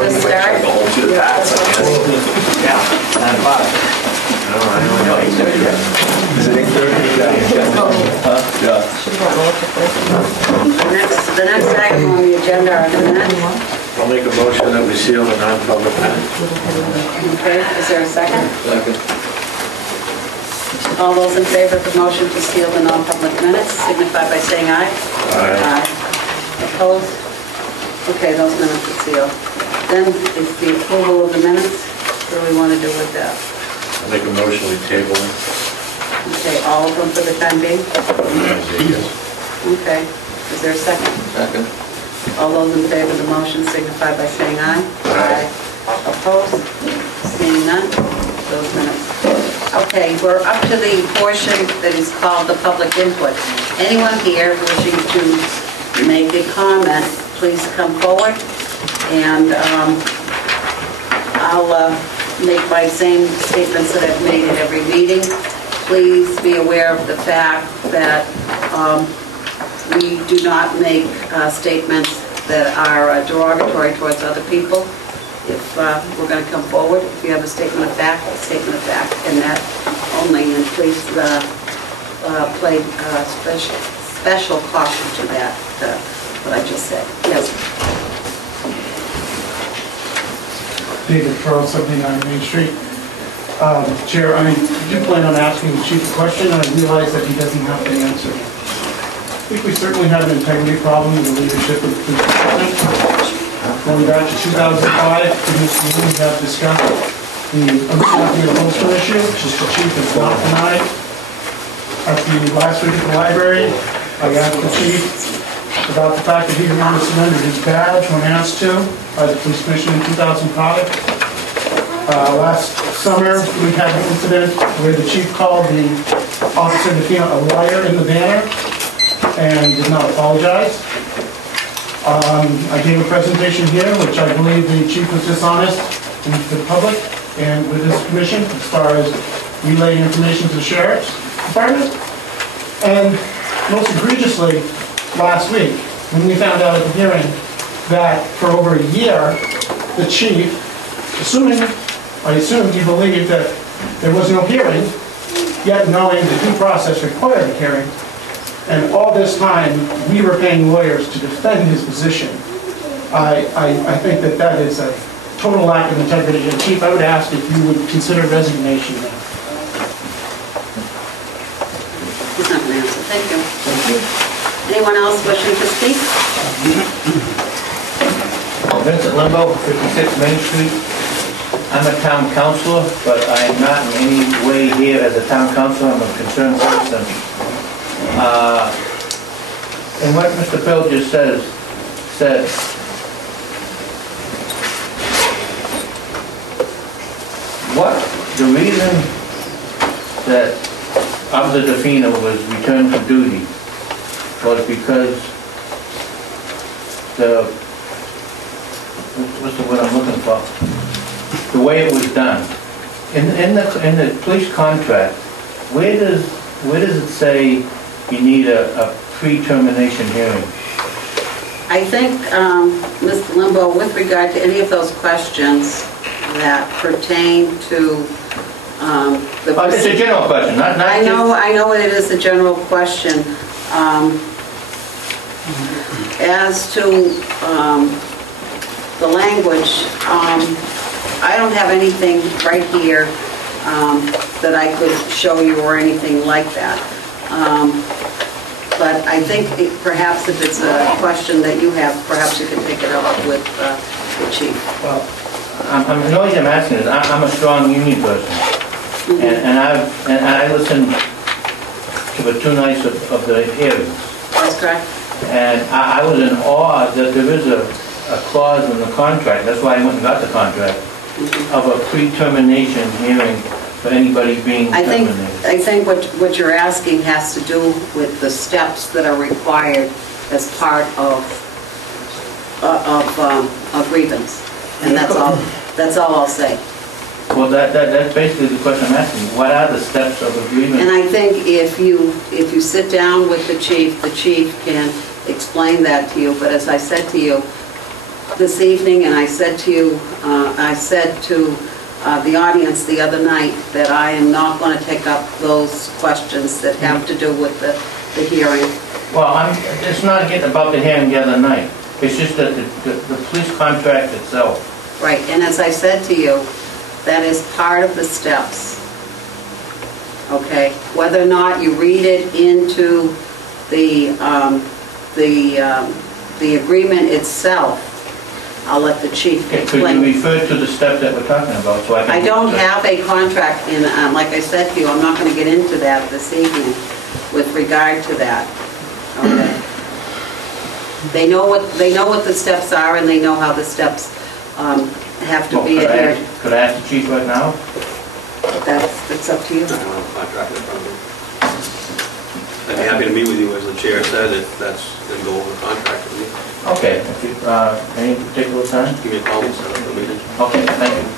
to start? The whole two packs, I guess. Yeah, 9 o'clock. No, 8:30. Is it 8:30? Yeah. The next item on the agenda are the minutes. I'll make a motion that we seal the non-public minutes. Okay, is there a second? Second. All those in favor of the motion to seal the non-public minutes signify by saying aye. Aye. Opposed? Okay, those minutes are sealed. Then it's the approval of the minutes. What do we want to do with that? I'll make a motion we table it. Okay, all of them for the time being? Yes. Okay, is there a second? Second. All those in favor of the motion signify by saying aye. Aye. Opposed? Seeing none? Those minutes. Okay, we're up to the portion that is called the public input. Anyone here wishing to make a comment, please come forward, and I'll make my same statements that I've made at every meeting. Please be aware of the fact that we do not make statements that are derogatory towards other people. If we're going to come forward, if you have a statement of fact, and that only, and please play special caution to that, what I just said. Yes. David Farrell, 79 Main Street. Chair, I do plan on asking the chief a question, and I realize that he doesn't have to answer. I think we certainly have an integrity problem in the leadership of the police department. Going back to 2005, in this meeting, we have discussed the uncertainty of postal issue, which the chief has not denied. At the last week at the library, I asked the chief about the fact that he didn't want to surrender his badge when asked to by the police commissioner in 2005. Last summer, we had an incident where the chief called the officer in the field a liar in the banner and did not apologize. I gave a presentation here, which I believe the chief was dishonest to the public and with his commission as far as relaying information to the sheriff's department. And most egregiously, last week, when we found out at the hearing that for over a year, the chief, I assumed he believed that there was no hearing, yet knowing the due process required a hearing, and all this time, we were paying lawyers to defend his position. I think that that is a total lack of integrity. And Chief, I would ask if you would consider resignation now. He's not going to answer. Thank you. Thank you. Anyone else wishing to speak? Vincent Limbo, 56 Main Street. I'm a town councilor, but I am not in any way here as a town councilor. I'm a concerned citizen. And what Mr. Phil just said, what the reason that Officer Defina was returned to duty was because what's the word I'm looking for? The way it was done. In the police contract, where does it say you need a pre-termination hearing? I think, Mr. Limbo, with regard to any of those questions that pertain to it's a general question, not I know it is a general question. As to the language, I don't have anything right here that I could show you or anything like that. But I think perhaps if it's a question that you have, perhaps you can pick it up with the chief. Well, the only thing I'm asking is, I'm a strong union person, and I listened to the 2 nights of the hearings. That's correct. And I was in awe that there is a clause in the contract, that's why I went and got the contract, of a pre-termination hearing for anybody being terminated. I think what you're asking has to do with the steps that are required as part of a grievance, and that's all I'll say. Well, that's basically the question I'm asking. What are the steps of a grievance? And I think if you sit down with the chief can explain that to you. But as I said to you, this evening, and I said to you, I said to the audience the other night that I am not going to take up those questions that have to do with the hearing. Well, it's not getting about the hearing the other night. It's just that the police contract itself. Right, and as I said to you, that is part of the steps. Okay, whether or not you read it into the agreement itself, I'll let the chief Could you explain. refer to the step that we're talking about so I can... I don't have a contract, and like I said to you, I'm not going to get into that this evening with regard to that. Okay. They know what the steps are, and they know how the steps have to be adhered. Could I ask the chief right now? That's up to you. I don't have a contract in front of me. I'd be happy to meet with you, as the chair said, if that's, then go over the contract with me. Okay, if you, any particular time? Give me a call and set up a meeting. Okay, thank you.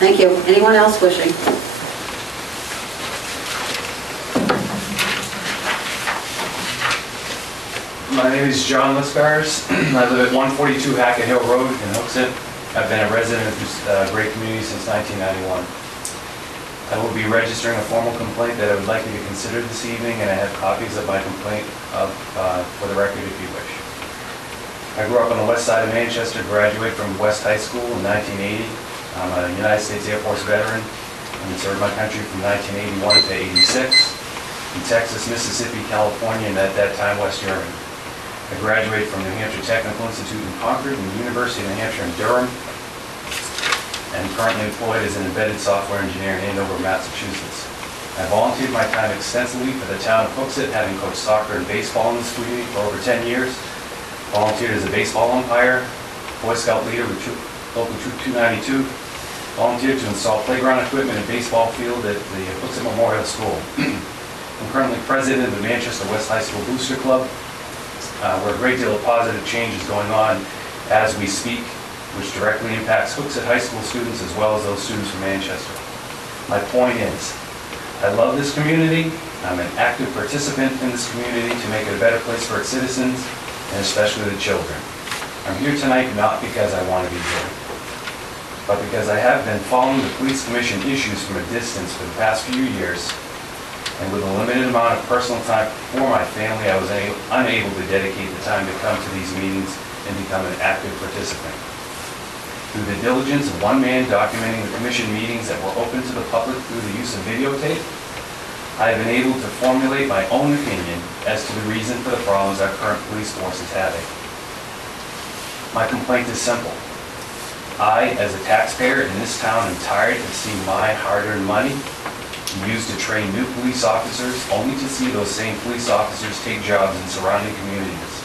Thank you. Anyone else wishing? My name is John Liscars. I live at 142 Hackett Hill Road in Hooksett. I've been a resident of this great community since 1991. I will be registering a formal complaint that I would like you to consider this evening, and I have copies of my complaint for the record if you wish. I grew up on the west side of Manchester, graduated from West High School in 1980. I'm a United States Air Force veteran and served my country from 1981 to 86 in Texas, Mississippi, California, and at that time West Germany. I graduated from New Hampshire Technical Institute in Concord and the University of New Hampshire in Durham, and currently employed as an embedded software engineer in Andover, Massachusetts. I volunteered my time extensively for the town of Hooksett, having coached soccer and baseball in this community for over 10 years. Volunteered as a baseball umpire, Boy Scout leader with Local Troop 292. Volunteered to install playground equipment and baseball field at the Hooksett Memorial School. I'm currently president of the Manchester West High School Booster Club, where a great deal of positive change is going on as we speak, which directly impacts Hooksett High School students as well as those students from Manchester. My point is, I love this community. I'm an active participant in this community to make it a better place for its citizens, and especially the children. I'm here tonight not because I want to be here, but because I have been following the Police Commission issues from a distance for the past few years, and with a limited amount of personal time for my family, I was unable to dedicate the time to come to these meetings and become an active participant. Through the diligence of one man documenting the commission meetings that were open to the public through the use of videotape, I have been able to formulate my own opinion as to the reason for the problems our current police force is having. My complaint is simple. I, as a taxpayer in this town, am tired of seeing my hard-earned money used to train new police officers, only to see those same police officers take jobs in surrounding communities.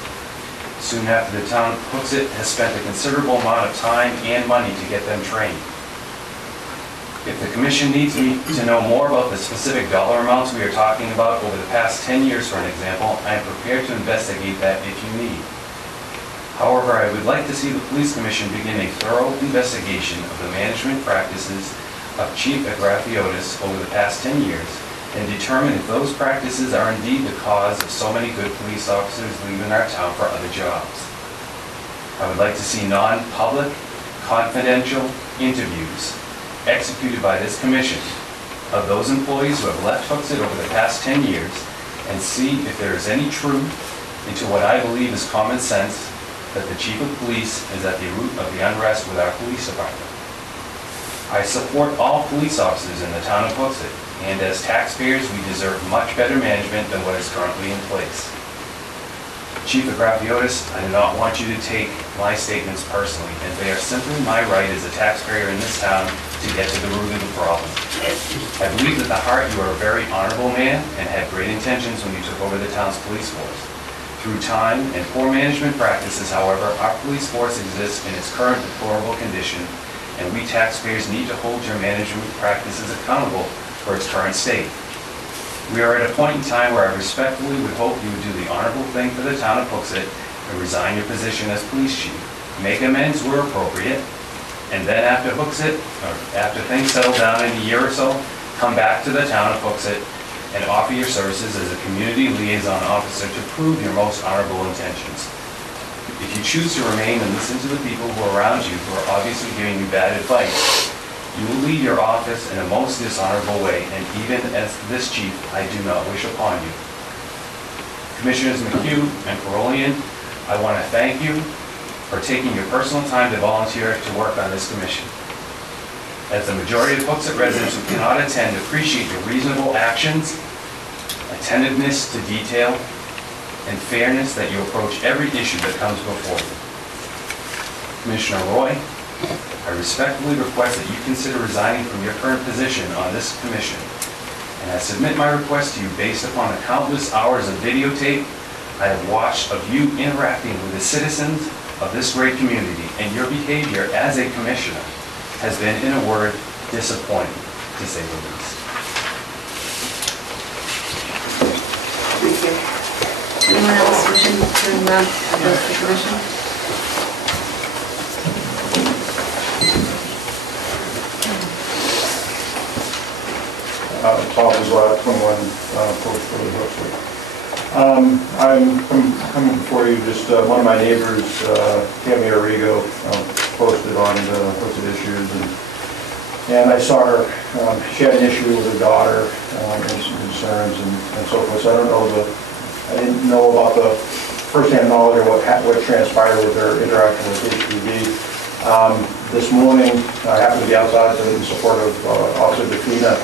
Soon after, the town of Hooksett has spent a considerable amount of time and money to get them trained. If the commission needs me to know more about the specific dollar amounts we are talking about over the past 10 years, for an example, I am prepared to investigate that if you need. However, I would like to see the police commission begin a thorough investigation of the management practices of Chief Agrafiotis over the past 10 years and determine if those practices are indeed the cause of so many good police officers leaving our town for other jobs. I would like to see non-public, confidential interviews executed by this commission of those employees who have left Hooksett over the past 10 years and see if there is any truth into what I believe is common sense, that the chief of police is at the root of the unrest with our police department. I support all police officers in the town of Hooksett, and as taxpayers, we deserve much better management than what is currently in place. Chief Agrafiotis, I do not want you to take my statements personally, as they are simply my right as a taxpayer in this town to get to the root of the problem. I believe at the heart you are a very honorable man and had great intentions when you took over the town's police force. Through time and poor management practices, however, our police force exists in its current deplorable condition, and we taxpayers need to hold your management practices accountable for its current state. We are at a point in time where I respectfully would hope you would do the honorable thing for the town of Hooksett and resign your position as police chief. Make amends where appropriate, and then after Hooksett, or after things settle down in a year or so, come back to the town of Hooksett and offer your services as a community liaison officer to prove your most honorable intentions. If you choose to remain and listen to the people who are around you who are obviously giving you bad advice, you will leave your office in a most dishonorable way, and even as this chief, I do not wish upon you. Commissioners McHugh and Carolian, I want to thank you for taking your personal time to volunteer to work on this commission. As the majority of Hooksett residents who cannot attend appreciate your reasonable actions, attentiveness to detail, and fairness that you approach every issue that comes before you. Commissioner Roy, I respectfully request that you consider resigning from your current position on this commission, and I submit my request to you based upon the countless hours of videotape I have watched of you interacting with the citizens of this great community, and your behavior as a commissioner has been, in a word, disappointing, to say the least. Thank you. Anyone else wishing to address the commission? Paul Bizarre, 21 Post Road, Hooksett. I'm coming before you, just one of my neighbors, Tammy Arrigo, posted on the Hooksett Issues, and I saw her, she had an issue with her daughter, and some concerns and so forth, so I didn't know about the first-hand knowledge or what transpired with her interaction with HPD. This morning, I happened to be outside in support of Officer DeFina,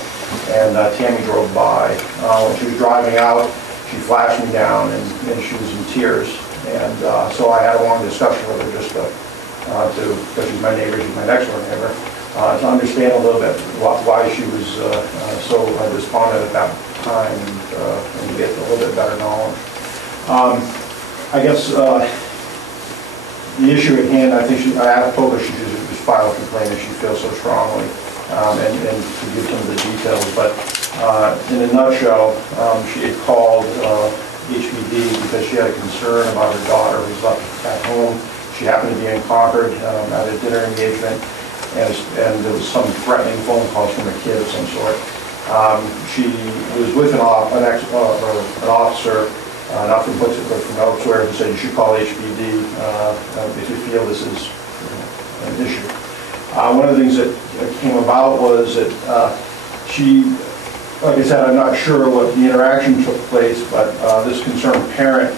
and Tammy drove by. When she was driving out, she flashed me down, and she was in tears. And so I had a long discussion with her, just because she's my neighbor, she's my next door neighbor, to understand a little bit why she was so despondent at that time, and to get a little bit better knowledge. I guess the issue at hand, I think I have told her she should just file a complaint if she feels so strongly, and to give some of the details. But in a nutshell, she had called HPD because she had a concern about her daughter who's left at home. She happened to be in Concord at a dinner engagement, and there was some threatening phone calls from a kid of some sort. She was with an officer, not from Hooksett, but from elsewhere, who said you should call HPD if you feel this is an issue. One of the things that came about was that she, like I said, I'm not sure what the interaction took place, but this concerned parent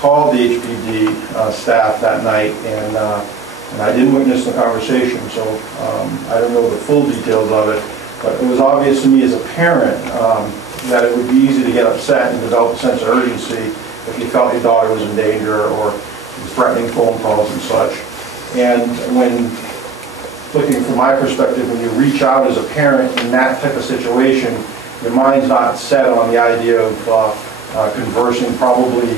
called the HPD staff that night, and I didn't witness the conversation, so I don't know the full details of it, but it was obvious to me as a parent that it would be easy to get upset and develop a sense of urgency if you felt your daughter was in danger or threatening phone calls and such. And when looking from my perspective, when you reach out as a parent in that type of situation, your mind's not set on the idea of conversing probably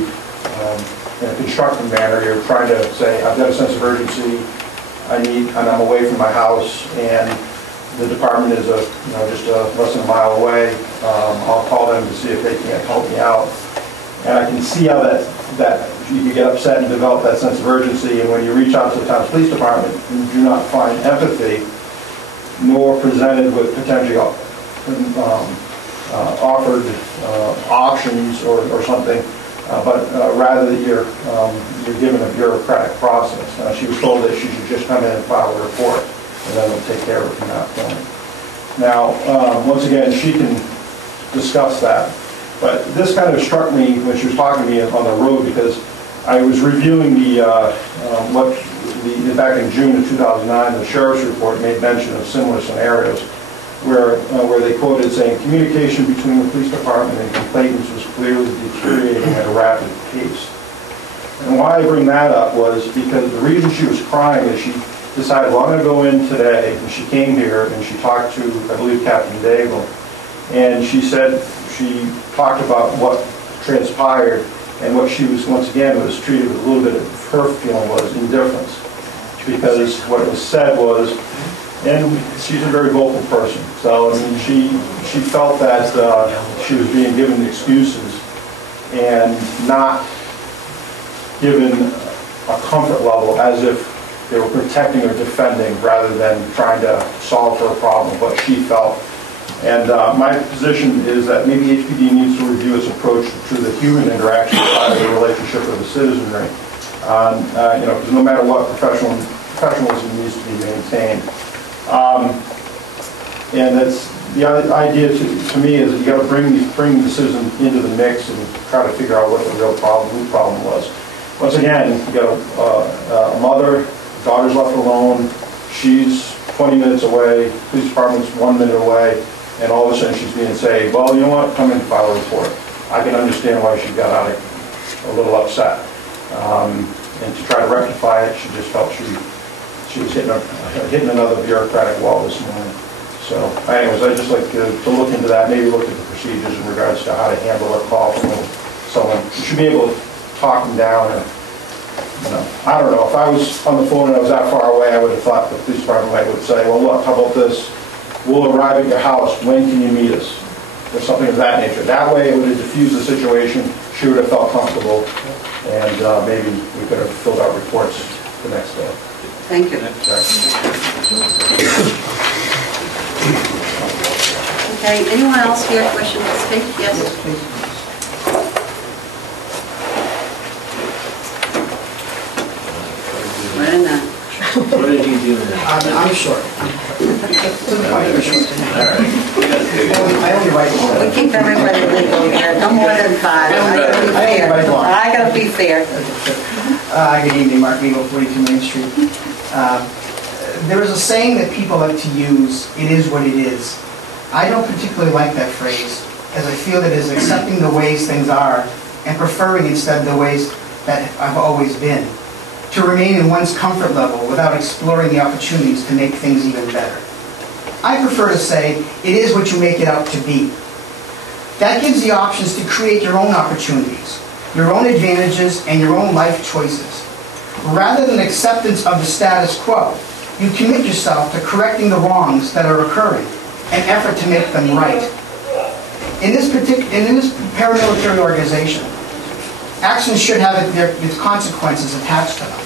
in a constructive manner. You're trying to say, I've got a sense of urgency, and I'm away from my house, and the department is just less than a mile away. I'll call them to see if they can't help me out. And I can see how that you can get upset and develop that sense of urgency, and when you reach out to the town's police department, you do not find empathy, nor presented with potentially offered options or something, but rather that you're given a bureaucratic process. She was told that she should just come in and file a report, and then we'll take care of it from that point. Now, once again, she can discuss that. But this kind of struck me when she was talking to me on the road, because I was reviewing back in June of 2009, the sheriff's report made mention of similar scenarios where they quoted saying, communication between the police department and complainants was clearly deteriorating at a rapid pace. And why I bring that up was because the reason she was crying is she decided, well, I'm going to go in today, and she came here and she talked to, I believe, Captain Daigle, and she said, she talked about what transpired, and what she was, once again, was treated with a little bit of her feeling was indifference. Because what was said was, and she's a very vocal person, so I mean, she felt that she was being given excuses and not given a comfort level as if they were protecting or defending rather than trying to solve her problem, what she felt And my position is that maybe HPD needs to review its approach to the human interaction side of the relationship with the citizenry. Because no matter what, professionalism needs to be maintained. And that's the idea to me is that you got to bring the citizen into the mix and try to figure out what the root problem was. Once again, you got a mother, daughter's left alone, she's 20 minutes away, police department's 1 minute away, and all of a sudden she's being said, well, you know what, come in and file a report. I can understand why she got out a little upset. And to try to rectify it, she just felt she was hitting another bureaucratic wall this morning. So anyways, I'd just like to look into that, maybe look at the procedures in regards to how to handle a call from someone. You should be able to talk them down. And, I don't know, if I was on the phone and I was that far away, I would have thought the police department might would say, well, look, how about this? We'll arrive at your house. When can you meet us? Or something of that nature. That way it would have diffused the situation. She would have felt comfortable. And maybe we could have filled out reports the next day. Thank you. Okay, anyone else here wishing to speak? Yes, please. Right in that. What did you do then? I'm short. I only write long. We keep everybody legal here, no more than 5. I gotta be fair. Good evening, Mark Meagle, 42 Main Street. There is a saying that people like to use, it is what it is. I don't particularly like that phrase, as I feel that it is accepting the ways things are and preferring instead the ways that I've always been, to remain in one's comfort level without exploring the opportunities to make things even better. I prefer to say, it is what you make it out to be. That gives the options to create your own opportunities, your own advantages, and your own life choices. Rather than acceptance of the status quo, you commit yourself to correcting the wrongs that are occurring, an effort to make them right. In this paramilitary organization, actions should have its consequences attached to them.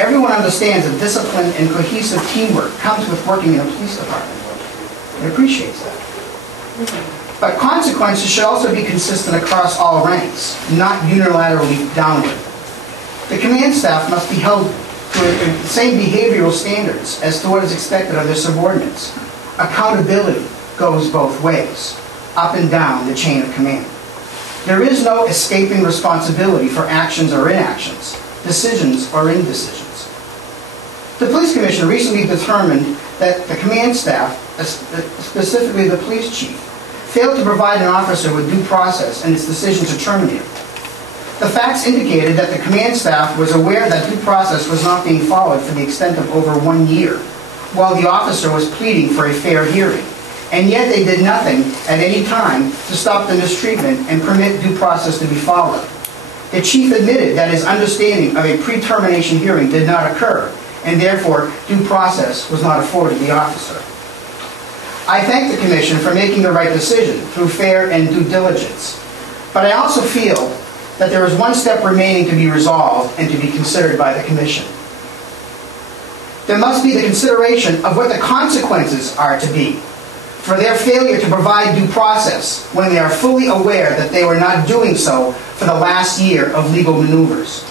Everyone understands that discipline and cohesive teamwork comes with working in a police department. It appreciates that. But consequences should also be consistent across all ranks, not unilaterally downward. The command staff must be held to the same behavioral standards as to what is expected of their subordinates. Accountability goes both ways, up and down the chain of command. There is no escaping responsibility for actions or inactions, decisions or indecisions. The Police Commission recently determined that the command staff, specifically the police chief, failed to provide an officer with due process in its decision to terminate. The facts indicated that the command staff was aware that due process was not being followed for the extent of over 1 year, while the officer was pleading for a fair hearing. And yet they did nothing at any time to stop the mistreatment and permit due process to be followed. The chief admitted that his understanding of a pre-termination hearing did not occur, and therefore due process was not afforded the officer. I thank the Commission for making the right decision through fair and due diligence, but I also feel that there is one step remaining to be resolved and to be considered by the Commission. There must be the consideration of what the consequences are to be for their failure to provide due process when they are fully aware that they were not doing so for the last year of legal maneuvers.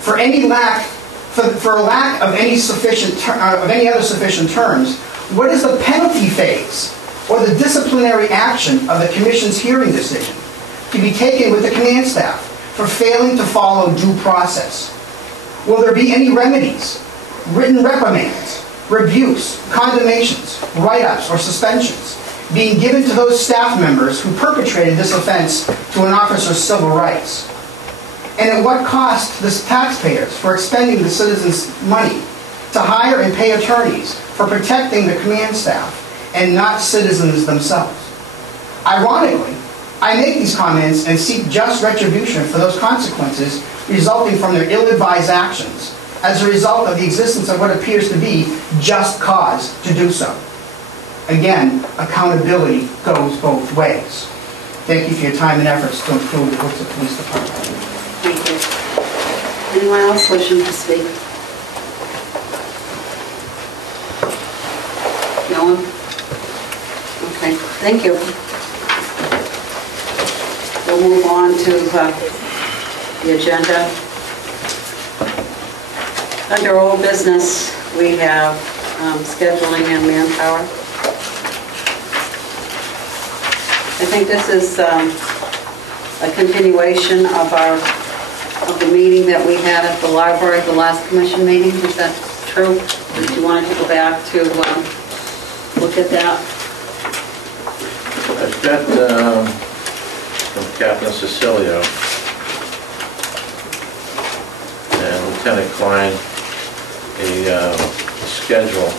For lack of any other sufficient terms, what is the penalty phase or the disciplinary action of the Commission's hearing decision to be taken with the command staff for failing to follow due process? Will there be any remedies, written reprimands, rebukes, condemnations, write-ups, or suspensions being given to those staff members who perpetrated this offense to an officer's civil rights? And at what cost the taxpayers for expending the citizens' money to hire and pay attorneys for protecting the command staff and not citizens themselves? Ironically, I make these comments and seek just retribution for those consequences resulting from their ill-advised actions as a result of the existence of what appears to be just cause to do so. Again, accountability goes both ways. Thank you for your time and efforts to improve the Hooksett Police Department. Thank you. Anyone else wishing to speak? No one? Okay. Thank you. We'll move on to the agenda. Under old business, we have scheduling and manpower. I think this is a continuation of the meeting that we had at the library, the last commission meeting. Is that true? Did you want to go back to look at that? I've got from Captain Cecilio and Lieutenant Klein a schedule,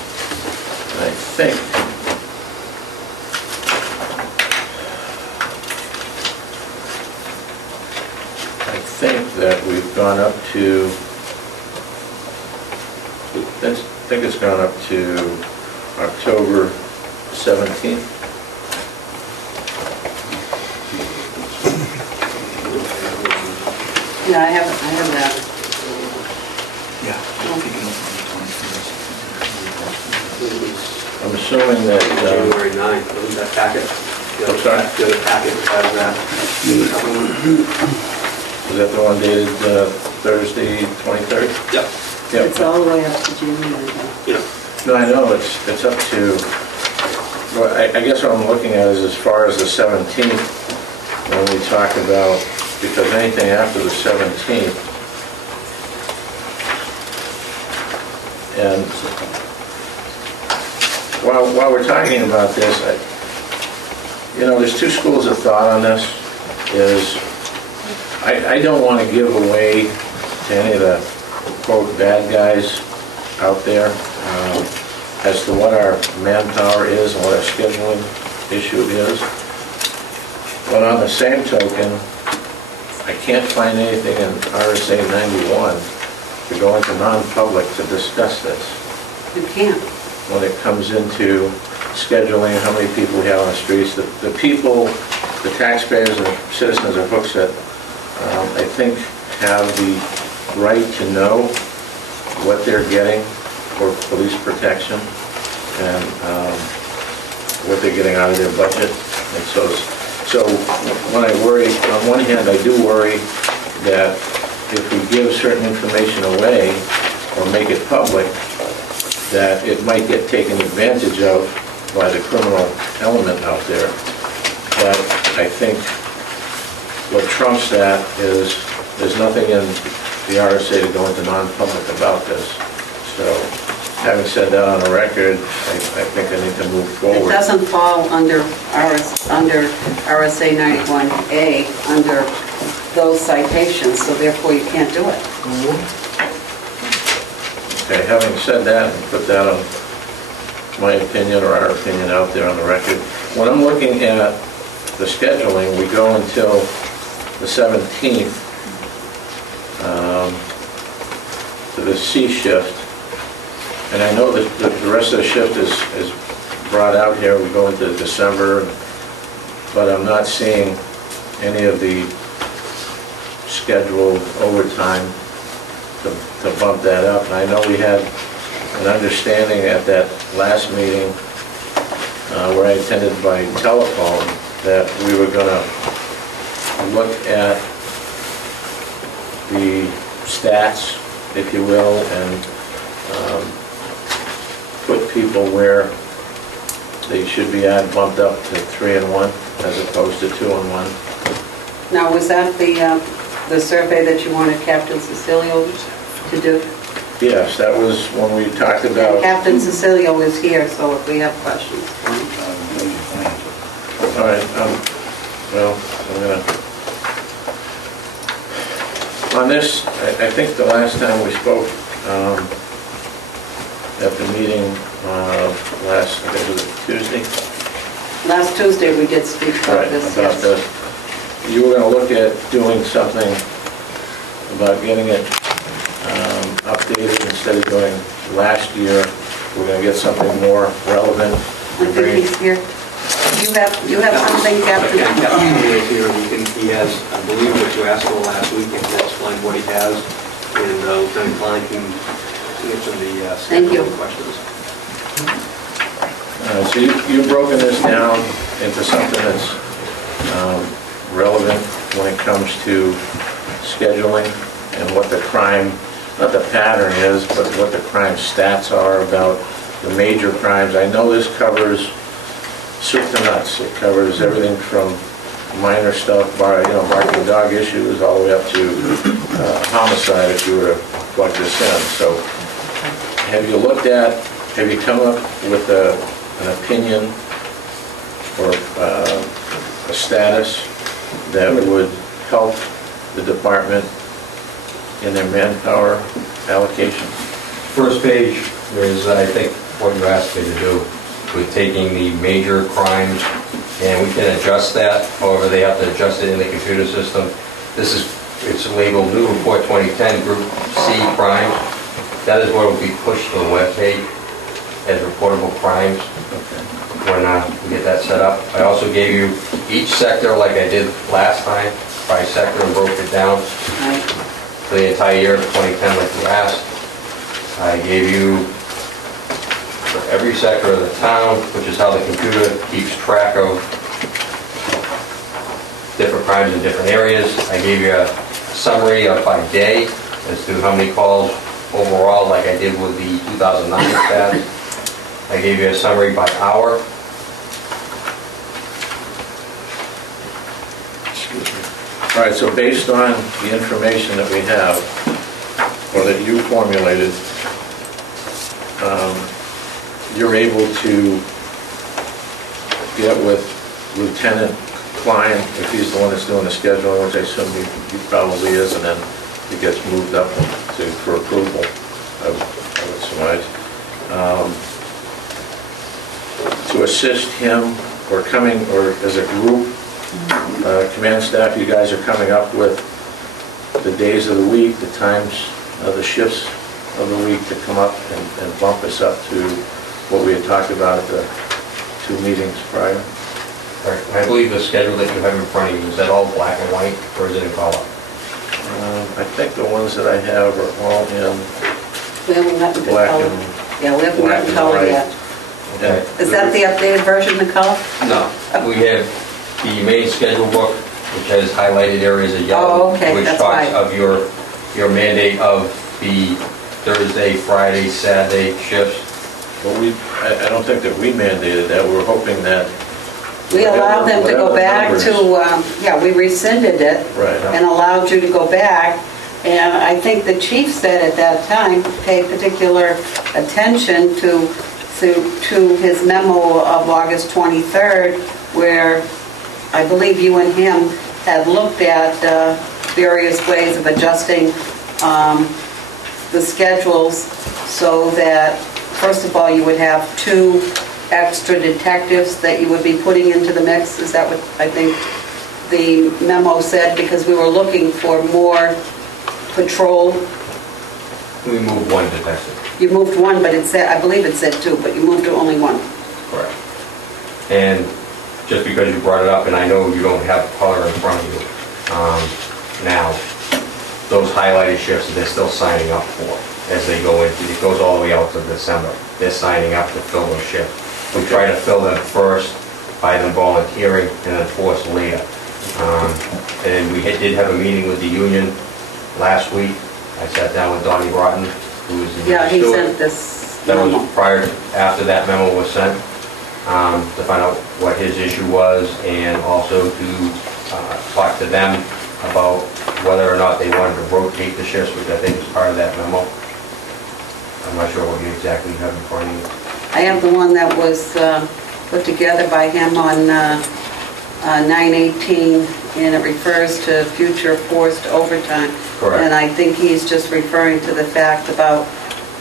and I think that we've gone up to, I think it's gone up to October 17th. Yeah, I have that. Yeah. I'm assuming that, January 9th, was that packet? I'm sorry? The other packet has that. was that the one dated Thursday, 23rd? Yep. Yep. It's all the way up to January. Yeah. No, I know, it's up to, well, I guess what I'm looking at is as far as the 17th, when we talk about, because anything after the 17th, and while we're talking about this, there's two schools of thought on this, is I don't want to give away to any of the, quote, bad guys out there as to what our manpower is and what our scheduling issue is. But on the same token, I can't find anything in RSA 91 to go into non-public to discuss this. You can't. When it comes into scheduling, how many people we have on the streets, the people, the taxpayers and citizens of Hooksett, I think have the right to know what they're getting for police protection and what they're getting out of their budget. And so when I worry, on one hand, I do worry that if we give certain information away or make it public, that it might get taken advantage of by the criminal element out there. But I think what trumps that is there's nothing in the RSA to go into non-public about this. So having said that on the record, I think I need to move It forward. doesn't fall under RSA 91A, under those citations, so therefore you can't do it. Okay, having said that, and put that on my opinion or our opinion out there on the record, when I'm looking at the scheduling, we go until the 17th to the C shift. And I know that the rest of the shift is brought out here. We go into December, but I'm not seeing any of the scheduled overtime to bump that up. And I know we had an understanding at that last meeting where I attended by telephone that we were going to look at the stats, if you will, and put people where they should be at, bumped up to 3 and 1 as opposed to 2 and 1. Now, was that the survey that you wanted Captain Cecilio to do? Yes, that was when we talked about. And Captain Cecilio is here, so if we have questions. All right, well, I'm gonna, on this, I think the last time we spoke at the meeting last, I think it was Tuesday. Last Tuesday, we did speak about Right, this, about yes. the, you were gonna look at doing something about getting it updated instead of doing last year. We're gonna get something more relevant. I think he's here. You have something, Captain? Yeah, Captain is here, he has, I believe what you asked for last week, and he'll explain what he has, and Lieutenant Klein can answer the Thank you. scheduling questions. So you've broken this down into something that's relevant when it comes to scheduling and what the crime, not the pattern is, but what the crime stats are about the major crimes. I know this covers soup to nuts. It covers everything from minor stuff, barking dog issues, all the way up to homicide, if you were to plug this in. So have you come up with an opinion or a status that would help the department in their manpower allocation? First page is, I think, what you asked me to do with taking the major crimes, and we can adjust that. However, they have to adjust it in the computer system. It's labeled New Report 2010 Group C Crimes. That is what will be pushed to the webpage as reportable crimes when we get that set up. I also gave you each sector, like I did last time, by sector, and broke it down for the entire year of 2010, like you asked. I gave you for every sector of the town, which is how the computer keeps track of different crimes in different areas. I gave you a summary by day as to how many calls overall, like I did with the 2009 stats. I gave you a summary by hour. All right, so based on the information that we have, or that you formulated, you're able to get with Lieutenant Klein, if he's the one that's doing the scheduling, which I assume he probably is, and then it gets moved up for approval, I would surmise, to assist him, or as a group, command staff, you guys are coming up with the days of the week, the times of the shifts of the week to come up and bump us up to what we had talked about at the 2 meetings prior. Right. I believe the schedule that you have in front of you, is that all black and white, or is it in color? I think the ones that I have are all in We haven't gotten to black color. and Yeah, we haven't black gotten and color white. yet. Okay. Is that the updated version of color? No. We have the main schedule book, which has highlighted areas of yellow, Oh, okay, which that's talks right. of your mandate of the Thursday, Friday, Saturday shifts. But I don't think that we mandated that. We're hoping that We allowed them to go whatever back numbers- to, we rescinded it Right. and allowed you to go back. And I think the chief said at that time, pay particular attention to his memo of August 23rd, where I believe you and him had looked at various ways of adjusting the schedules so that, first of all, you would have 2 extra detectives that you would be putting into the mix. Is that what I think the memo said? Because we were looking for more patrol. We moved one detective. You moved 1, but it said, I believe it said 2, but you moved to only 1. Correct. And just because you brought it up, and I know you don't have color in front of you now, those highlighted shifts, they're still signing up for as they go into, it goes all the way out to December. They're signing up to fill those shifts. We try to fill them first by them volunteering and then force later. And we did have a meeting with the union last week. I sat down with Donnie Rotten, who is the Yeah, he steward. sent this That memo. was after that memo was sent, to find out what his issue was, and also to talk to them about whether or not they wanted to rotate the shifts, which I think is part of that memo. I'm not sure what you exactly have in front of you. I have the one that was put together by him on 9/18, and it refers to future forced overtime. Correct. And I think he's just referring to the fact about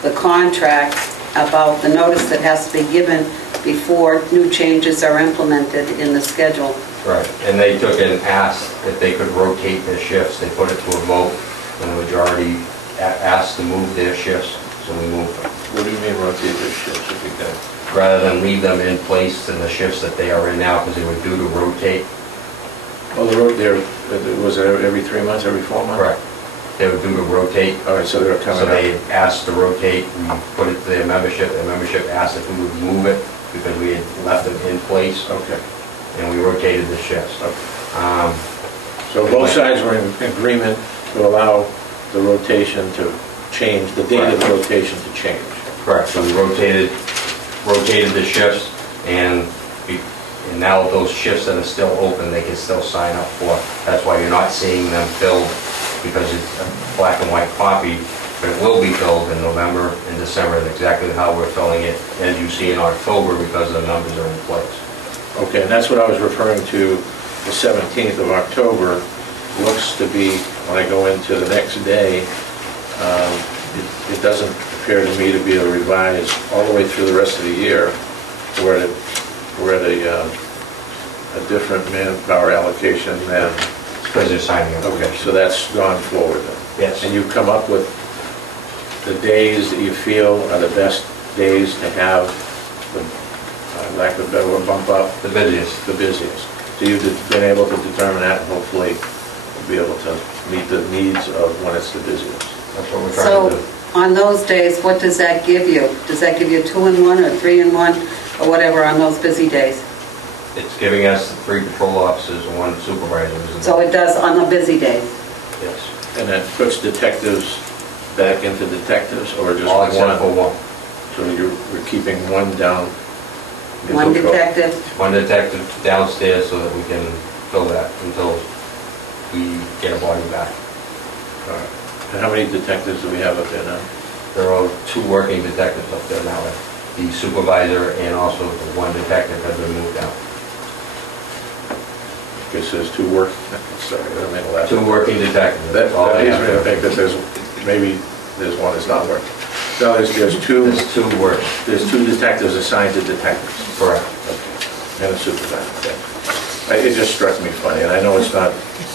the contract, about the notice that has to be given before new changes are implemented in the schedule. Right, and they took and asked if they could rotate their shifts. They put it to a vote, and the majority asked to move their shifts, so we moved them. What do you mean rotate their shifts if you can? Rather than leave them in place in the shifts that they are in now, because they were due to rotate. Well, was it every 3 months, every 4 months? Correct. They were due to rotate. All right, so they were coming So up. they asked to rotate, we put it to their membership asked if we would move it, because we had left them in place. Okay. and we rotated the shifts. So both sides were in agreement to allow the rotation to change, the date of the rotation to change. Correct, so we rotated the shifts, and now those shifts that are still open, they can still sign up for. That's why you're not seeing them filled, because it's a black and white copy, but it will be filled in November and December, and exactly how we're filling it, as you see in October, because the numbers are in place. Okay, and that's what I was referring to, the 17th of October looks to be, when I go into the next day, it doesn't appear to me to be a revised all the way through the rest of the year. We're at a different manpower allocation than... Because they're signing up. Okay, so that's gone forward then? Yes. And you've come up with the days that you feel are the best days to have, lack of a better word, bump up? The busiest. The busiest. So you've been able to determine that, and hopefully be able to meet the needs of when it's the busiest. That's what we're trying to do. So, on those days, what does that give you? Does that give you 2-in-1 or 3-in-1 or whatever on those busy days? It's giving us 3 patrol officers and 1 supervisor. So it does on the busy days? Yes. And that puts detectives back into detectives, or just All one? except for 1. So we're keeping 1 down? in One patrol. detective? 1 detective downstairs so that we can fill that until we get a body back. All right. And how many detectives do we have up there now? There are 2 working detectives up there now. The supervisor and also the 1 detective has been moved out. It says 2 work, sorry, I don't mean to laugh. 2 working detectives. That All they leads have me to to- think that maybe there's 1 that's not working. No, there's 2, There's 2 working. there's 2 detectives assigned to detectives. Correct. Okay. And a supervisor, okay. It just struck me funny, and I know it's not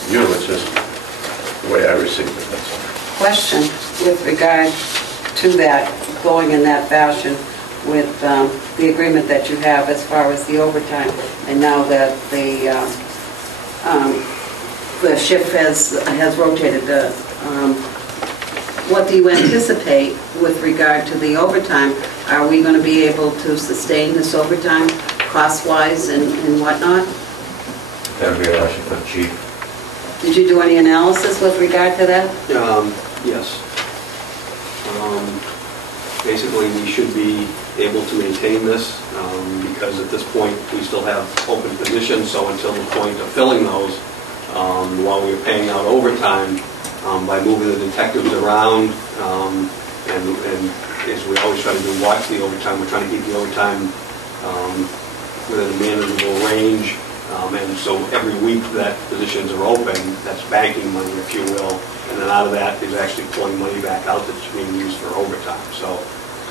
you, it's just the way I received it, that's all. Question with regard to that, going in that fashion with the agreement that you have as far as the overtime, and now that the shift has rotated, what do you anticipate with regard to the overtime? Are we going to be able to sustain this overtime cost-wise and whatnot? That would be a question for the chief. Did you do any analysis with regard to that? Yes. Basically, we should be able to maintain this because at this point, we still have open positions, so until the point of filling those, while we're paying out overtime, by moving the detectives around, and as we always try to do, watch the overtime, we're trying to keep the overtime within a manageable range. And so every week that positions are open, that's banking money, if you will, and then out of that is actually pulling money back out that's being used for overtime. So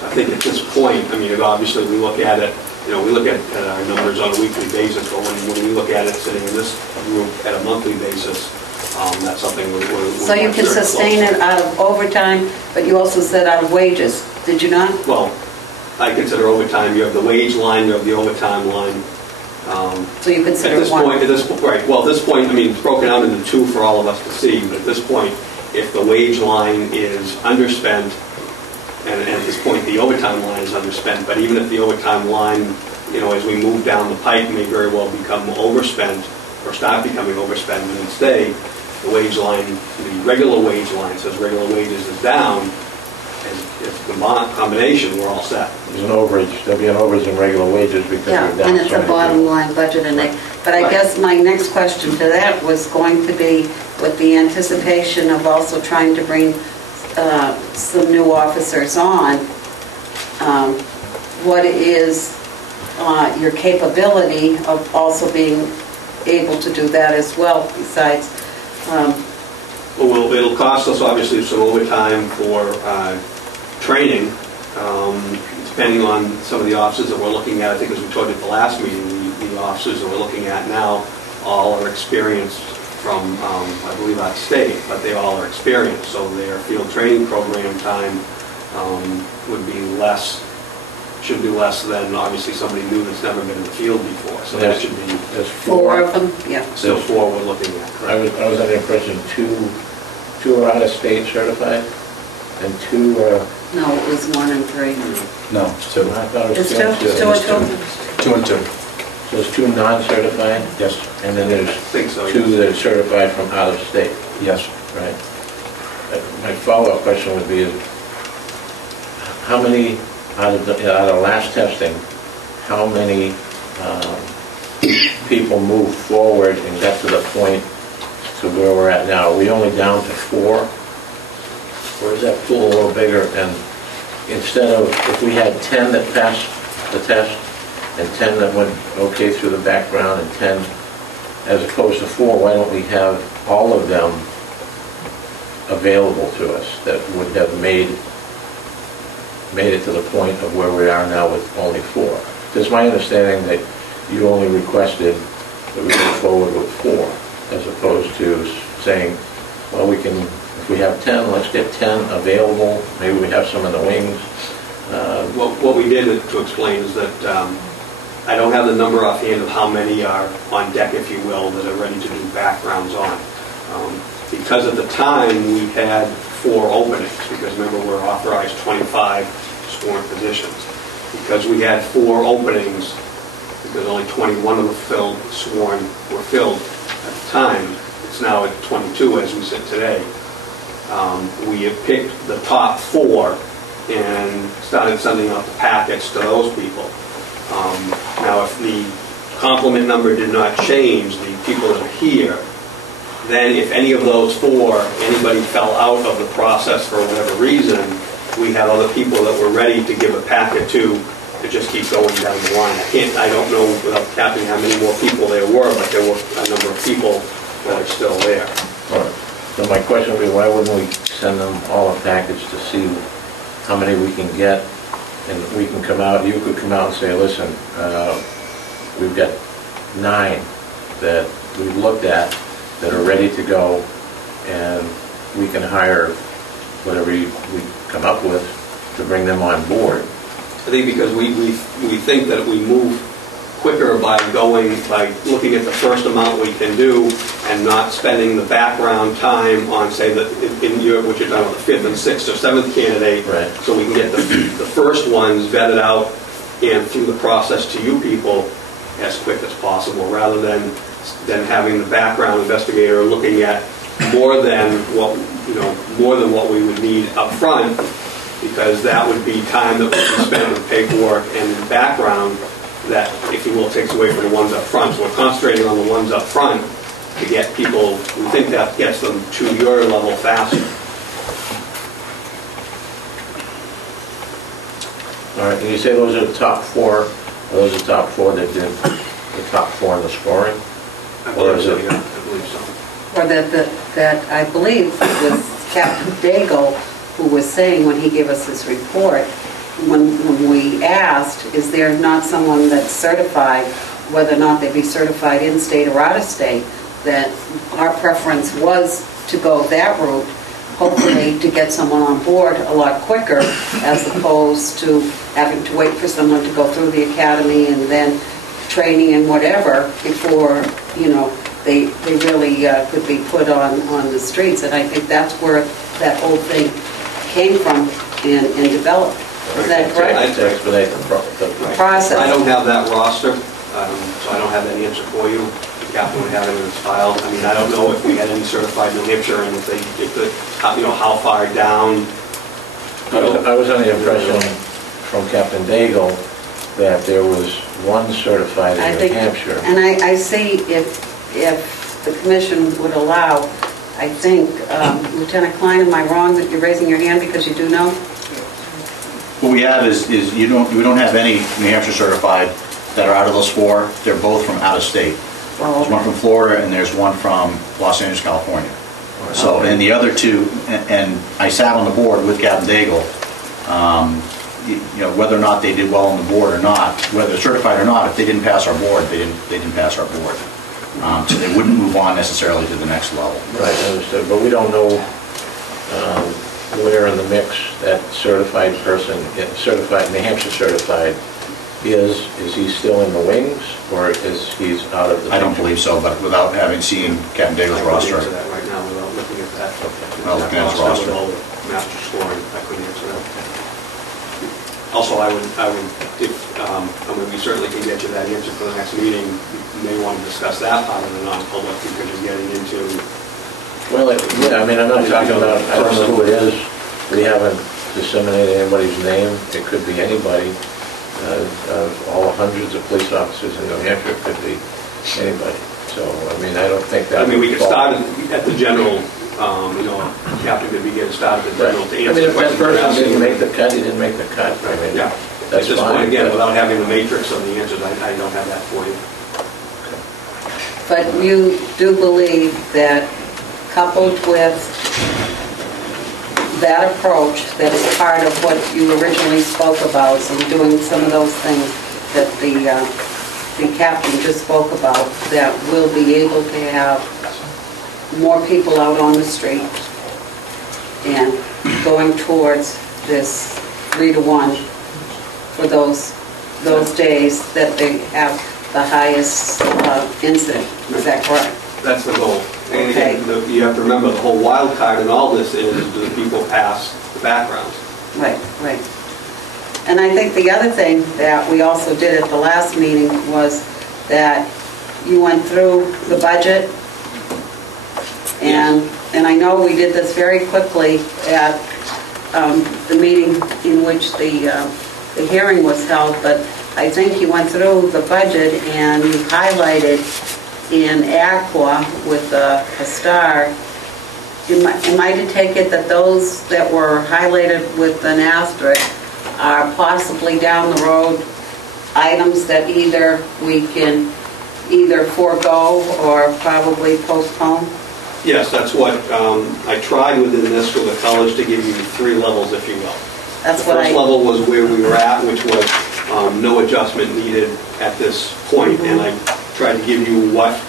I think at this point, I mean, obviously we look at it, we look at our numbers on a weekly basis, but when we look at it sitting in this group at a monthly basis, that's something we're So you can sustain it out of overtime, but you also said out of wages, did you not? Well, I consider overtime, you have the wage line, you have the overtime line. So you consider At this one? point, right, well, at this point, I mean, it's broken out into 2 for all of us to see, but at this point, if the wage line is underspent, and at this point, the overtime line is underspent, but even if the overtime line, as we move down the pipe, may very well become overspent, or start becoming overspent and then stay, the wage line, the regular wage line says regular wages is down, and if the combination, we're all set. There's an overage, there'll be an overage in regular wages because Yeah, we're down. and it's so a many bottom people. line budget, but I Right. guess my next question to that was going to be with the anticipation of also trying to bring some new officers on, what is your capability of also being able to do that as well, besides, Well, it'll cost us obviously some overtime for training, depending on some of the officers that we're looking at. I think as we told you at the last meeting, the officers that we're looking at now all are experienced from, I believe, out of state, but they all are experienced. So their field training program time would be less, should be less than obviously somebody new that's never been in the field before. So that should be There's 4 of them? Yeah. still 4 we're looking at. I was under the impression 2 are out of state certified, and 2 are... No, it was 1 and 3. No, it's 2. I thought it was It's 2? 2 and 2. 2 and 2? 2 and 2. So there's 2 non-certified? Yes. And then there's I think so, 2 yes. that are certified from out of state, Yes. right? My follow-up question would be, how many, out of last testing, how many people moved forward and got to the point to where we're at now? Are we only down to 4? Or is that pool a little bigger? And instead of, if we had 10 that passed the test, and 10 that went okay through the background, and 10 as opposed to 4, why don't we have all of them available to us that would have made it to the point of where we are now with only 4? It's my understanding that you only requested that we go forward with 4, as opposed to saying, well, we can, if we have 10, let's get 10 available, maybe we have some in the wings. What we did to explain is that I don't have the number offhand of how many are on deck, if you will, that are ready to do backgrounds on. Because at the time we had 4 openings, because remember we're authorized 25 sworn positions. Because we had 4 openings, because only 21 of the sworn were filled at the time, it's now at 22 as we sit today. We have picked the top 4 and started sending out the packets to those people. Now, if the complement number did not change, the people that are here, then if any of those 4, anybody fell out of the process for whatever reason, we had other people that were ready to give a packet to just keep going down the line. I don't know without counting how many more people there were, but there were a number of people that are still there. All right. So my question would be, why wouldn't we send them all a package to see how many we can get? And we can come out, you could come out and say, listen, we've got 9 that we've looked at that are ready to go, and we can hire whatever we come up with to bring them on board. I think because we think that we move quicker by looking at the first amount we can do and not spending the background time on, say, what you're talking about, the 5th and 6th or 7th candidate, right. So we can get the first ones vetted out and through the process to you people as quick as possible, rather than having the background investigator looking at more than what we would need up front, because that would be time that would be spent with paperwork and in background that, if you will, takes away from the ones up front. So we're concentrating on the ones up front to get people, we think that gets them to your level faster. All right, and you say those are the top 4, those are the top 4 that did the top 4 in the scoring? I believe so, yeah, I believe so. Or that I believe it was Captain Daigle who was saying when he gave us this report, when we asked, is there not someone that's certified, whether or not they be certified in state or out of state, that our preference was to go that route, hopefully to get someone on board a lot quicker, as opposed to having to wait for someone to go through the academy and then training and whatever before, they really could be put on the streets. And I think that's where that whole thing came from and developed. Is that correct? To expedite the process. I don't have that roster, so I don't have that answer for you. The captain would have it in his file. I mean, I don't know if we had any certified New Hampshire, and how far down. I was under the impression from Captain Daigle that there was 1 certified in New Hampshire. And I see if the commission would allow, I think, Lieutenant Klein, am I wrong that you're raising your hand because you do know? What we have is we don't have any New Hampshire certified that are out of those 4. They're both from out of state. There's one from Florida and there's one from Los Angeles, California. So, and the other 2, and I sat on the board with Captain Daigle, whether or not they did well on the board or not, whether they're certified or not, if they didn't pass our board, they didn't pass our board. So they wouldn't move on necessarily to the next level. Right, understood. But we don't know where in the mix that certified person, certified, New Hampshire certified, is he still in the wings, or is he's out of the... I don't believe so, but without having seen Captain Daigle's roster. I couldn't answer that right now without looking at that. Without looking at his roster. With all the master scoring, I couldn't answer that. Also, I would, if, I mean, we certainly can get you that answer for the next meeting. You may want to discuss that part of the non-public because you're getting into, Well, yeah, I mean, I'm not talking about, I don't know who it is. We haven't disseminated anybody's name. It could be anybody. All hundreds of police officers in New Hampshire, it could be anybody. So, I mean, I don't think that. I mean, we could start at the general, you know, Captain could be getting started at the general to I answer mean, the if that questions you're person didn't asking. make the cut, he didn't make the cut. I mean, Yeah. that's At this point, fine. again, without having the matrix of the answers, I don't have that for you. But you do believe that coupled with that approach, that is part of what you originally spoke about, so doing some of those things that the captain just spoke about, that we'll be able to have more people out on the street and going towards this 3-to-1 for those days that they have the highest incident. Is that correct? That's the goal. And Okay. again, you have to remember, the whole wild card in all this is, do the people pass the backgrounds? Right, right. And I think the other thing that we also did at the last meeting was that you went through the budget, and I know we did this very quickly at the meeting in which the hearing was held, but I think you went through the budget and you highlighted in Aqua with a star. Am I to take it that those that were highlighted with an asterisk are possibly down the road items that either we can either forego or probably postpone? Yes, that's what I tried within this with the college to give you 3 levels, if you will. That's The what first level was where we were at, which was no adjustment needed at this point, and I tried to give you what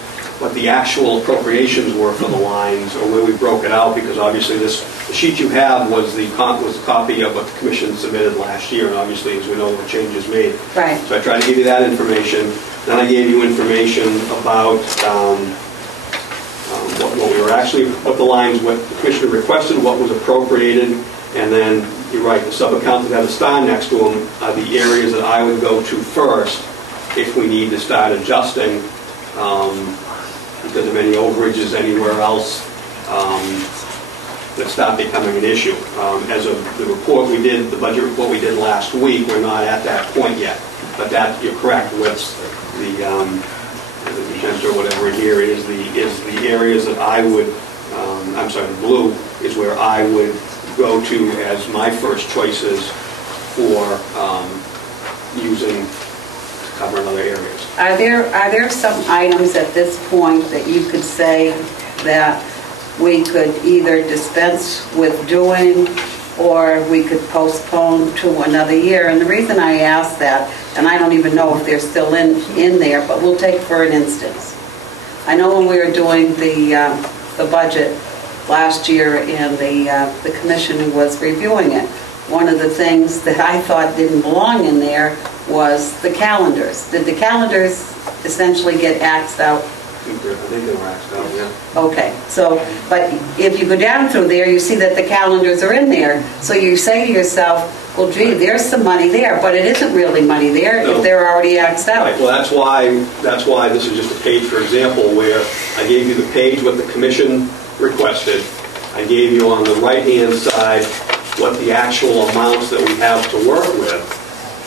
the actual appropriations were for the lines, or where we broke it out, because obviously the sheet you have was the copy of what the commission submitted last year, and obviously, as we know, the changes made. Right. So I tried to give you that information. Then I gave you information about what we were actually, what the lines, what the commissioner requested, what was appropriated, and then, you're right, the sub-accounts that have a star next to them are the areas that I would go to first if we need to start adjusting because of any overages anywhere else that start becoming an issue. As of the report we did, the budget report we did last week, we're not at that point yet. But that, you're correct, with the magenta or whatever here is the areas that I would, I'm sorry, the blue is where I would go to as my first choices for using to cover in other areas. Are there some items at this point that you could say that we could either dispense with doing or we could postpone to another year? And the reason I ask that, and I don't even know if they're still in there, but we'll take for an instance. I know when we were doing the budget last year and the commission was reviewing it, one of the things that I thought didn't belong in there was the calendars. Did the calendars essentially get axed out? I think they were axed out, yeah. Okay, so, but if you go down through there, you see that the calendars are in there. So you say to yourself, well, gee, there's some money there, but it isn't really money there No. if they're already axed out. Right, well, that's why this is just a page, for example, where I gave you the page what the commission requested. I gave you on the right-hand side what the actual amounts that we have to work with.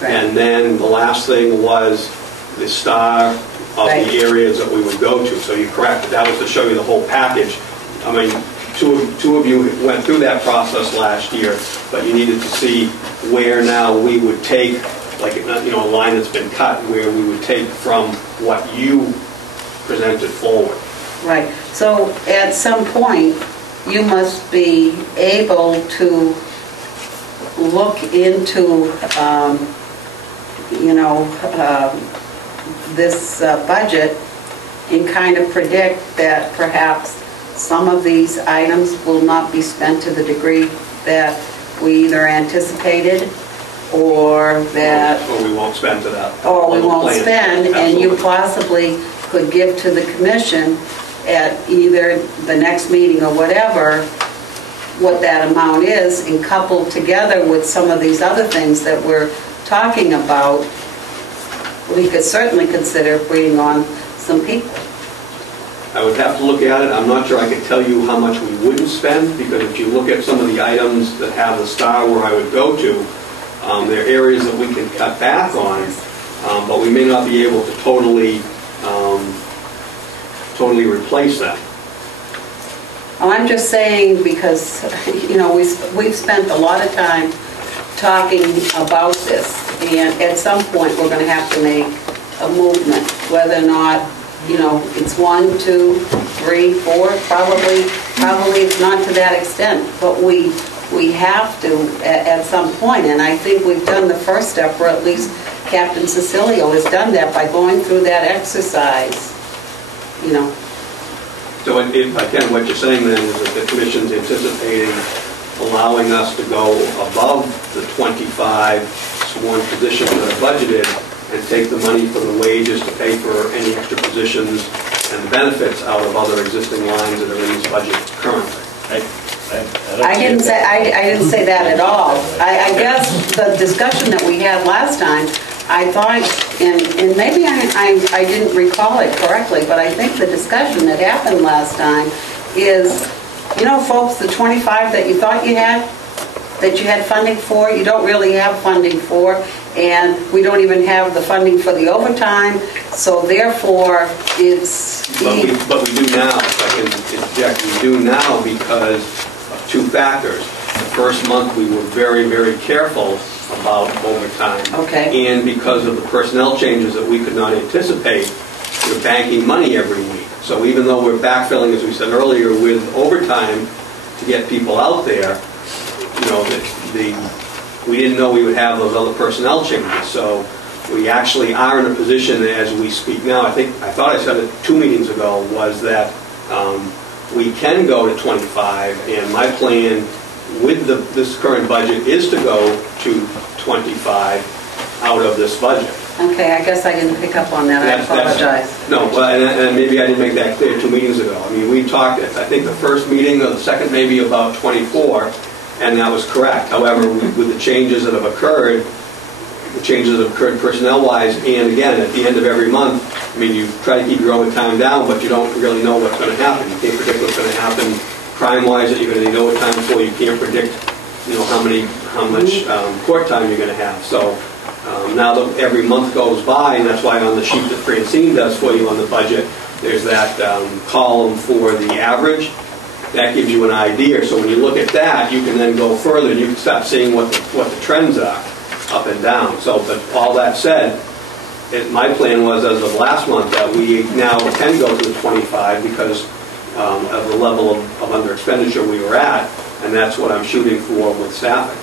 Right. And then the last thing was the star of Right. the areas that we would go to. So you're correct, that was to show you the whole package. I mean, two of you went through that process last year, but you needed to see where now we would take, like, you know, a line that's been cut, where we would take from what you presented forward. Right, so at some point, you must be able to look into, this budget and kind of predict that perhaps some of these items will not be spent to the degree that we either anticipated or that... Or we won't spend to that. Or we won't plan. spend, and you Absolutely. possibly could give to the commission at either the next meeting or whatever, what that amount is, and coupled together with some of these other things that we're talking about, we could certainly consider bringing on some people. I would have to look at it. I'm not sure I could tell you how much we wouldn't spend, because if you look at some of the items that have the star where I would go to, there are areas that we can cut back on, but we may not be able to totally replace that. Oh, I'm just saying because, you know, we've spent a lot of time talking about this, and at some point, we're going to have to make a movement, whether or not, you know, it's 1, 2, 3, 4, probably it's not to that extent, but we have to at some point, and I think we've done the first step, or at least Captain Cecilio has done that by going through that exercise, you know. So if I can, what you're saying then is that the commission's anticipating allowing us to go above the 25 sworn positions that are budgeted and take the money from the wages to pay for any extra positions and benefits out of other existing lines that are in this budget currently. I didn't say that at all. I guess the discussion that we had last time, I thought, and maybe I didn't recall it correctly, but I think the discussion that happened last time is, you know, folks, the 25 that you thought you had funding for, you don't really have funding for, and we don't even have the funding for the overtime, so therefore it's... But we do now, if I can interject, we do now because of two factors. The first month we were very, very careful about overtime. Okay. And because of the personnel changes that we could not anticipate, we're banking money every week. So even though we're backfilling, as we said earlier, with overtime to get people out there, you know, we didn't know we would have those other personnel changes. So we actually are in a position as we speak now, I thought I said it 2 meetings ago, was that we can go to 25, and my plan with this current budget is to go to 25 out of this budget. Okay, I guess I didn't pick up on that. I apologize. No, and maybe I didn't make that clear 2 meetings ago. I mean, we talked, I think the first meeting or the second maybe about 24, and that was correct. However, with the changes that have occurred, personnel-wise, and again, at the end of every month, I mean, you try to keep your overtime down, but you don't really know what's going to happen. You can't predict what's going to happen crime-wise that you're going to need overtime for. You can't predict, you know, how much court time you're going to have. So now that every month goes by, and that's why on the sheet that Francine does for you on the budget, there's that column for the average. That gives you an idea. So when you look at that, you can then go further and you can start seeing what the trends are up and down. So, but all that said, my plan was as of last month that we now can go to the 25 because of the level of under expenditure we were at, and that's what I'm shooting for with staffing.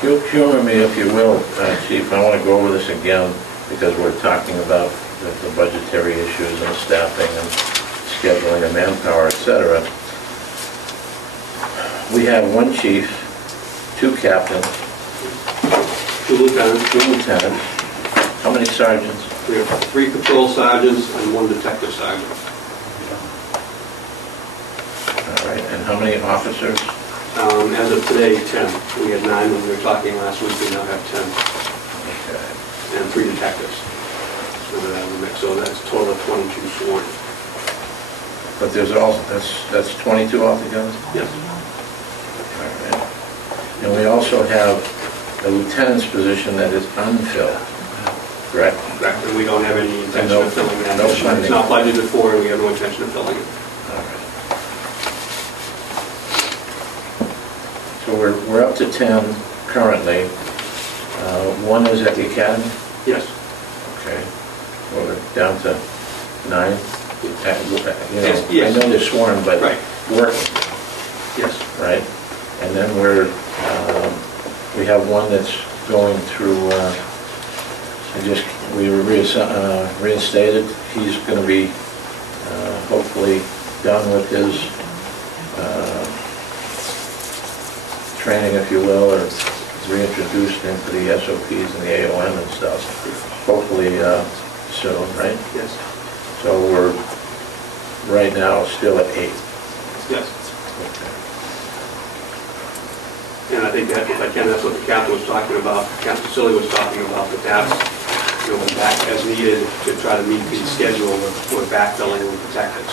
Humor me, if you will, Chief. I want to go over this again because we're talking about the budgetary issues and staffing and scheduling and manpower, etc. We have 1 chief, 2 captains, 2 lieutenants. 2 lieutenants. How many sergeants? We have 3 patrol sergeants and 1 detective sergeant. All right. And how many officers? As of today, 10. We had 9 when we were talking last week. We now have 10. Okay. And 3 detectives. So that's a total of 22 sworn. But there's also, that's 22 altogether? Yes. All right. And we also have a lieutenant's position that is unfilled, correct? Correct. And we don't have any intention of filling that. No funding. It's not budgeted for, and we have no intention of filling it. All right. So we're up to 10 currently. 1 is at the academy? Yes. Okay. Well, we're down to 9? Yes. I know they're sworn, but right. Working. Yes. Right? And then we have 1 that's going through, we were reinstated. He's going to be hopefully done with his training, if you will, or reintroduced into the SOPs and the AOM and stuff. Hopefully soon, right? Yes. So we're right now still at 8. Yes. Okay. And I think that, if I can, that's what the captain was talking about, Captain Cilio was talking about, that that's, back as needed to try to meet the schedule with backfilling with detectives.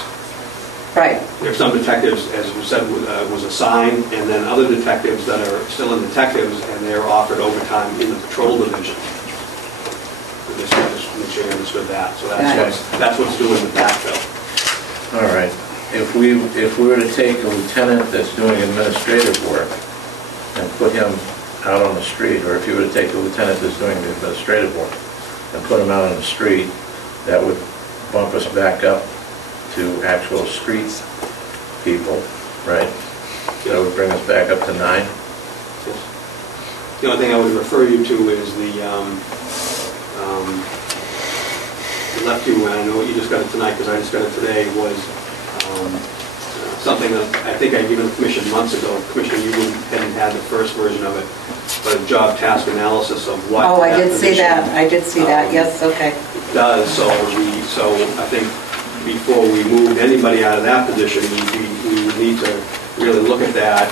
Right. There are some detectives, as we said, was assigned, and then other detectives that are still in detectives, and they're offered overtime in the patrol division. And this guy just make sure you understood that. So that's what's doing the backfill. All right. If we were to take a lieutenant that's doing administrative work and put him out on the street, or if you were to take a lieutenant that's doing the administrative work and put him out on the street, that would bump us back up to actual street people, right? That would bring us back up to 9. Yes. The only thing I would refer you to is the left you, and I know you just got it tonight because I just got it today, was something that I think I given the commission months ago. Commissioner, you hadn't had the first version of it, but a job task analysis of what. Oh, I did see that. I did see that. Yes, okay. Does so I think before we moved anybody out of that position, we would need to really look at that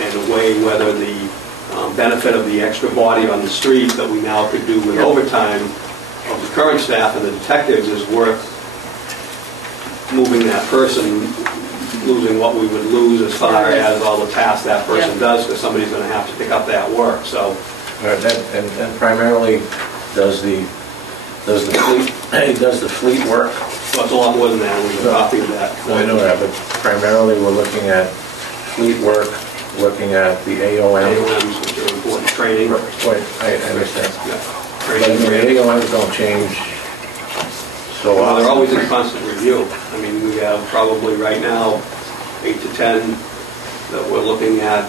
and weigh whether the benefit of the extra body on the street that we now could do with overtime of the current staff and the detectives is worth moving that person, losing what we would lose as far as all the tasks that person does, because somebody's going to have to pick up that work. So, and primarily does the fleet work? Well, it's a lot more than that. We can copy of that. No, I know that, but primarily we're looking at fleet work, looking at the AOM. AOMs, which are important training. Right, I understand. Yeah. But I mean, the AOMs don't change so Well, often. they're always in constant review. I mean, we have probably right now 8 to 10 that we're looking at,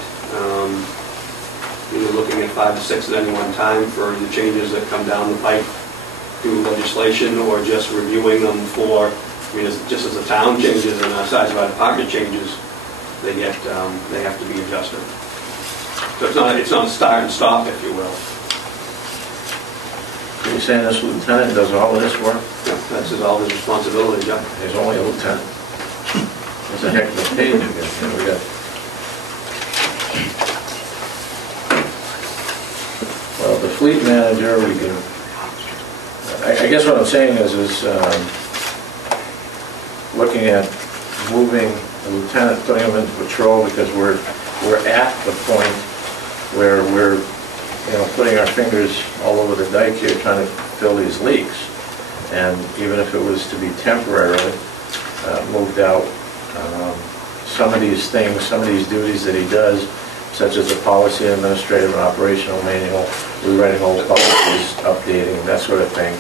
either looking at 5 to 6 at any one time for the changes that come down the pipe through legislation, or just reviewing them for, I mean, just as the town changes and the size of our department changes, they have to be adjusted. So it's not start and stop, if you will. You're saying this lieutenant does all of this work? Yeah, that's all his responsibility, yeah. He's only a lieutenant. That's a heck of a page again. We got. Well, the fleet manager, we can. I guess what I'm saying is looking at moving the lieutenant, putting him into patrol, because we're at the point where we're putting our fingers all over the dike here trying to fill these leaks. And even if it was to be temporarily moved out, some of these things, some of these duties that he does, such as the policy, administrative, and operational manual, rewriting old policies, updating, that sort of thing,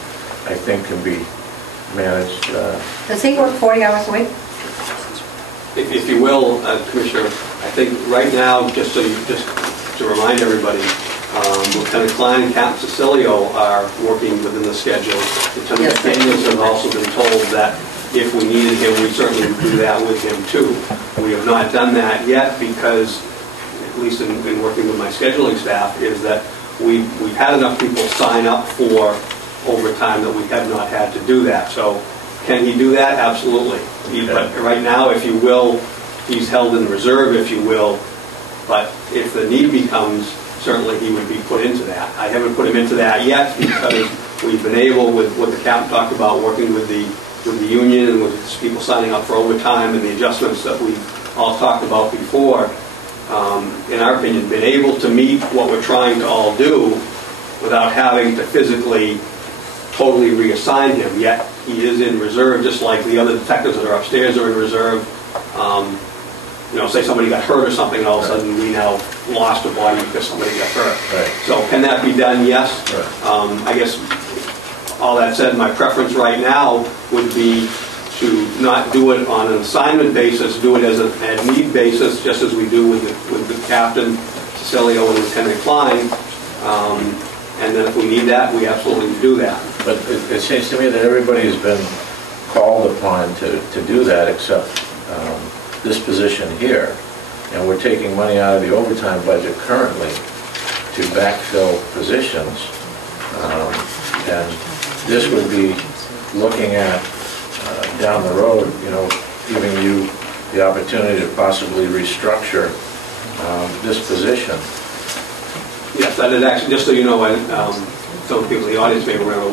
I think can be managed. Does he work 40 hours a week? If you will, Commissioner, I think right now, just to remind everybody, Lieutenant Klein and Captain Cilio are working within the schedule. Lieutenant Daniels has also been told that if we needed him, we certainly would do that with him too. We have not done that yet because, at least in working with my scheduling staff, is that we've had enough people sign up for overtime that we have not had to do that. So can he do that? Absolutely. But right now, if you will, he's held in reserve, if you will. But if the need becomes, certainly he would be put into that. I haven't put him into that yet because we've been able, with what the captain talked about, working with the union and with people signing up for overtime and the adjustments that we've all talked about before, in our opinion, been able to meet what we're trying to all do without having to physically totally reassign him. Yet he is in reserve, just like the other detectives that are upstairs are in reserve. Say somebody got hurt or something, and all of a sudden we now lost a body because somebody got hurt. Right. So can that be done? Yes. Right. I guess all that said, my preference right now would be to not do it on an assignment basis, do it as a need basis, just as we do with the captain, Cilio, and Lieutenant Klein. And then if we need that, we absolutely do that. But it seems to me that everybody has been called upon to do that except this position here. And we're taking money out of the overtime budget currently to backfill positions. And this would be looking at down the road, giving you the opportunity to possibly restructure this position. Yes, that is actually, just so you know, and some people in the audience may remember,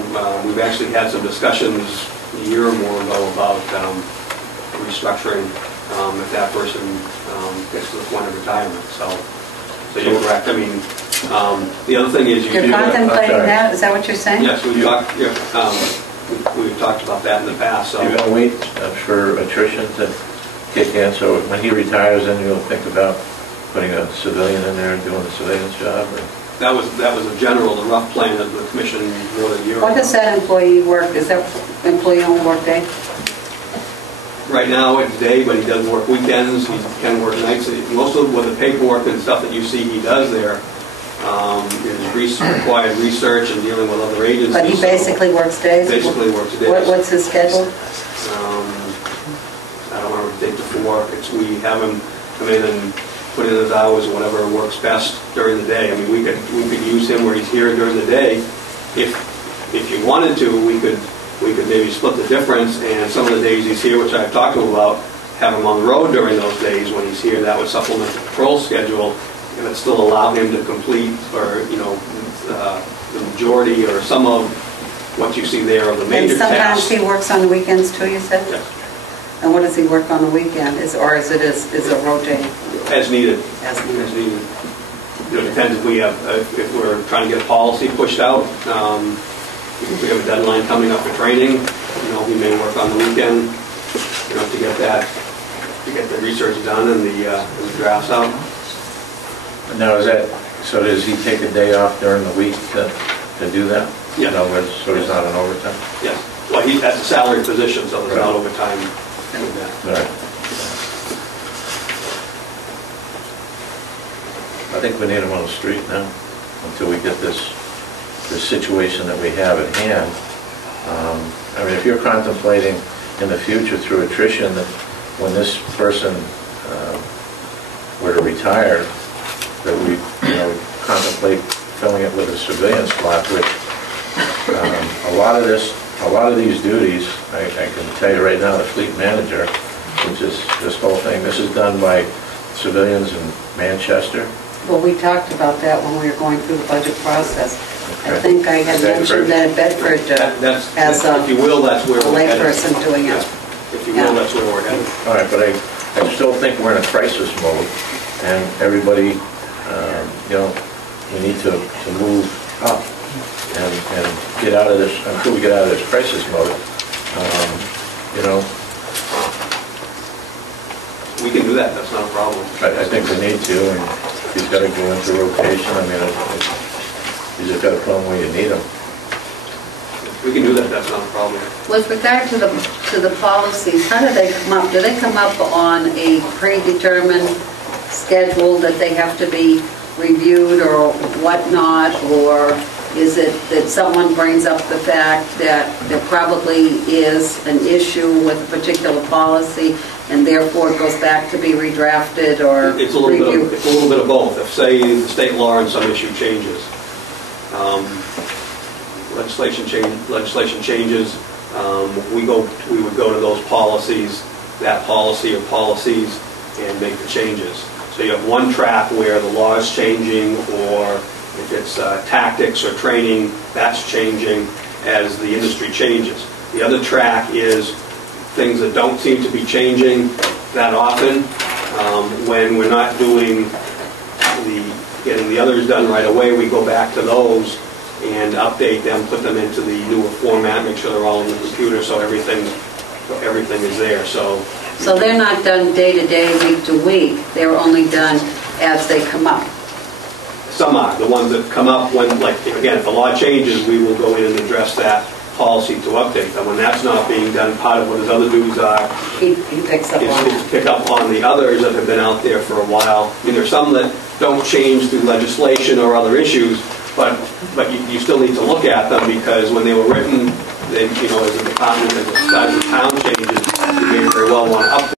we've actually had some discussions a year or more ago about restructuring if that person gets to the point of retirement. So you're correct. I mean, the other thing is you You're do contemplating that? Is that what you're saying? Yes, we've talked about that in the past. So You're going to wait for attrition to kick in, so when he retires, then you'll think about putting a civilian in there and doing the civilian's job? Or? that was the rough plan of the commission more than a year ago. What does that employee work? Is that employee only work day? Right now, it's day, but he does work weekends, he can work nights. Most of the paperwork and stuff that you see he does there is required research and dealing with other agencies. But he basically works days? Basically works days. What's his schedule? I don't remember the date before. We have him come in and put in his hours or whatever works best during the day. I mean, we could use him where he's here during the day. If you wanted to, we could maybe split the difference, and some of the days he's here, which I've talked to him about, have him on the road during those days when he's here. That would supplement the patrol schedule, and it still allow him to complete, or the majority or some of what you see there of the major tasks. And sometimes he works on the weekends too, you said? Yes. And what does he work on the weekend? Is it a rotating? As needed. As needed. As needed. It depends if we're trying to get a policy pushed out. If we have a deadline coming up for training, we may work on the weekend, to get the research done and the drafts out. Now, so does he take a day off during the week to do that? Yeah. In other words, so he's not on overtime? Yes. Well, that's a salary position, so there's not overtime with that. Right. I think we need him on the street now until we get this situation that we have at hand. I mean, if you're contemplating in the future through attrition that when this person were to retire, that we contemplate filling it with a civilian slot, which a lot of these duties, I can tell you right now, the fleet manager, which is this whole thing, this is done by civilians in Manchester. Well, we talked about that when we were going through the budget process. Okay. I think I had mentioned that Bedford has if you will, that's where a we're headed. layperson doing it. If you will, that's where we're headed. All right, but I still think we're in a crisis mode, and everybody, we need to move up and get out of this, until we get out of this crisis mode. We can do that, that's not a problem. I think we need to, and he's got to go into rotation. I mean, you just got to put him where you need him. We can do that, that's not a problem. With regard to the policies, how do they come up? Do they come up on a predetermined schedule that they have to be reviewed or whatnot? Or is it that someone brings up the fact that there probably is an issue with a particular policy and therefore it goes back to be redrafted or It's a little bit of both. If, say, the state law and some issue changes, legislation changes, we would go to those policies, that policy or policies, and make the changes. So you have one track where the law is changing, or if it's tactics or training, that's changing as the industry changes. The other track is things that don't seem to be changing that often. When we're not getting the others done right away, we go back to those and update them, put them into the newer format, make sure they're all in the computer so everything is there. So they're not done day to day, week to week. They're only done as they come up. some are. The ones that come up when, like, again, if the law changes, we will go in and address that policy to update them. When that's not being done, part of what his other duties are He picks up on is that. to pick up on the others that have been out there for a while. I mean, there's some that don't change through legislation or other issues, but you still need to look at them, because when they were written, they, as a department, as the size of the town changes, you may very well want to update.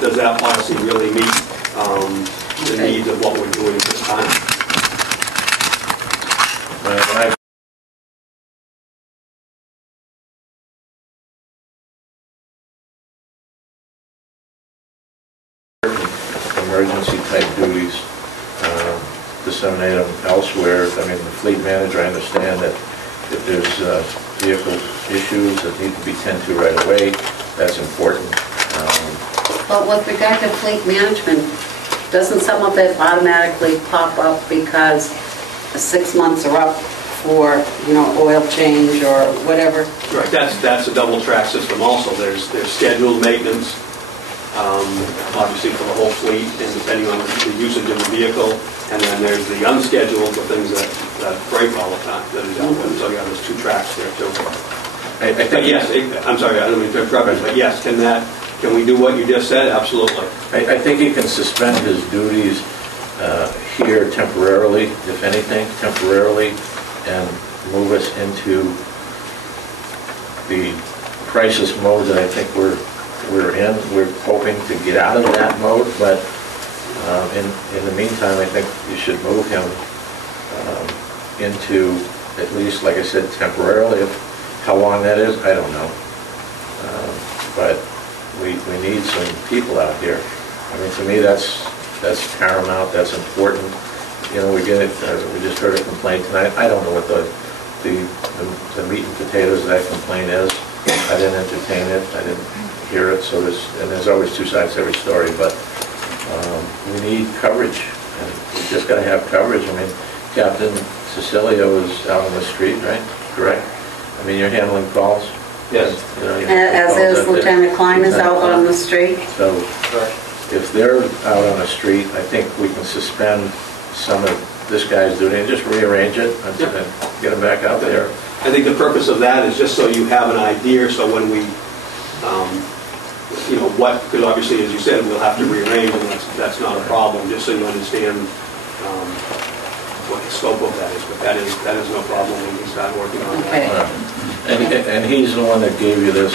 Does that policy really meet the needs of what we're doing at this time? When I emergency type duties, disseminate them elsewhere. I mean, the fleet manager, I understand that if there's vehicle issues that need to be tended to right away, that's important. But with regard to fleet management, doesn't some of it automatically pop up because 6 months are up for, oil change or whatever? Right, that's a double track system also. There's scheduled maintenance, obviously for the whole fleet and depending on the usage of the vehicle. And then there's the unscheduled, the things that break all the time that are dealt with. So yeah, there's 2 tracks there too. But yes, I'm sorry, I don't mean to interrupt you, but yes, can we do what you just said? Absolutely. I think he can suspend his duties here temporarily, if anything, temporarily, and move us into the crisis mode that I think we're in. We're hoping to get out of that mode, but in the meantime, I think you should move him into, at least, like I said, temporarily. How long that is, I don't know. But we need some people out here. I mean, to me, that's paramount, that's important. We get it, we just heard a complaint tonight. I don't know what the meat and potatoes of that complaint is. I didn't entertain it, I didn't hear it, so there's always 2 sides to every story, but we need coverage, and we just got to have coverage. I mean, Captain Cecilio is out on the street, right? Correct? I mean, you're handling calls? Yes. As is Lieutenant Klein is out on the street? So if they're out on the street, I think we can suspend some of this guy's duty and just rearrange it and get him back out there. I think the purpose of that is just so you have an idea, so when we, because obviously, as you said, we'll have to rearrange, and that's not a problem, just so you understand what the scope of that is. But that is no problem when we start working on that. And he's the one that gave you this,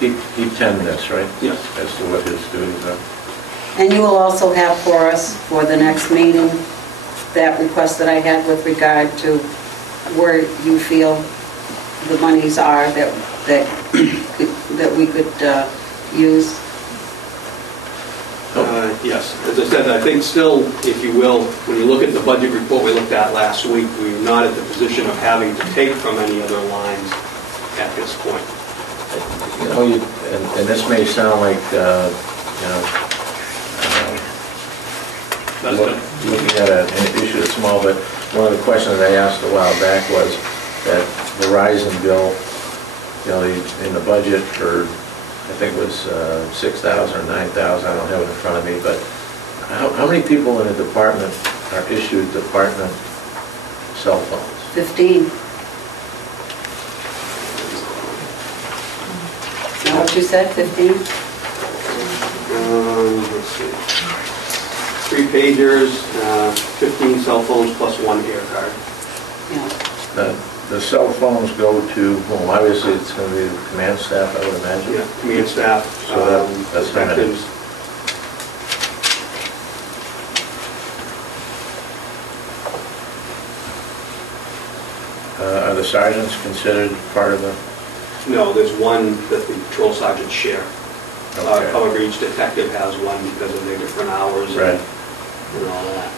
he penned this, right? Yes. As to what his duties are. And you will also have for us, for the next meeting, that request that I had with regard to where you feel the monies are that we could use. Yes, as I said, I think still, if you will, when you look at the budget report we looked at last week, we're not at the position of having to take from any other lines at this point. And this may sound like, looking at an issue that's small, but one of the questions I asked a while back was that Verizon bill, in the budget for, I think it was 6,000 or 9,000, I don't have it in front of me, but how many people in a department are issued department cell phones? 15. Is that what you said, 15? Let's see. 3 pagers, 15 cell phones plus 1 air card. Yeah. The cell phones go to whom? Obviously, it's going to be the command staff, I would imagine. Yeah, command staff, So that's detectives. Are the sergeants considered part of the? No, there's one that the patrol sergeants share. Okay. However, each detective has one because of their different hours Right. and all that.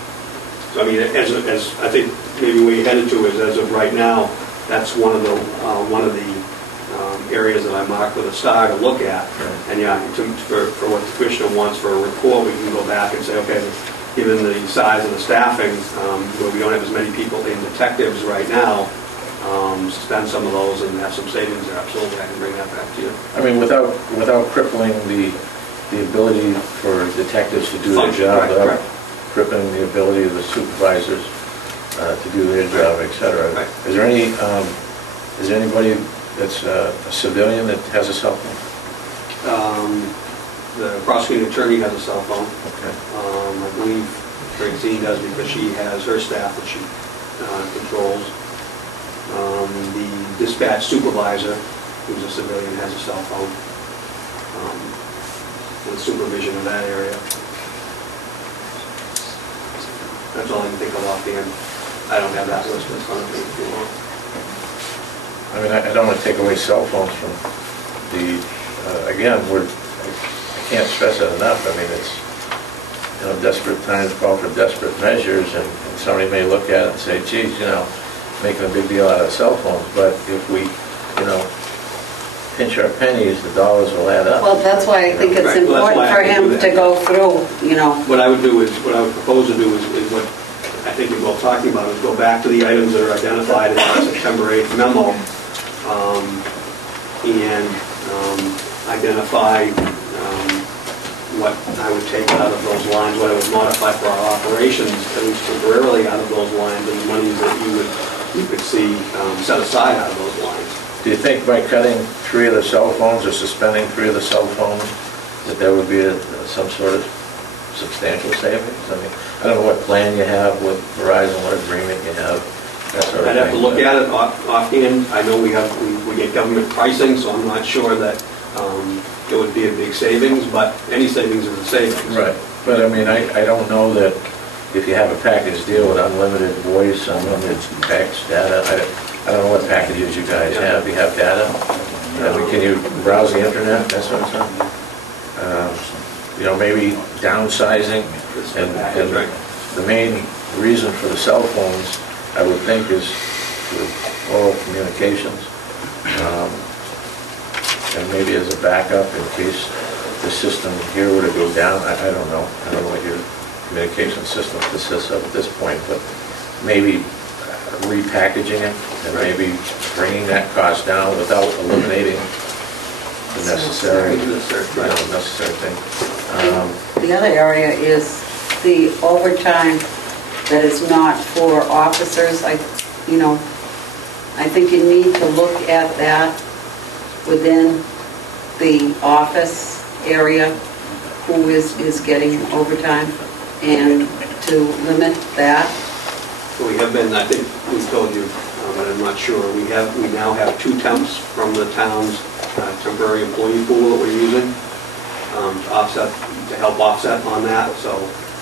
So, I mean, as I think maybe where you headed to is, as of right now, that's one of the areas that I marked with a star to look at. Right. And yeah, for what the commissioner wants for a report, we can go back and say, okay, given the size of the staffing, where we don't have as many people in detectives right now, suspend some of those and have some savings there. Absolutely, I can bring that back to you. I mean, without crippling the ability for detectives to do their job, Right, without right. crippling the ability of the supervisors to do their job, et cetera. Right. Is there anybody that's a civilian that has a cell phone? The prosecuting attorney has a cell phone. Okay. I believe Francine does because she has her staff that she controls. The dispatch supervisor, who's a civilian, has a cell phone. With supervision of that area. That's all I can think of offhand. I don't have that list in front of me if you want. I mean, I don't want to take away cell phones from the, again, I can't stress it enough. I mean, desperate times call for desperate measures, and somebody may look at it and say, geez, making a big deal out of cell phones, but if we, pinch our pennies, the dollars will add up. Well, that's why I think it's Right, well, that's important why for I can do him that. to go through, What I would propose to do is what I think you're both talking about, is go back to the items that are identified in the September 8th memo, and identify what I would take out of those lines, what I would modify for our operations, at least temporarily out of those lines, and the monies that you could see set aside out of those lines. Do you think by cutting 3 of the cell phones or suspending 3 of the cell phones, that there would be some sort of substantial savings? I mean, I don't know what plan you have with Verizon, what agreement you have, that sort of thing. I'd have to look at it offhand. I know we get government pricing, so I'm not sure that it would be a big savings, but any savings is a savings. Right, but I mean, I don't know that if you have a package deal with unlimited voice, unlimited text, data, I don't know what packages you guys have. Do you have data? I mean, can you browse the internet, that sort of stuff? Maybe downsizing, and the main reason for the cell phones, I would think, is for oral communications, and maybe as a backup in case the system here were to go down. I don't know. I don't know what your communication system consists of at this point, but maybe repackaging it and maybe bringing that cost down without eliminating the necessary thing. the other area is the overtime that is not for officers. I think you need to look at that within the office area, who is getting overtime, and to limit that. We have been, I think we told you, but I'm not sure, we now have 2 temps from the town's temporary employee pool that we're using to help offset on that, so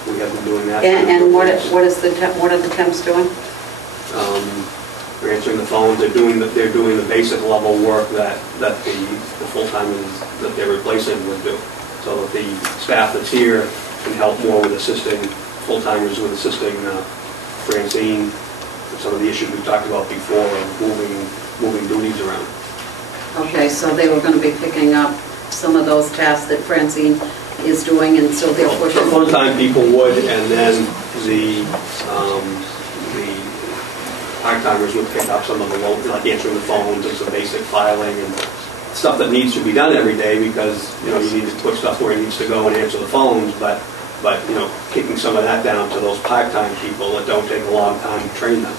we have been doing that. And what are the temps doing? They're answering the phones, they're doing the basic level work that the full-timers that they're replacing would do. So that the staff that's here can help more with assisting, full-timers with assisting Francine with some of the issues we talked about before, of moving duties around. Okay, so they were going to be picking up some of those tasks that Francine is doing, and so they're pushing. For full-time people would, and then the part-timers would pick up some of the like answering the phones and some basic filing and stuff that needs to be done every day, because you need to put stuff where it needs to go and answer the phones, but kicking some of that down to those part-time people that don't take a long time to train them.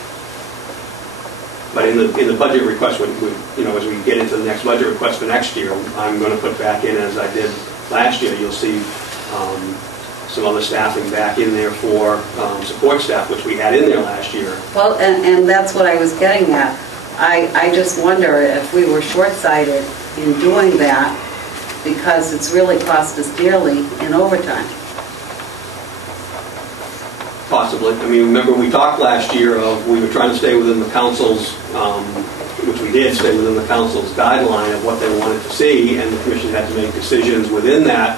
But in the budget request, as we get into the next budget request for next year, I'm going to put back in, as I did last year, you'll see some other staffing back in there for support staff, which we had in there last year. Well, and that's what I was getting at. I just wonder if we were short-sighted in doing that, because it's really cost us dearly in overtime. Possibly. I mean, remember we talked last year of, we were trying to stay within the council's, which we did, stay within the council's guideline of what they wanted to see, and the commission had to make decisions within that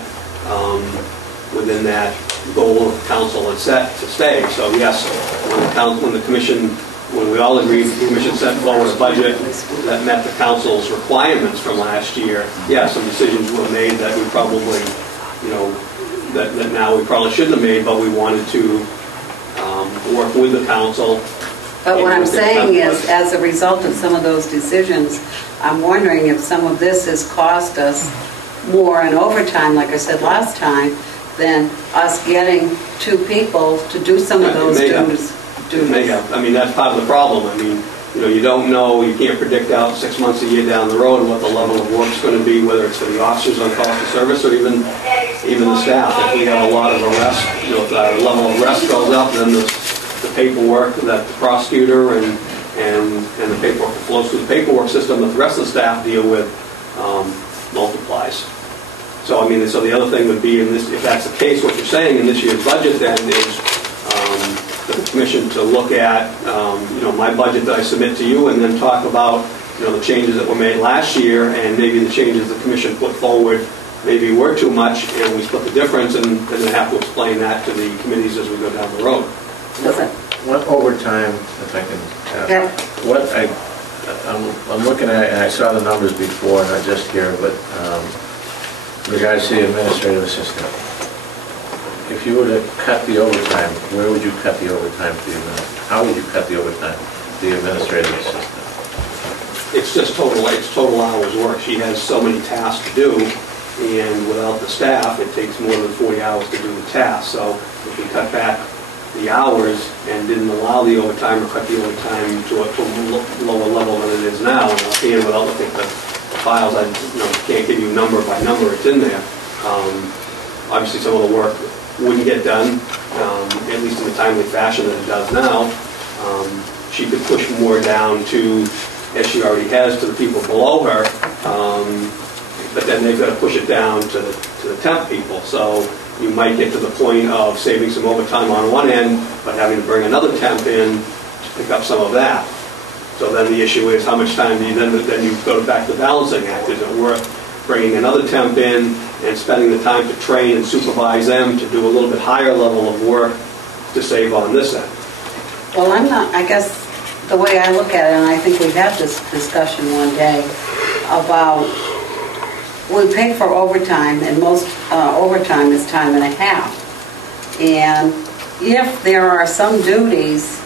goal of the council had set to stay. So yes, when we all agreed, the commission set forward a budget that met the council's requirements from last year, yeah, some decisions were made that we probably, that now we probably shouldn't have made, but we wanted to work with the council. But what I'm saying is, as a result of some of those decisions, I'm wondering if some of this has cost us more in overtime, like I said last time, than us getting 2 people to do some of those duties. It may have. I mean, that's part of the problem. I mean, you don't know, you can't predict out 6 months, a year down the road what the level of work's going to be, whether it's for the officers on call for service or even the staff. If we have a lot of arrest, if our level of arrest goes up, then the paperwork that the prosecutor and the paperwork that flows through the paperwork system that the rest of the staff deal with multiplies. So I mean, so the other thing would be, if that's the case, what you're saying in this year's budget then is the commission to look at my budget that I submit to you, and then talk about the changes that were made last year, and maybe the changes the commission put forward maybe were too much, and we split the difference, and then have to explain that to the committees as we go down the road. What overtime, if I can ask? Yeah. What I'm looking at, and I saw the numbers before, not just here, but in regards to the administrative assistant. If you were to cut the overtime, where would you cut the overtime for the how would you cut the overtime for the administrative assistant? It's just total hours work. She has so many tasks to do, and without the staff, it takes more than 40 hours to do the task. So if we cut back the hours and didn't allow the overtime or cut the overtime to a lower level than it is now, and offhand, without looking at the files, I can't give you number by number, it's in there. Obviously, some of the work wouldn't get done, at least in the timely fashion that it does now. She could push more down to, as she already has, to the people below her, but then they've got to push it down to the temp people. So you might get to the point of saving some overtime on one end, but having to bring another temp in to pick up some of that. So then the issue is, how much time do you then you go back to the balancing act? Is it worth bringing another temp in and spending the time to train and supervise them to do a little bit higher level of work to save on this end? Well, I guess the way I look at it, and I think we had this discussion one day about, we pay for overtime, and most overtime is time and a half. And if there are some duties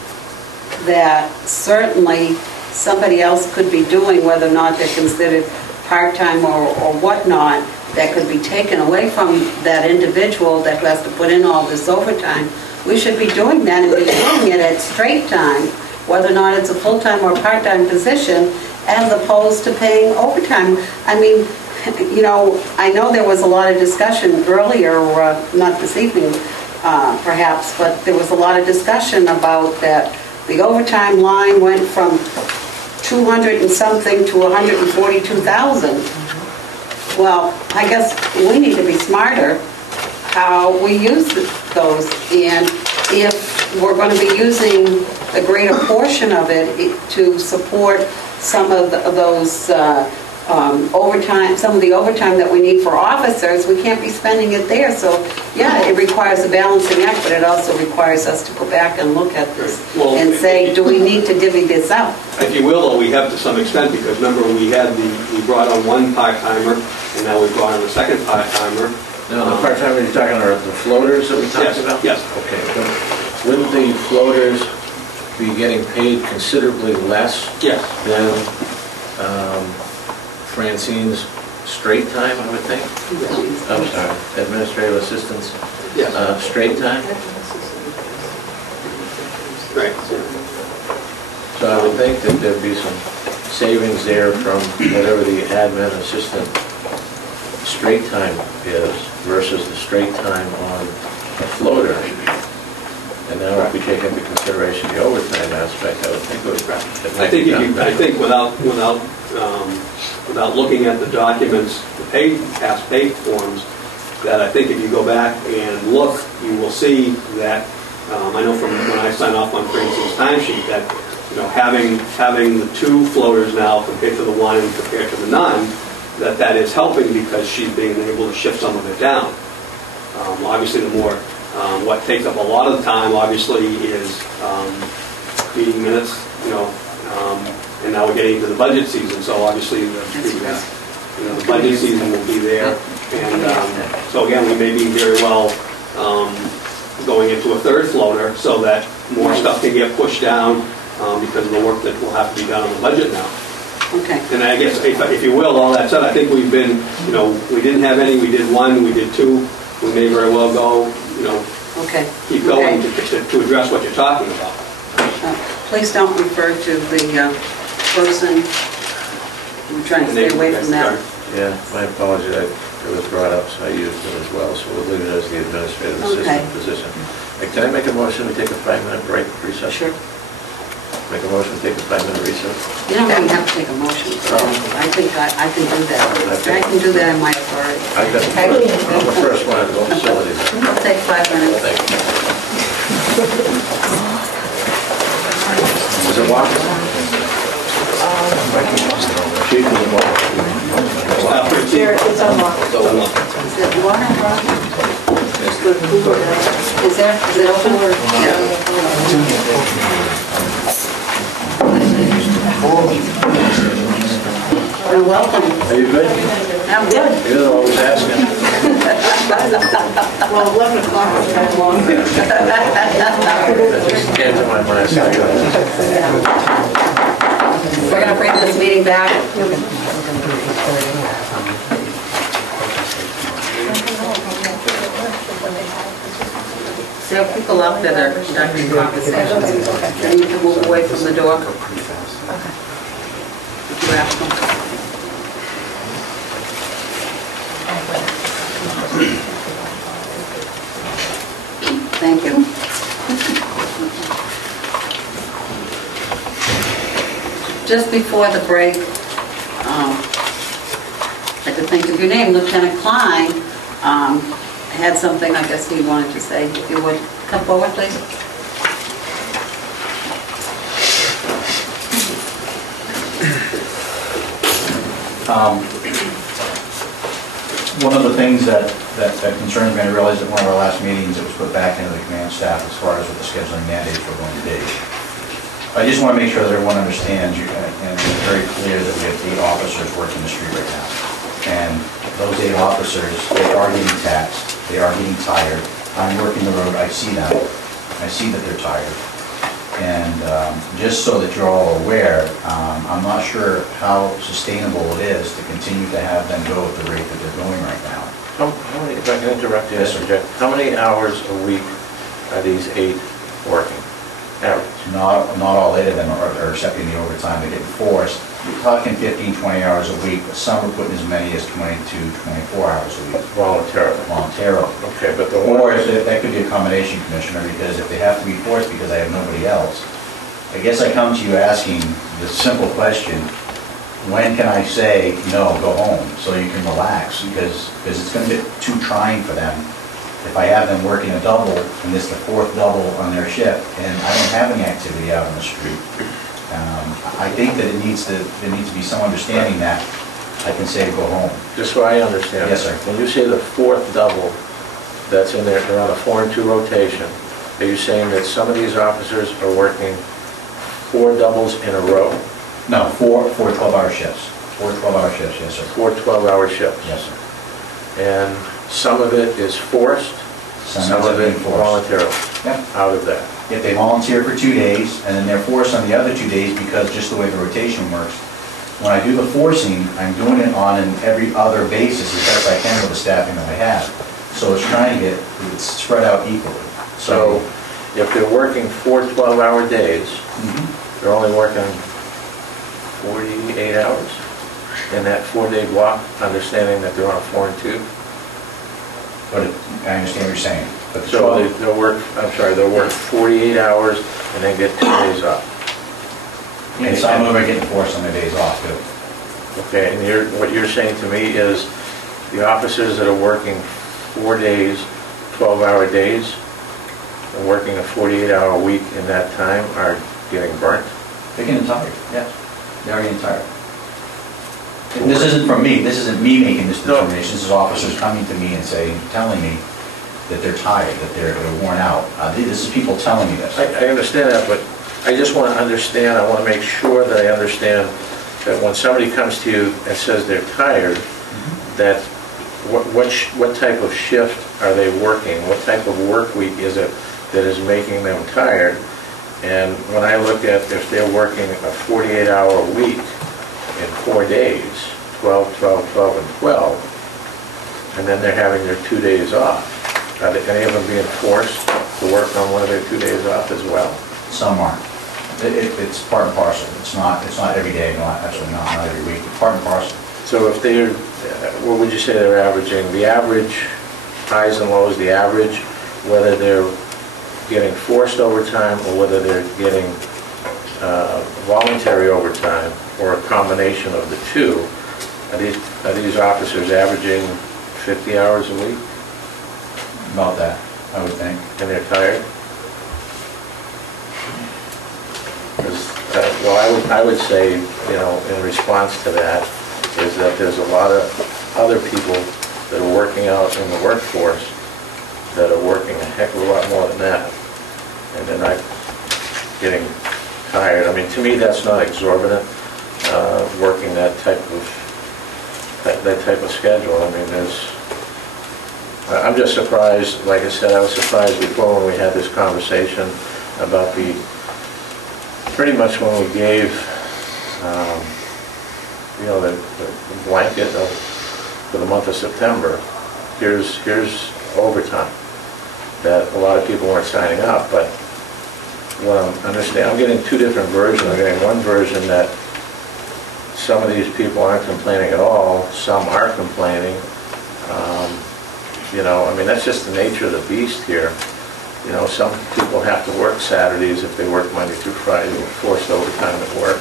that certainly somebody else could be doing, whether or not they're considered part-time or whatnot, that could be taken away from that individual that has to put in all this overtime, we should be doing that and be doing it at straight time, whether or not it's a full-time or part-time position, as opposed to paying overtime. I mean, I know there was a lot of discussion earlier, not this evening perhaps, but there was a lot of discussion about that the overtime line went from 200 and something to 142,000. Well, I guess we need to be smarter how we use those, and if we're going to be using a greater portion of it to support some of those overtime, some of the overtime that we need for officers, we can't be spending it there. So, yeah, it requires a balancing act, but it also requires us to go back and look at this and say, do we need to divvy this up? If you will, though, we have to some extent, because remember we brought on one part-timer, and now we brought on a second part-timer. Now, the part-timer you're talking about the floaters that we talked about? Yes. Okay, but wouldn't the floaters be getting paid considerably less than Francine's straight time, I would think? I'm sorry, administrative assistants? Yes. Straight time? Right. So I would think that there'd be some savings there from whatever the admin assistant straight time is versus the straight time on a floater. And now if we take into consideration the overtime aspect, I would think it would I think without looking at the documents, the past pay forms, that I think if you go back and look, you will see that, I know from when I sign off on Francine's timesheet, that having the two floaters now compared to the one and compared to the none, that is helping because she's being able to shift some of it down. Obviously, the more what takes up a lot of the time, obviously, is meeting minutes, and now we're getting into the budget season, so obviously the budget season will be there. And so again, we may be very well going into a third floater so that more stuff can get pushed down because of the work that will have to be done on the budget now. Okay. And I guess, if you will, all that said, I think we've been, we didn't have any, we did one, we did two. We may very well go, keep going to address what you're talking about. Please don't refer to the person. I'm trying to stay away from that. Yeah, my apologies. It was brought up, so I used it as well. So we'll leave it as the administrative assistant position. Can I make a motion to take a 5-minute break, recess? Sure. Make a motion to take a 5-minute recess? You don't even have to take a motion. I think I can do that. I can do that in my authority. I'm the first one to go facilities. I'll take 5 minutes. Thank you. Is it walking? Chief, is it walking? There, it's unlocked. Is it one or one? Is it open or? Well, welcome. Are you good? I'm good. You're always asking. Well, 11 o'clock is kind of long. That just came to my mind. We're going to bring this meeting back. There are people out there that are conducting conversations, and you can move away from the door. If you ask them. Thank you. Just before the break, I'd like to think of your name, Lieutenant Klein, had something I guess he wanted to say. If you would come forward, please. One of the things that concerns me, I realized at one of our last meetings, it was put back into the command staff as far as what the scheduling mandates were going to be. I just want to make sure that everyone understands, and it's very clear that we have 8 officers working the street right now. And those 8 officers, they are getting taxed, they are getting tired. I'm working the road, I see them, I see that they're tired. And just so that you're all aware, I'm not sure how sustainable it is to continue to have them go at the rate that they're going right now. How many, if I can interrupt you, Yes, sir. Jack, how many hours a week are these 8 working? Average? Not all 8 of them are accepting the overtime, they're getting forced. We're talking 15, 20 hours a week, but some are putting as many as 22, 24 hours a week. Voluntarily. Okay, but the Or ones, if that could be a combination, Commissioner, because if they have to be forced because I have nobody else, I guess I come to you asking the simple question, when can I say, no, go home, so you can relax? Because it's going to get too trying for them. If I have them working a double, and this is the 4th double on their shift, and I don't have any activity out on the street, I think that there needs to be some understanding that I can say to go home. just so I understand. Yes, sir. When you say the 4th double that's in there, they're on a 4 and 2 rotation, are you saying that some of these officers are working 4 doubles in a row? No, 4 12-hour shifts. 4 12-hour shifts, yes, sir. 4 12-hour shifts? Yes, sir. And some of it is forced, some of it voluntarily, Yep. out of that. If they volunteer for 2 days, and then they're forced on the other 2 days because just the way the rotation works, when I do the forcing, I'm doing it on an every other basis as best I can with the staffing that I have. So it's trying to get it spread out equally. So if they're working 4 12-hour days, they're only working 48 hours in that 4-day block, understanding that they're on a 4 and 2? But I understand what you're saying. But the So 12 they'll work 48 hours and then get 2 days off. and some of them are getting forced on their days off, too. Okay, and what you're saying to me is the officers that are working 4 days, 12-hour days, and working a 48-hour week in that time are getting burnt? They're getting tired, yes. They're getting tired. And this isn't from me, this isn't me making this determination, this is officers coming to me and saying, telling me that they're tired, that they're worn out. This is people telling me this. I understand that, but I just want to understand, I want to make sure that I understand that when somebody comes to you and says they're tired, that what type of shift are they working? What type of work week is it that is making them tired? And when I look at if they're working a 48-hour week in 4 days, 12, 12, 12, and 12, and then they're having their 2 days off, are any of them being forced to work on one of their 2 days off as well? Some aren't. It's part and parcel. It's not every day, absolutely not every week, it's part and parcel. So if they're, what would you say they're averaging? The average highs and lows, the average, whether they're getting forced overtime or whether they're getting voluntary overtime or a combination of the two, are these officers averaging 50 hours a week? About that, I would think. And they're tired? Well, I would say, in response to that, is that there's a lot of other people that are working out in the workforce that are working a heck of a lot more than that, and they're not getting tired. I mean, to me, that's not exorbitant, working that type of schedule. I mean, I'm just surprised, like I said, I was surprised before when we had this conversation about pretty much when we gave, the blanket for the month of September, here's overtime, that a lot of people weren't signing up, but what I'm getting two different versions. I'm getting one version that some of these people aren't complaining at all, some are complaining. I mean, that's just the nature of the beast here. Some people have to work Saturdays if they work Monday through Friday, they're forced overtime at work.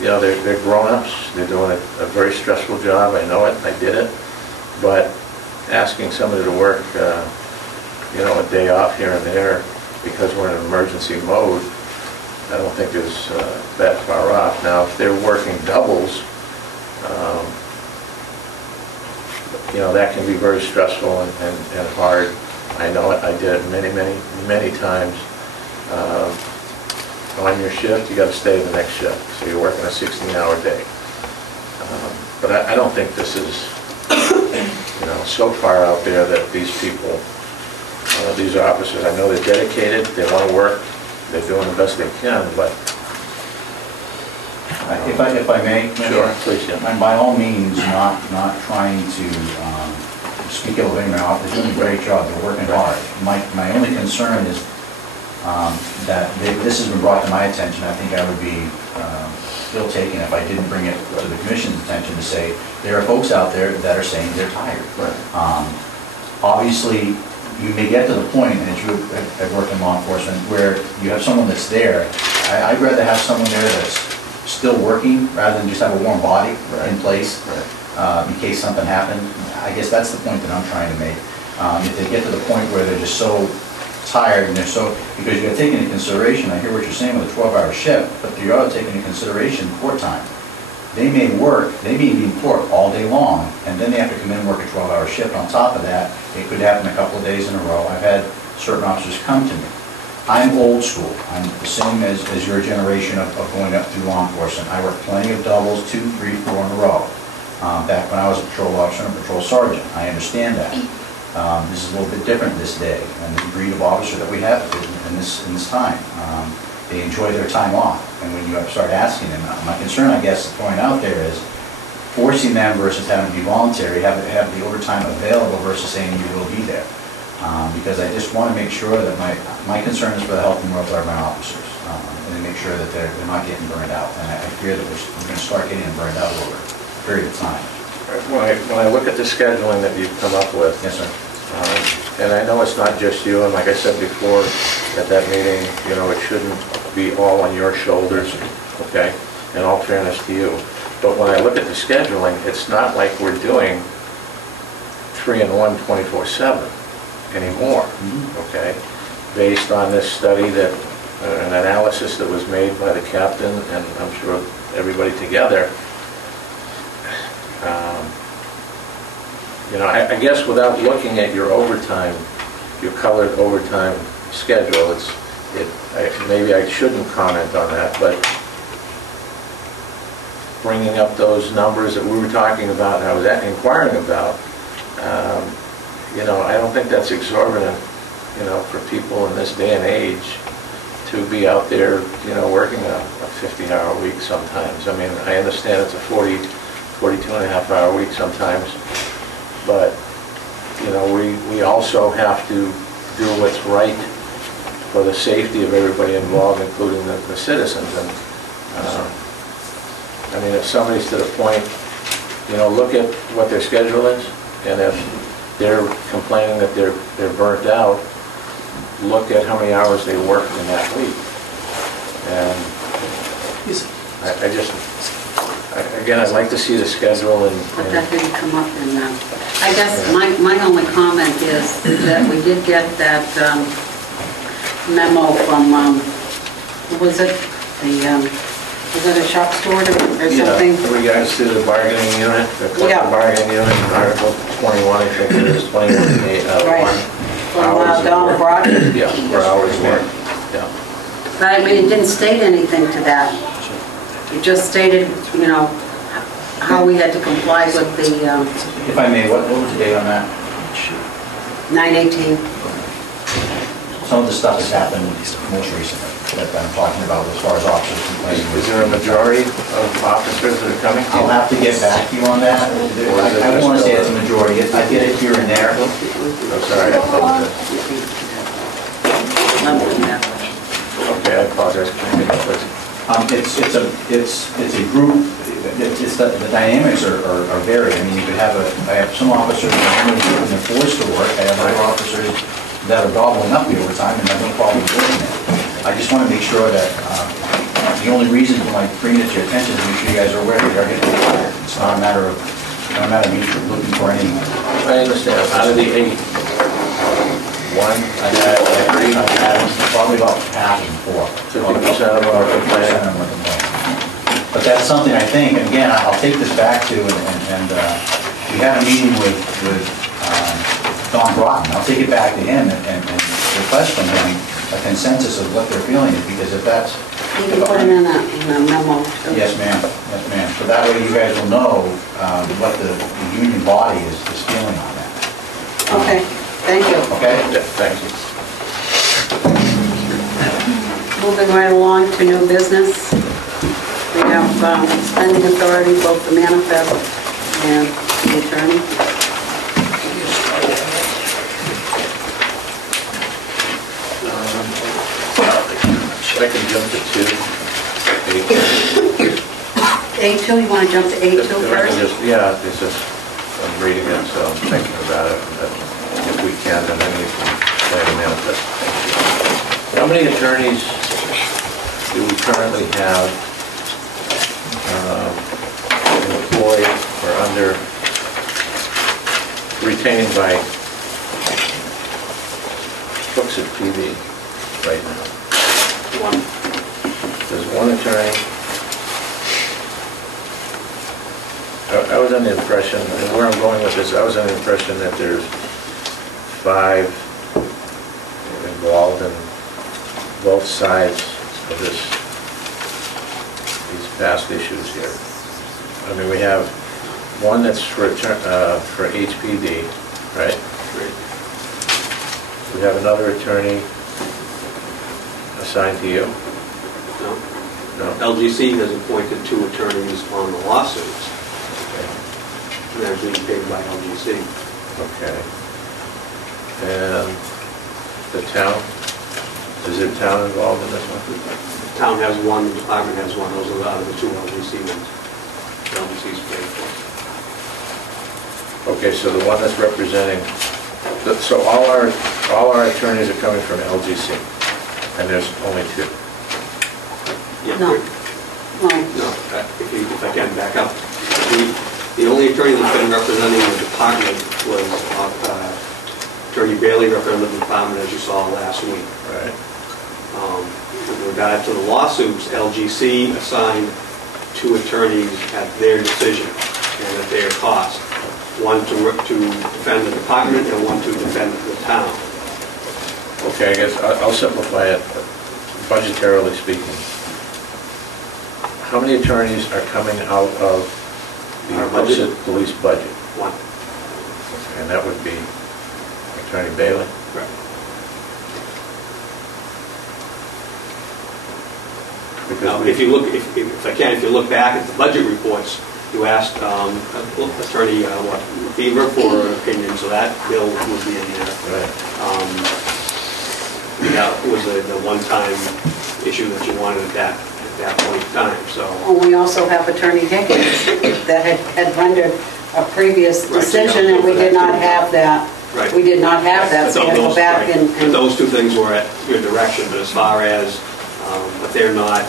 They're grown-ups, they're doing a very stressful job, I know it, I did it, but asking somebody to work, a day off here and there because we're in an emergency mode, I don't think is that far off. Now, if they're working doubles, that can be very stressful and hard. I know it. I did it many, many, many times. On your shift, you got to stay the next shift, so you're working a 16-hour day. But I don't think this is, so far out there that these people, these officers, I know they're dedicated, they want to work, they're doing the best they can, but... If I may, Sure, please, yeah. I'm by all means not trying to speak ill of any of my officers. They're doing a great job, they're working hard. My only concern is that this has been brought to my attention. I think I would be ill taken if I didn't bring it to the commission's attention to say there are folks out there that are saying they're tired. Right. Obviously, you may get to the point, and as you have worked in law enforcement, where you have someone that's there. I'd rather have someone there that's still working rather than just have a warm body in place in case something happened. I guess that's the point that I'm trying to make. If they get to the point where they're just so tired and because you got to take into consideration, I hear what you're saying with a 12-hour shift, but you ought to take into consideration court time. They may be in court all day long, and then they have to come in and work a 12-hour shift. On top of that, it could happen a couple of days in a row. I've had certain officers come to me. I'm old school. I'm the same as your generation of going up through law enforcement. I worked plenty of doubles, 2, 3, 4 in a row. Back when I was a patrol officer and a patrol sergeant, I understand that. This is a little bit different this day, and the breed of officer that we have in this time. They enjoy their time off, and when you start asking them, my concern, I guess, throwing out there is forcing them versus having to be voluntary, have the overtime available versus saying you will be there. Because I just want to make sure that my concern is for the health and welfare of my officers, and to make sure that they're not getting burned out. And I fear that we're going to start getting them burned out over a period of time. When I look at the scheduling that you've come up with, Yes, sir. And I know it's not just you, and like I said before at that meeting, it shouldn't be all on your shoulders, okay, in all fairness to you. But when I look at the scheduling, it's not like we're doing 3-in-1 24/7 anymore, okay? Based on this study an analysis that was made by the captain, and I'm sure everybody together, I guess without looking at your overtime, your colored overtime schedule, maybe I shouldn't comment on that, but bringing up those numbers that we were talking about and I was inquiring about, I don't think that's exorbitant, for people in this day and age to be out there, working a 50-hour week sometimes. I mean, I understand it's a 42.5-hour week sometimes, but, we also have to do what's right for the safety of everybody involved, including the citizens. And, I mean, if somebody's to the point, look at what their schedule is, and if they're complaining that they're burnt out, look at how many hours they worked in that week. And again, I'd like to see the schedule and... But that didn't come up in I guess my only comment is that we did get that memo from, who was it? The Is it a shop steward or Yeah, something? in regards to the bargaining unit, the Yeah. collective bargaining unit, Article 21, I think it is 21, Right. From hours of Don work. Brock? Yeah, for hours work, yeah. But I mean, it didn't state anything to that. It just stated, you know, how we had to comply with the If I may, what was the date on that? 918. Some of the stuff has happened most recently that I'm talking about as far as officers complaining. Is there a majority of officers that are coming? I'll have to get back to you on that. I don't want to say it's a majority. I get it here and there. I'm sorry, I apologize. Okay, I apologize. It's a group, the dynamics are varied. I mean, you could have I have some officers that are only in the force to work. I have other officers that are gobbling up the overtime and have no problem doing it. I just want to make sure that, the only reason for my bringing it to your attention is to make sure you guys are aware that they're getting fired. It's not a matter of me looking for any. I understand. Out of the 8, one, I had Probably about half and 4. 50% of our complaints. But that's something I think, and again, I'll take this back to, and we had a meeting with Don Broughton. I'll take it back to him and request from him a consensus of what they're feeling, because if that's... You can put them in a memo. Yes, ma'am. Yes, ma'am. So that way you guys will know what the union body is feeling on that. Okay, thank you. Okay? Yeah, thank you. Moving right along to new business. We have spending authority, both the manifest and the attorney. I can jump to 2. A2, you want to jump to A2 first? Yeah, it's just, I'm reading it, so I'm thinking about it. But if we can, then we can play the manifest. How many attorneys do we currently have employed or under retained by Hooksett PD right now? One. There's one attorney. I was under the impression, and where I'm going with this, I was under the impression that there's 5 involved in both sides of these past issues here. I mean, we have one that's for HPD, right? We have another attorney assigned to you? No. No? LGC has appointed 2 attorneys on the lawsuits. And they're being paid by LGC. Okay. And the town? Is there town involved in this one? The town has one, the department has one. Those are out of the 2 LGC ones. LGC's paid for. Okay, so the one that's representing, so all our attorneys are coming from LGC, and there's only 2. Yeah, No. No, if I can back up. The only attorney that's been representing the department was Attorney Bailey represented the department, as you saw last week. Right. With regard to the lawsuits, LGC assigned 2 attorneys at their decision and at their cost. One to defend the department and one to defend the town. Okay, I guess I'll simplify it, budgetarily speaking. How many attorneys are coming out of the Our budget? Hooksett police budget? 1. And that would be Attorney Bailey? Correct. Now, if you look, if you look back at the budget reports, you asked Attorney Beaver for an opinion, so that bill would be in there. Right. That was the one-time issue that you wanted at that point in time, so. Oh, we also have Attorney Higgins that had rendered a previous Right, decision, and we did not have that. Right. We did not have that, so we had to go back Right. and... But those 2 things were at your direction, but as far as, but they're not,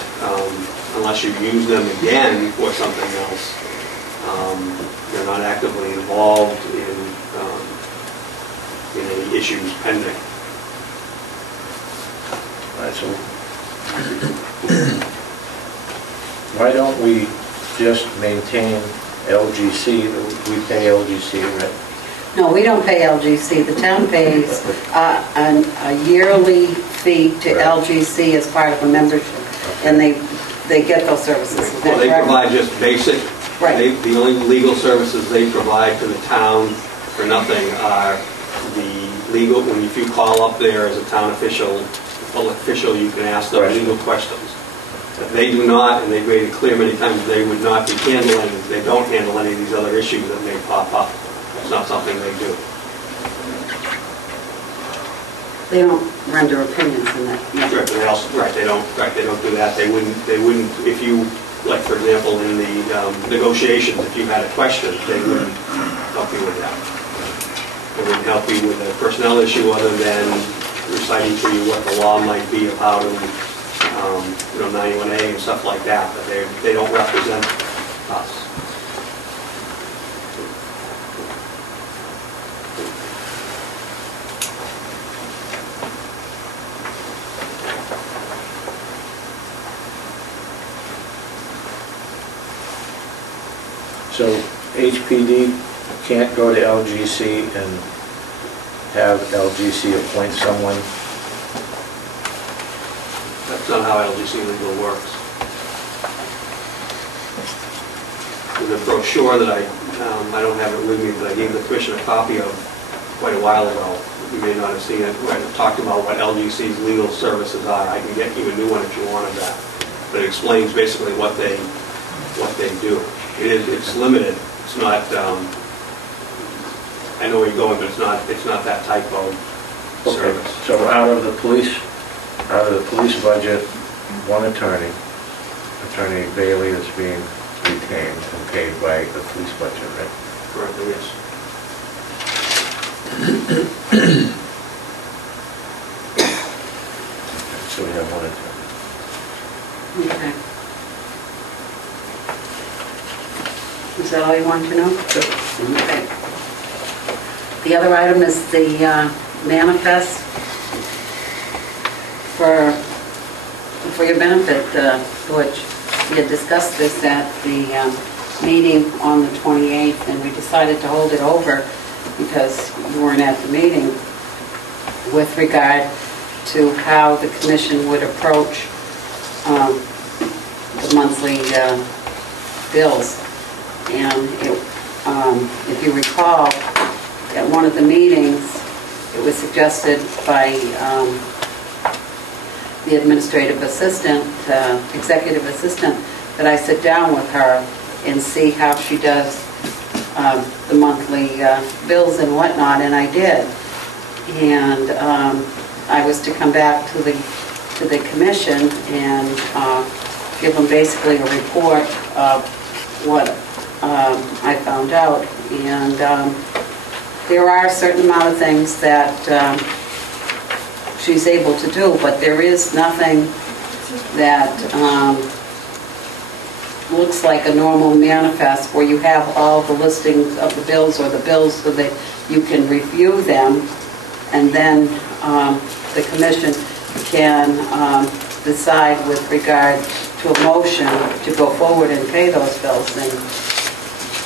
unless you use them again for something else, they're not actively involved in any issues pending. All right, so why don't we just maintain LGC, we pay LGC, right? No, we don't pay LGC. The town pays a yearly fee to Right. LGC as part of a membership, and they get those services. Is that Well, they correct? provide just basic, Right. the only legal services they provide to the town for nothing are the legal, if you call up there as a town official, public official, you can ask them Right. legal questions. If they do not, and they've made it clear many times, they would not be handling, they don't handle any of these other issues that may pop up. It's not something they do. They don't render opinions in that. Yeah. Right, but they also, they don't do that. They wouldn't, if you, like, for example, in the negotiations, if you had a question, they wouldn't help you with that. They wouldn't help you with a personnel issue other than reciting to you what the law might be of how to, 91A and stuff like that, but they don't represent us. So HPD can't go to LGC and have LGC appoint someone? That's not how LGC legal works. In the brochure that I don't have it with me, but I gave the commission a copy of quite a while ago. You may not have seen it, where it talked about what LGC's legal services are. I can get you a new one if you wanted that. But it explains basically what they do. It's limited. It's not, I know where you're going, but it's not that type of service. So out of the police budget, one attorney, Attorney Bailey, is being retained and paid by the police budget, right? Correctly, yes. So we have one attorney. Okay. Is that all you want to know? Okay. The other item is the manifest for your benefit, Butch. We had discussed this at the meeting on the 28th, and we decided to hold it over because you weren't at the meeting with regard to how the commission would approach the monthly bills. And if you recall, at one of the meetings, it was suggested by the administrative assistant, executive assistant, that I sit down with her and see how she does the monthly bills and whatnot, and I did. And I was to come back to the commission and give them basically a report of what I found out. And there are a certain amount of things that she's able to do, but there is nothing that looks like a normal manifest where you have all the listings of the bills or the bills so that you can review them, and then the commission can decide with regard to a motion to go forward and pay those bills. And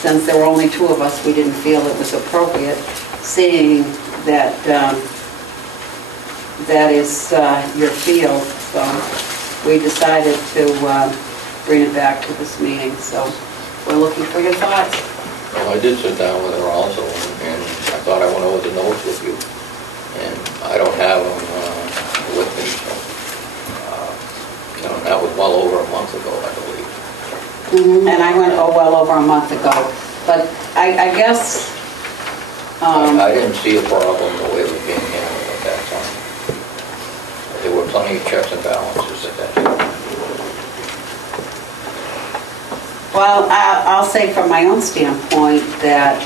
since there were only two of us, we didn't feel it was appropriate, seeing that that is your field. So we decided to bring it back to this meeting. So we're looking for your thoughts. Well, I did sit down with her also, and I thought I went over the notes with you, and I don't have them with me. So, that was well over a month ago, I believe. And I went, well over a month ago. But I guess... I didn't see a problem the way it was being handled at that time. There were plenty of checks and balances at that time. Well, I'll say from my own standpoint that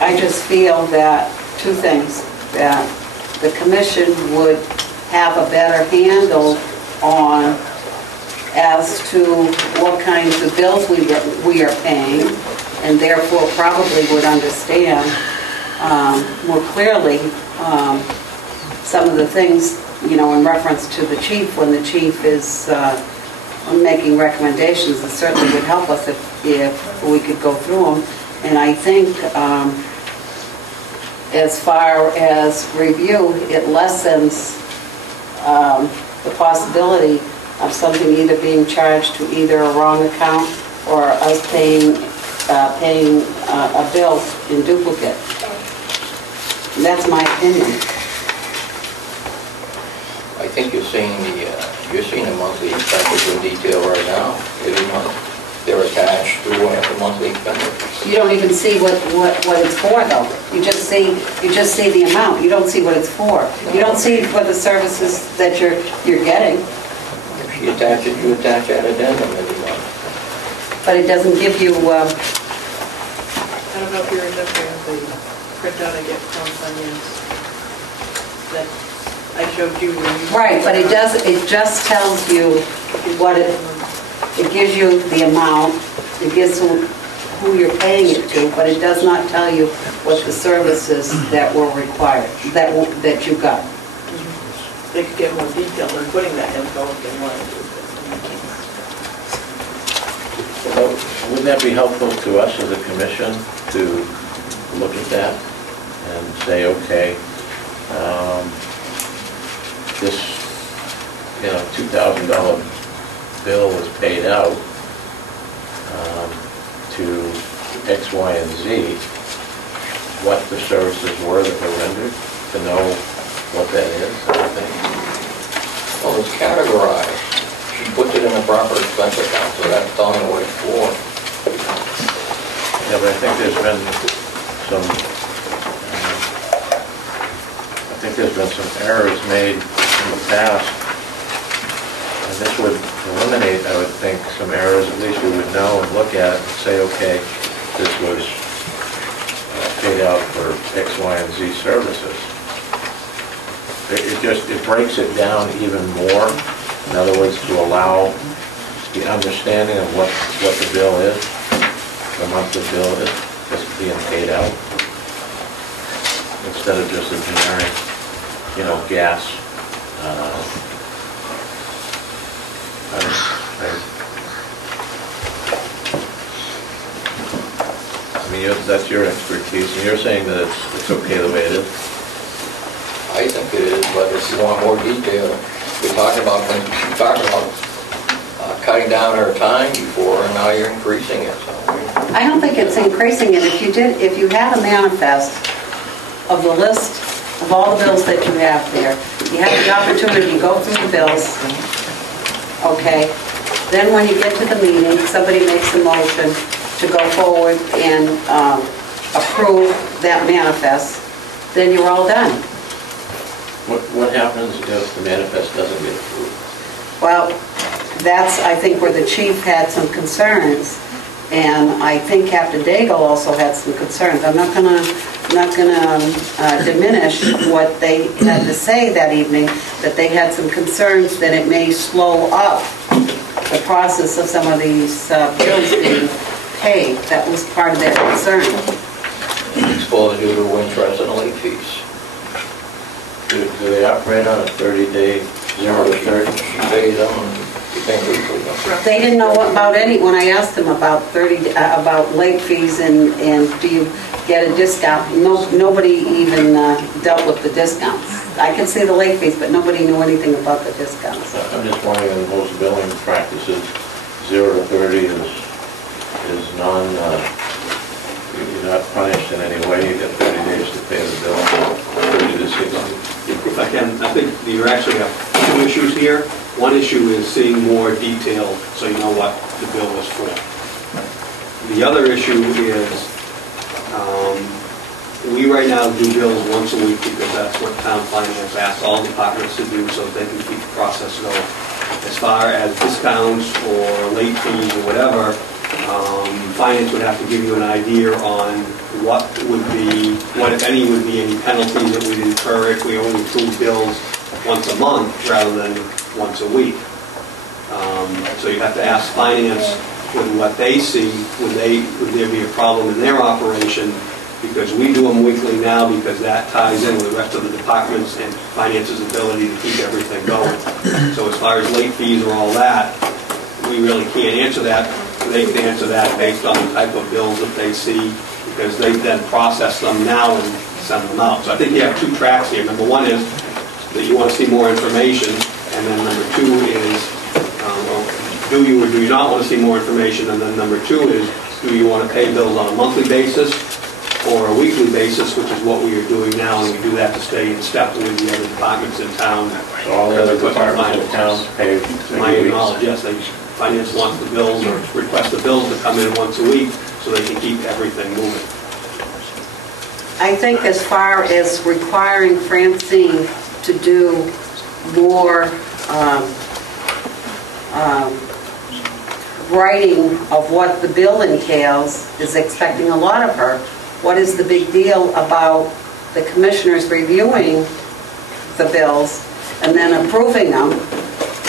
I just feel that two things, that the commission would have a better handle on as to what kinds of bills we are paying, and therefore probably would understand more clearly some of the things, in reference to the chief, when the chief is making recommendations, it certainly would help us if we could go through them. And I think as far as review, it lessens the possibility of something either being charged to either a wrong account or us paying a bill in duplicate. That's my opinion. I think you're seeing the monthly expenses in detail right now, every month. They're attached to the monthly expenses. You don't even see what it's for, though. You just see the amount. You don't see what it's for. You don't see what the services that you're getting. If you attach it, you attach that addendum every month. But it doesn't give you. I don't know if you remember the printout I get from Finance that I showed you. Right, but it just tells you what it gives you the amount, it gives who you're paying it to, but it does not tell you what the services that were required, that you got. They could get more detail than putting that info if they wanted to. Well, wouldn't that be helpful to us as a commission to look at that and say, okay, this, $2,000 bill was paid out to X, Y, and Z, what the services were that were rendered, to know what that is, I think. Well, it's categorized. She puts it in the proper expense account, so that's telling what it's for. Yeah, but I think there's been some errors made in the past. And this would eliminate, I would think, some errors. At least we would know and look at it and say, okay, this was paid out for X, Y, and Z services. It breaks it down even more. In other words, to allow the understanding of what the bill is, the monthly bill is, just being paid out, instead of just a generic, gas. I mean, that's your expertise, and you're saying that it's okay the way it is? I think it is, but if you want more detail, we're talking about cutting down our time before, and now you're increasing it. So I don't think it's increasing it. If you had a manifest of the list of all the bills that you have there, you have the opportunity to go through the bills, okay? Then when you get to the meeting, somebody makes a motion to go forward and approve that manifest, then you're all done. What happens if the manifest doesn't get approved? Well, that's, I think, where the chief had some concerns, and I think Captain Daigle also had some concerns. I'm not gonna diminish what they had to say that evening, that they had some concerns that it may slow up the process of some of these bills being paid. That was part of their concern. it's supposed to do to interest and late fees. Do they operate on a 30-day, 0 to 30? She pays them, and you think weekly. They didn't know about when I asked them about about late fees and do you get a discount. Nobody even dealt with the discounts. I could see the late fees, but nobody knew anything about the discounts. I'm just wondering, in most billing practices, 0 to 30 is you're not punished in any way. You get 30 days to pay the bill, 30 to 60. If I can, I think you actually have two issues here. One issue is seeing more detail so you know what the bill is for. The other issue is we right now do bills once a week because that's what town finance asks all departments to do so they can keep the process going. As far as discounts or late fees or whatever, finance would have to give you an idea on what if any would be any penalties that we'd incur if we only approve bills once a month rather than once a week. So you have to ask finance with what they see, would there be a problem in their operation? Because we do them weekly now because that ties in with the rest of the departments and finance's ability to keep everything going. So as far as late fees or all that, we really can't answer that. They can answer that based on the type of bills that they see, because they then process them now and send them out. So I think you have two tracks here. Number one is that you want to see more information, and then number two is, well, do you or do you not want to see more information? And then number two is, do you want to pay bills on a monthly basis or a weekly basis, which is what we are doing now, and we do that to stay in step with the other departments in town. So all the other departments in town pay To my knowledge, yes, finance wants the bills or request the bills to come in once a week so they can keep everything moving. I think as far as requiring Francine to do more writing of what the bill entails is expecting a lot of her. What is the big deal about the commissioners reviewing the bills and then approving them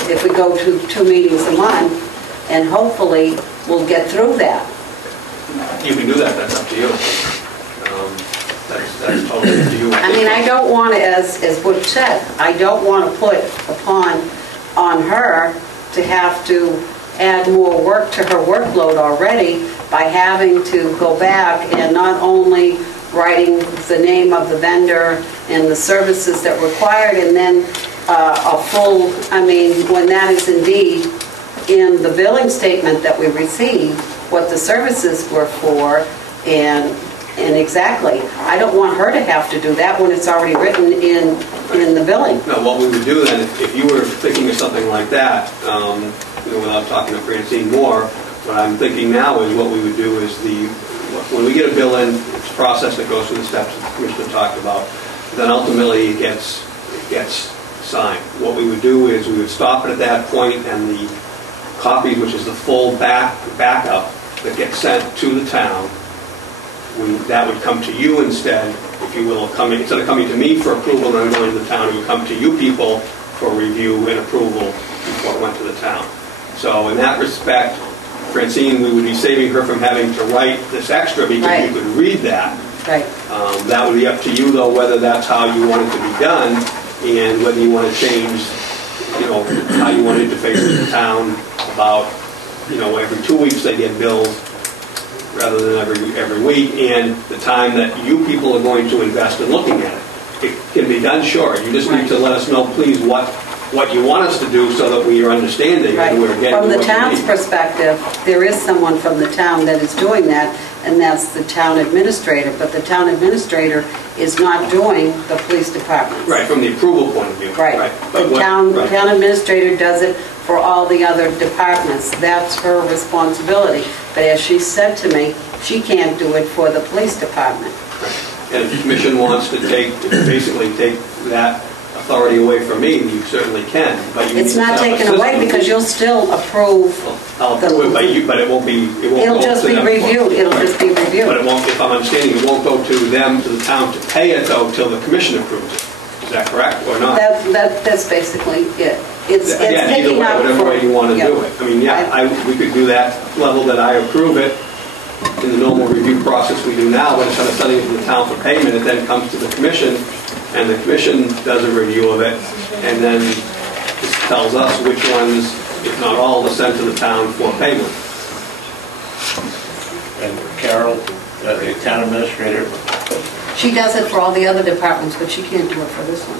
if we go to 2 meetings a month, and hopefully we'll get through that? You can do that, that's up to you. That's totally up to you. I mean, I don't want to, as Butch said, I don't want to put on her to have to add more work to her workload already by having to go back and not only writing the name of the vendor and the services that are required, and then a full, I mean, when that is indeed in the billing statement that we received, what the services were for, and exactly. I don't want her to have to do that when it's already written in the billing. No, what we would do then, if you were thinking of something like that, without talking to Francine more, what I'm thinking now is what we would do is when we get a bill in, it's a process that goes through the steps that the Commissioner talked about, then ultimately it gets signed. What we would do is we would stop it at that point, and the copy, which is the full backup that gets sent to the town, that would come to you instead, if you will, instead of coming to me for approval and going to the town, it would come to you people for review and approval before it went to the town. So in that respect, Francine, we would be saving her from having to write this extra, because you could read that. Right. That would be up to you, though, whether that's how you want it to be done, and whether you want to change, how you want to interface with the town about, every 2 weeks they get billed rather than every week, and the time that you people are going to invest in looking at it. It can be done, sure. You just need to let us know, please, what you want us to do so that we are understanding and we're getting From the what town's you need. perspective, there is someone from the town that is doing that, and that's the town administrator. But the town administrator is not doing the police department. Right, from the approval point of view. Right. But The town administrator does it for all the other departments. That's her responsibility. But as she said to me, she can't do it for the police department. And if the commission wants to basically take that authority away from me, you certainly can. But It's not taken away because you'll still approve. I'll approve it, but it won't be. It'll just be reviewed. It'll just be reviewed. But it won't. If I'm understanding, it won't go to them, to the town, to pay it though till the commission approves it. Is that correct or not? That's basically it. It's Yeah, either taking way, out whatever way you want to do it. I mean, we could do that level that I approve it in the normal review process we do now, but instead of sending it to the town for payment, it then comes to the commission, and the commission does a review of it, and then tells us which ones, if not all, to send to the town for payment. And Carol, the town administrator, She does it for all the other departments, but she can't do it for this one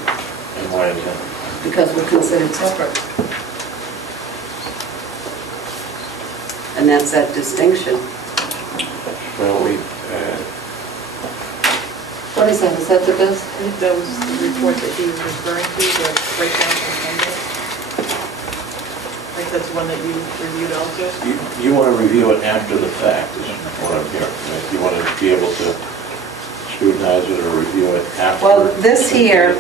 and why is that? because we're considered separate. And that's that distinction. Well, What is that? Is that the best? I think that was the report that he was referring to, the breakdown from Monday. I think that's one that you reviewed also. you want to review it after the fact, is what I'm hearing. Right? You want to be able to scrutinize it or review it after. Well, this here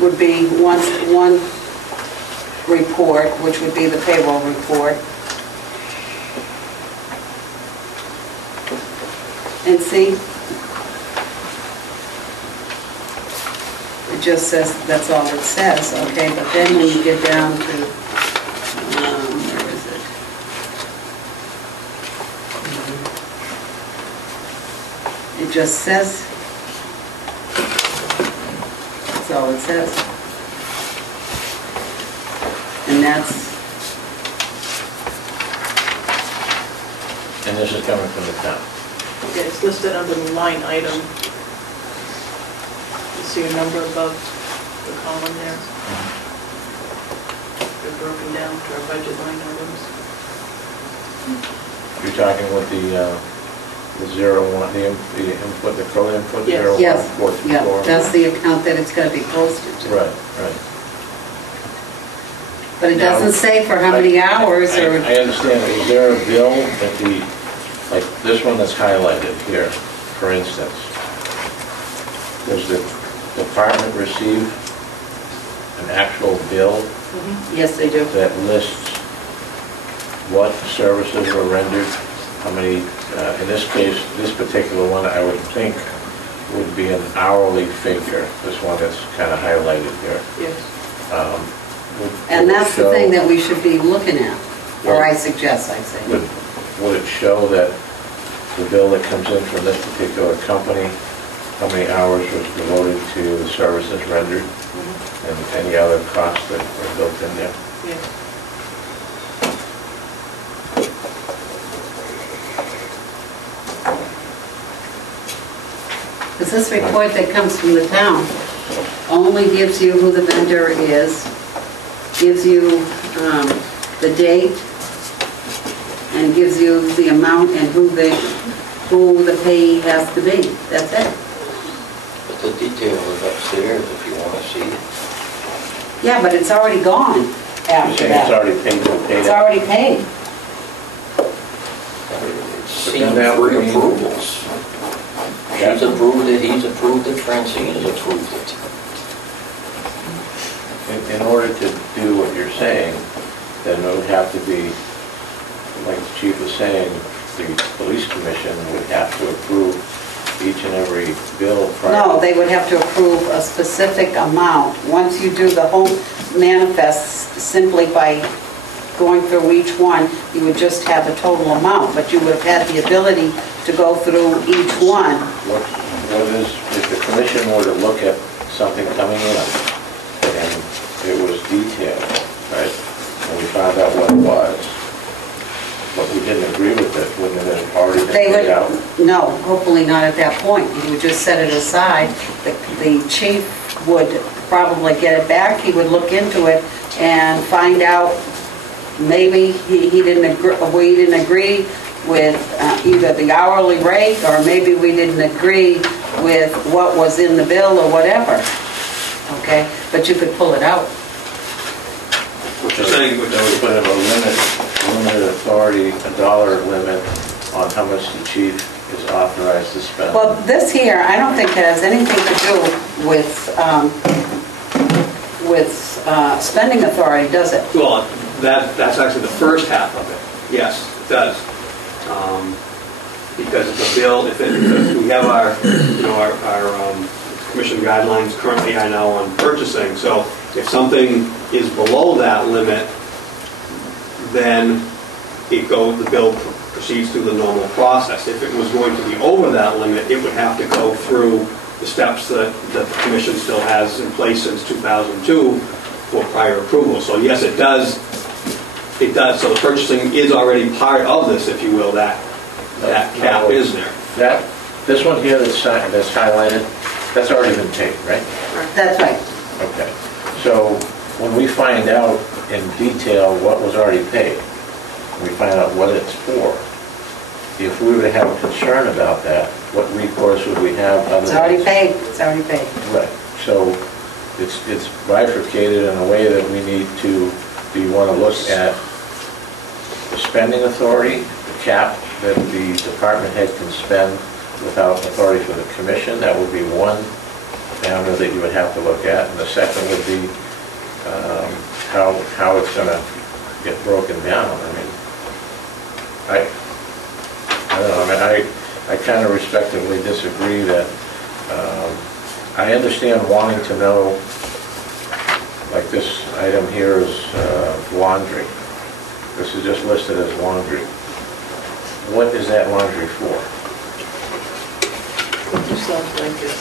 would be one report, which would be the payroll report. And see, it just says, that's all it says, okay? But then when you get down to, where is it? It just says, that's all it says. that's, And this is coming from the town. Yeah, it's listed under the line item. You see a number above the column there? They're broken down to our budget line items. You're talking with the 01, the input, the code input, Yes. 01424? yeah, that's the account that it's gonna be posted to. Right, right. But it doesn't say for how many hours or, I understand. Is there a bill that like this one that's highlighted here, for instance? Does the department receive an actual bill yes, they do. that lists what services were rendered? How many, in this case, this particular one, I would think would be an hourly figure, this one that's kind of highlighted here. Yes. And that's the thing that we should be looking at, or I suggest, I say. Would it show that the bill that comes in from this particular company, how many hours was devoted to the services rendered, and any other costs that were built in there? Yes. Because this report that comes from the town only gives you who the vendor is, gives you the date, and gives you the amount and who the payee has to be. That's it. But the detail is upstairs if you want to see it. Yeah, but it's already gone You're after saying it's that. already paid? It's already paid. It's seen that would three mean- approvals. She's approved it, he's approved it, Francine has approved it. In order to do what you're saying, then it would have to be, like the chief was saying, the police commission would have to approve each and every bill prior. No, they would have to approve a specific amount. Once you do the whole manifest, simply by going through each one, you would just have a total amount, but you would have had the ability to go through each one. What is, if the commission were to look at something coming in, and it was detailed, right, and we found out what it was, but we didn't agree with it, wouldn't it have already They been paid out? would, no, hopefully not at that point. You would just set it aside. The chief would probably get it back, he would look into it and find out, maybe we didn't agree with either the hourly rate, or maybe we didn't agree with what was in the bill or whatever, okay? But you could pull it out. What you're saying, That would put a limited authority, a dollar limit on how much the chief is authorized to spend. Well, this here, I don't think has anything to do with spending authority, does it? well, that's actually the first half of it. Yes, it does. Because the bill, if we have our commission guidelines currently are now on purchasing, so if something is below that limit, then the bill proceeds through the normal process. If it was going to be over that limit, it would have to go through the steps that the commission still has in place since 2002 for prior approval. So yes, it does. It does. So the purchasing is already part of this, if you will. That cap is there. This one here that's highlighted, that's already been paid, right? That's right. Okay. So when we find out in detail what was already paid, we find out what it's for, if we were to have a concern about that, what recourse would we have other than... It's already paid, it's already paid. Right. So it's bifurcated in a way that we need to, do you want to look at the spending authority, the cap that the department head can spend without authority for the commission? That would be one downer that you would have to look at. And the second would be how it's going to get broken down. I mean, I don't know. I mean, I kind of respectively disagree that I understand wanting to know, like this item here is laundry. This is just listed as laundry. What is that laundry for?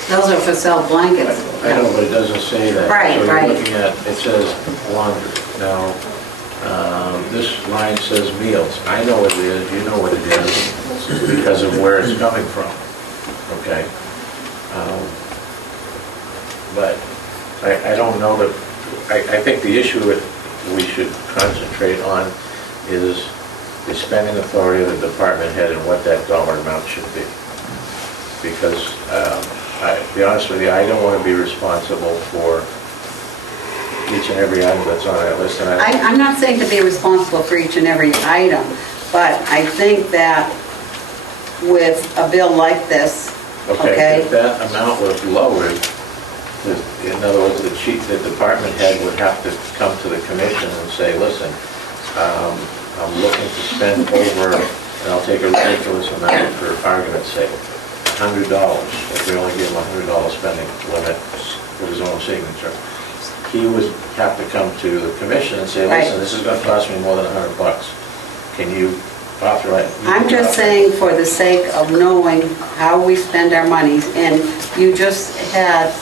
Those are for sell blankets. I know, but it doesn't say that. Right, So you're right. looking at, it says laundry. Now, This line says meals. I know what it is, you know what it is, because of where it's coming from, okay? But I don't know that, I think the issue that we should concentrate on is the spending authority of the department head and what that dollar amount should be. Because, to be honest with you, I don't want to be responsible for each and every item that's on that list. And I'm not saying to be responsible for each and every item, but I think that with a bill like this, okay? If that amount was lowered, in other words, the department head would have to come to the commission and say, listen, I'm looking to spend over, and I'll take a ridiculous amount for argument's sake, $100, if we only give him a $100 spending limit with his own signature. He would have to come to the commission and say, listen, this is going to cost me more than $100. Can you authorize? I'm just saying for the sake of knowing how we spend our monies, and you just had,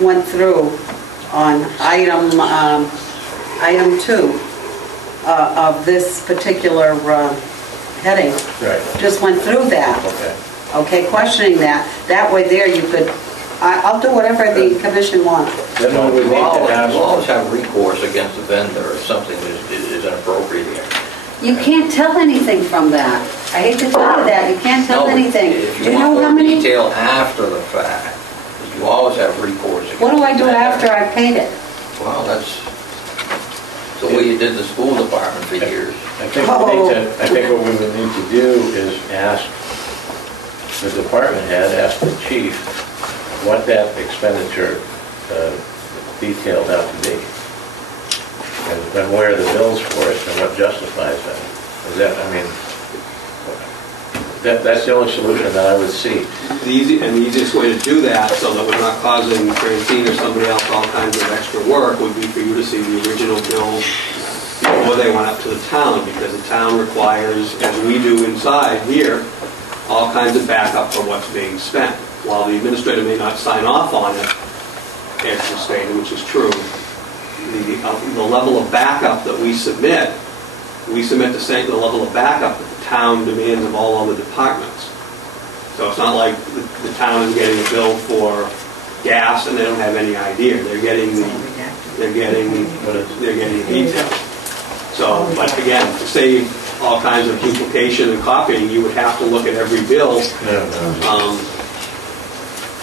went through on item 2 of this particular heading. Right. Just went through that. Okay. Okay, questioning that. That way there you could, I'll do whatever the commission wants. Then what we need We'll to ask, always have recourse against the vendor if something is inappropriate here. You can't tell anything from that. I hate to tell you that, you can't tell No, anything. If Do you you know want how more many? detail after the fact, you always have recourse against What do I do the vendor. after I've paid it? Well, that's the way you did the school department for years. I think what we would need to do is ask the department head, ask the chief, what that expenditure detailed out to be. And where are the bills for it, and what justifies that. Is that, I mean, that's the only solution that I would see. The easiest way to do that, so that we're not causing Francine or somebody else all kinds of extra work, would be for you to see the original bill before they went up to the town, because the town requires, as we do inside here, all kinds of backup for what's being spent. While the administrator may not sign off on it, as was stated, which is true, the level of backup that we submit the level of backup that the town demands of all other departments. So it's not like the town is getting a bill for gas and they don't have any idea. They're getting the details. So, but again, to save all kinds of duplication and copying, you would have to look at every bill.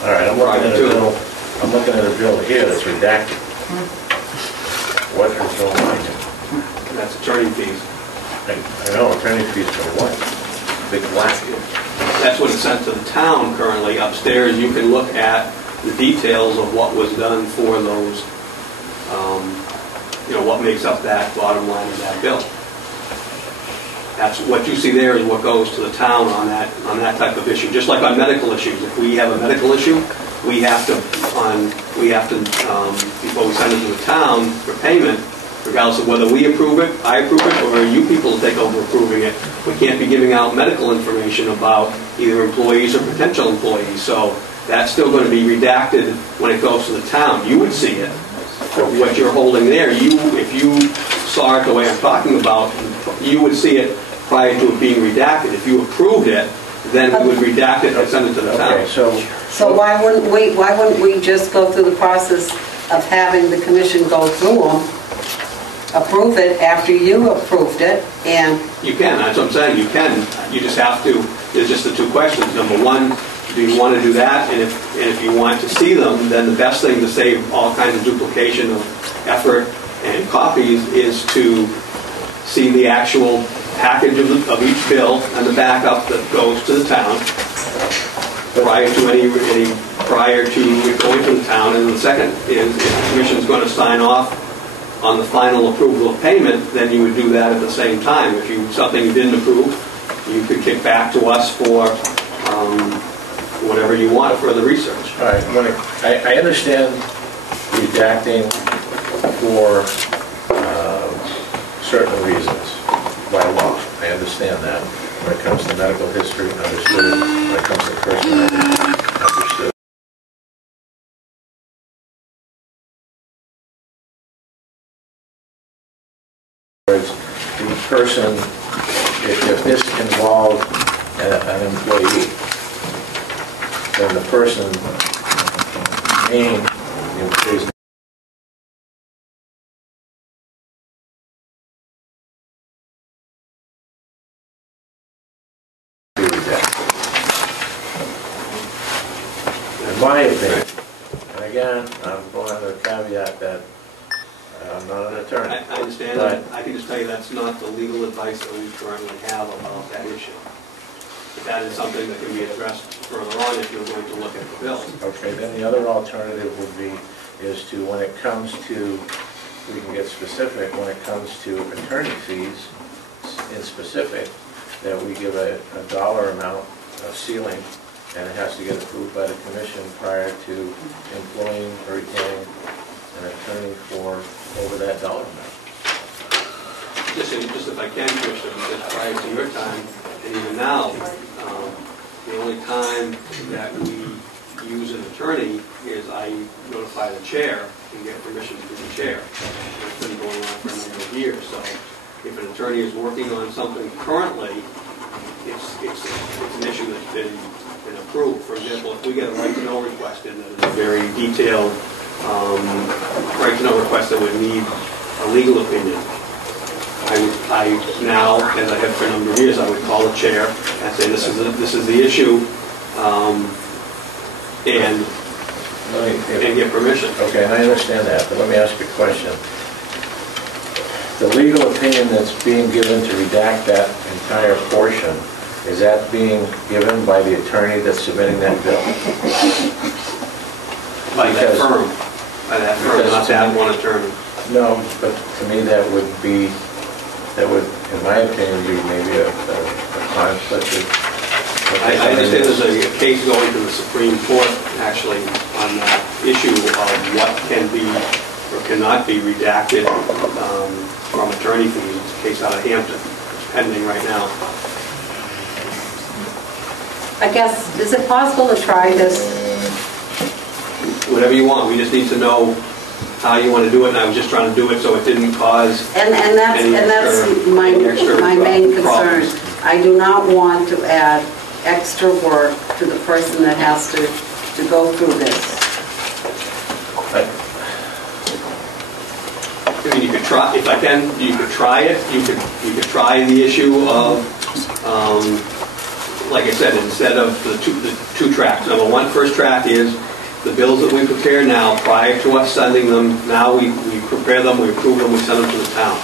All right, I'm looking at a bill here that's redacted. What is going on here? That's attorney fees. I know, attorney fees for what? Big black. That's what is sent to the town currently. Upstairs, you can look at the details of what was done for those, what makes up that bottom line of that bill. That's what you see there is what goes to the town on that type of issue. Just like on medical issues, if we have a medical issue, we have to before we send it to the town for payment, regardless of whether we approve it, I approve it, or you people take over approving it, we can't be giving out medical information about either employees or potential employees. So that's still going to be redacted when it goes to the town. You would see it. What you're holding there, if you saw it the way I'm talking about, you would see it prior to it being redacted. If you approved it, then we would redact it and send it to the town. Okay, So why wouldn't we just go through the process of having the commission go through them, approve it after you approved it, and... You can, that's what I'm saying, you can. You just have to, there's just the two questions. Number one, do you want to do that? And if you want to see them, then the best thing to save all kinds of duplication of effort and copies is to see the actual package of each bill and the backup that goes to the town prior to it going to the town. And the second is if the commission's going to sign off on the final approval of payment, then you would do that at the same time. If something you didn't approve, you could kick back to us for whatever you want, further research. all right, I understand redacting for certain reasons by law. I understand that. When it comes to medical history, understood. When it comes to personal, understood. words, the person, if this involved an employee, then the person named the employee's in my opinion, and again, I'm going under the caveat that I'm not an attorney. I understand, but I can just tell you that's not the legal advice that we currently have about that issue. But that is something that can be addressed further on if you're going to look at the bills. Okay, then the other alternative would be, is to, when it comes to, we can get specific, when it comes to attorney fees in specific, that we give a dollar amount of ceiling, and it has to get approved by the commission prior to employing or retaining an attorney for over that dollar amount. Just if I can, Commissioner, because prior to your time, and even now, the only time that we use an attorney is I notify the chair and get permission from the chair. It's been going on for a number of years, so if an attorney is working on something currently, it's an issue that's been approved. For example, if we get a right-to-know request in that is a very detailed right-to-know request that would need a legal opinion, I now, as I have for a number of years, I would call the chair and say, this is the issue, and get permission. Okay, and I understand that, but let me ask you a question. The legal opinion that's being given to redact that entire portion, is that being given by the attorney that's submitting that bill? By that firm, not that one attorney. No, but to me that would, in my opinion, be maybe a conflict of... I understand there's a case going to the Supreme Court, actually, on that issue of what can be or cannot be redacted from attorney fees. It's a case out of Hampton. It's pending right now. I guess, is it possible to try this? Whatever you want. We just need to know how you want to do it, and I was just trying to do it so it didn't cause And that's my main concern. problems. I do not want to add extra work to the person that has to go through this. I mean, you could try, if I can, you could try it. You could try the issue of, like I said, instead of the two tracks. Number one, first track is the bills that we prepare now, prior to us sending them. Now we prepare them, we approve them, we send them to the town.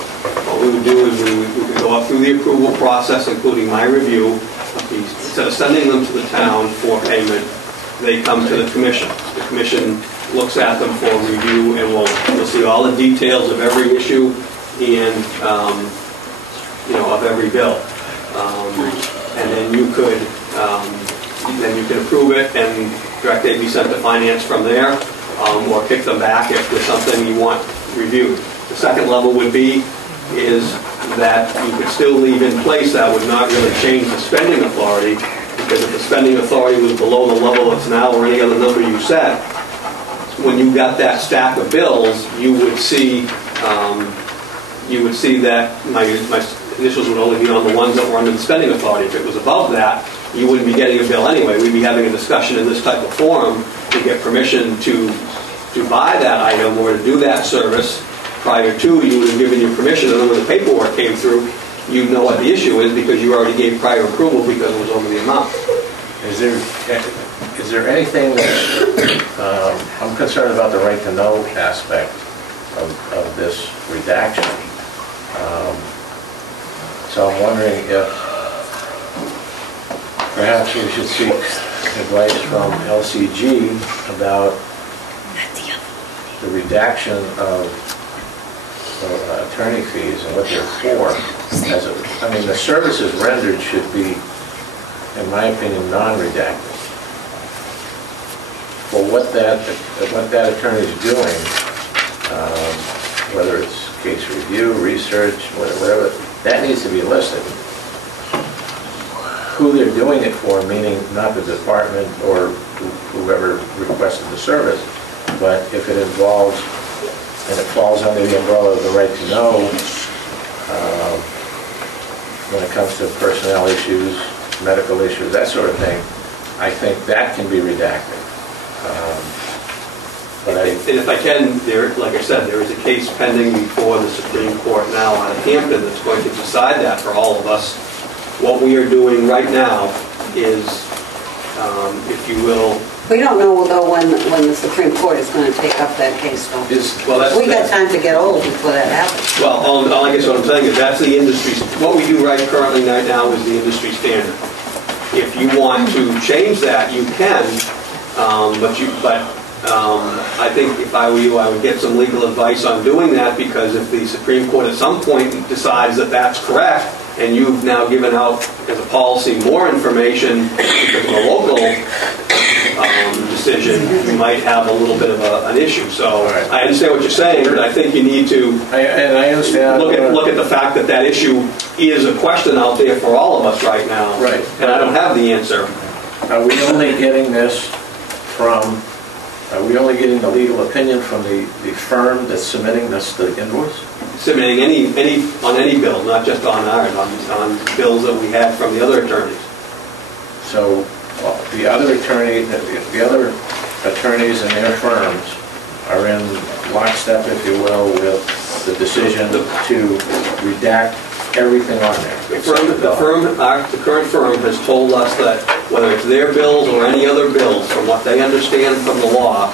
What we would do is we would go up through the approval process, including my review of these. Instead of sending them to the town for payment, they come to the commission. The commission looks at them for review, and we'll see all the details of every issue and of every bill. And then you could approve it and direct they be sent to finance from there, or kick them back if there's something you want reviewed. The second level would be is that you could still leave in place that would not really change the spending authority, because if the spending authority was below the level it's now or any other number you set, when you got that stack of bills, you would see that my initials would only be on the ones that were under the spending authority. If it was above that, you wouldn't be getting a bill anyway. We'd be having a discussion in this type of forum to get permission to buy that item or to do that service. Prior to, you would have given your permission, and then when the paperwork came through, you'd know what the issue is because you already gave prior approval because it was over the amount. Is there anything that, I'm concerned about the right to know aspect of this redaction. So I'm wondering if perhaps we should seek advice from LCG about the redaction of attorney fees and what they're for. I mean, the services rendered should be, in my opinion, non-redacted. For what that attorney is doing, whether it's case review, research, whatever, that needs to be listed. Who they're doing it for, meaning not the department or whoever requested the service, but if it involves and it falls under the umbrella of the right to know when it comes to personnel issues, medical issues, that sort of thing, I think that can be redacted. But And if I can, like I said, there is a case pending before the Supreme Court now out of Hampton that's going to decide that for all of us. What we are doing right now is, if you will... We don't know, though, when the Supreme Court is going to take up that case, though. We got time to get old before that happens. Well, I guess what I'm saying is that's the industry, what we do currently right now is the industry standard. If you want to change that, you can, but I think if I were you, I would get some legal advice on doing that, because if the Supreme Court at some point decides that that's correct, and you've now given out, as a policy, more information because of a local decision, you might have a little bit of an issue. So I understand what you're saying, but I think you need to I understand. Look at the fact that that issue is a question out there for all of us right now. Right. And I don't have the answer. Are we only getting this from, are we only getting the legal opinion from the firm that's submitting this, the invoice? Submitting on any bill, not just on ours, on bills that we had from the other attorneys. So the other attorney, the other attorneys and their firms are in lockstep, if you will, with the decision to redact everything on there. The current firm has told us that whether it's their bills or any other bills, from what they understand from the law,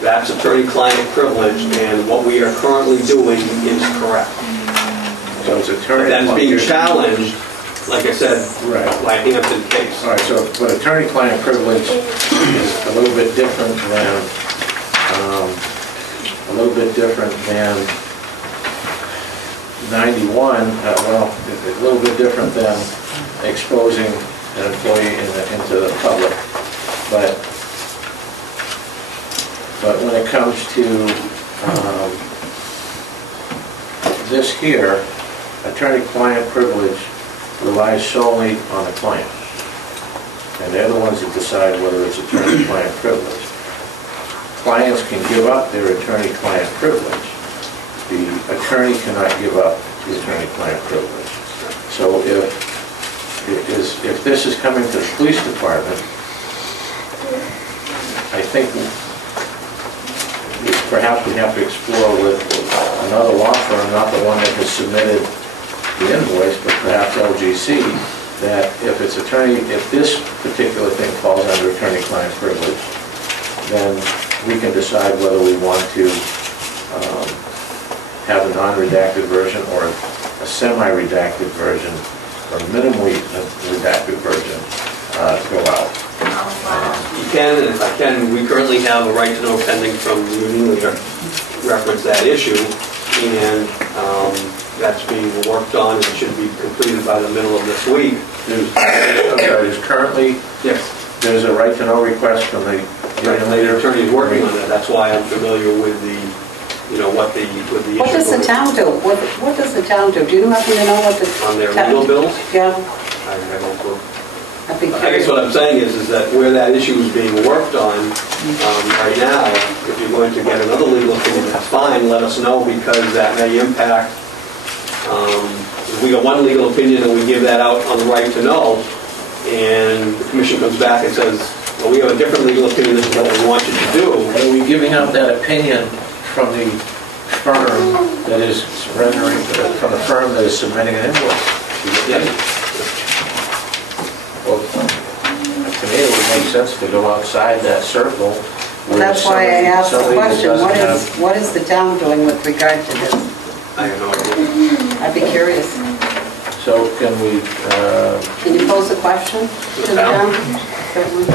that's attorney-client privilege, and what we are currently doing is correct. So it's attorney. That is being challenged, like I said, by Hampton case. All right. So, but attorney-client privilege is a little bit different than 91. Well, a little bit different than exposing an employee into the public, but when it comes to this here, attorney-client privilege relies solely on the client. And they're the ones that decide whether it's attorney-client privilege. Clients can give up their attorney-client privilege. The attorney cannot give up the attorney-client privilege. So if this is coming to the police department, I think perhaps we have to explore with another law firm, not the one that has submitted the invoice, but perhaps LGC, that if this particular thing falls under attorney-client privilege, then we can decide whether we want to have a non-redacted version or a semi-redacted version or minimally redacted version go out. You can, and if I can, we currently have a right to know pending from the union leader, reference that issue, and that's being worked on and should be completed by the middle of this week. There's currently, yes, there's a right to know request from the union leader. The attorney is working on that. That's why I'm familiar with the, with the issue. What does the town do? What does the town do? Do you happen to know what the on their town legal bills? Yeah. I don't know. I'd be I curious. guess what I'm saying is that where that issue is being worked on right now, if you're going to get another legal opinion, that's fine, let us know, because that may impact, if we got one legal opinion and we give that out on the right to know, and the commission comes back and says, well, we have a different legal opinion, this is what we want you to do. Are we giving out that opinion from the firm that is rendering, from the firm that is submitting an invoice? Yes. Well, to me, it would make sense to go outside that circle. That's why I asked the question, what is the town doing with regard to this? I have no idea. I'd be curious. So can we... Can you pose a question to the town? Certainly.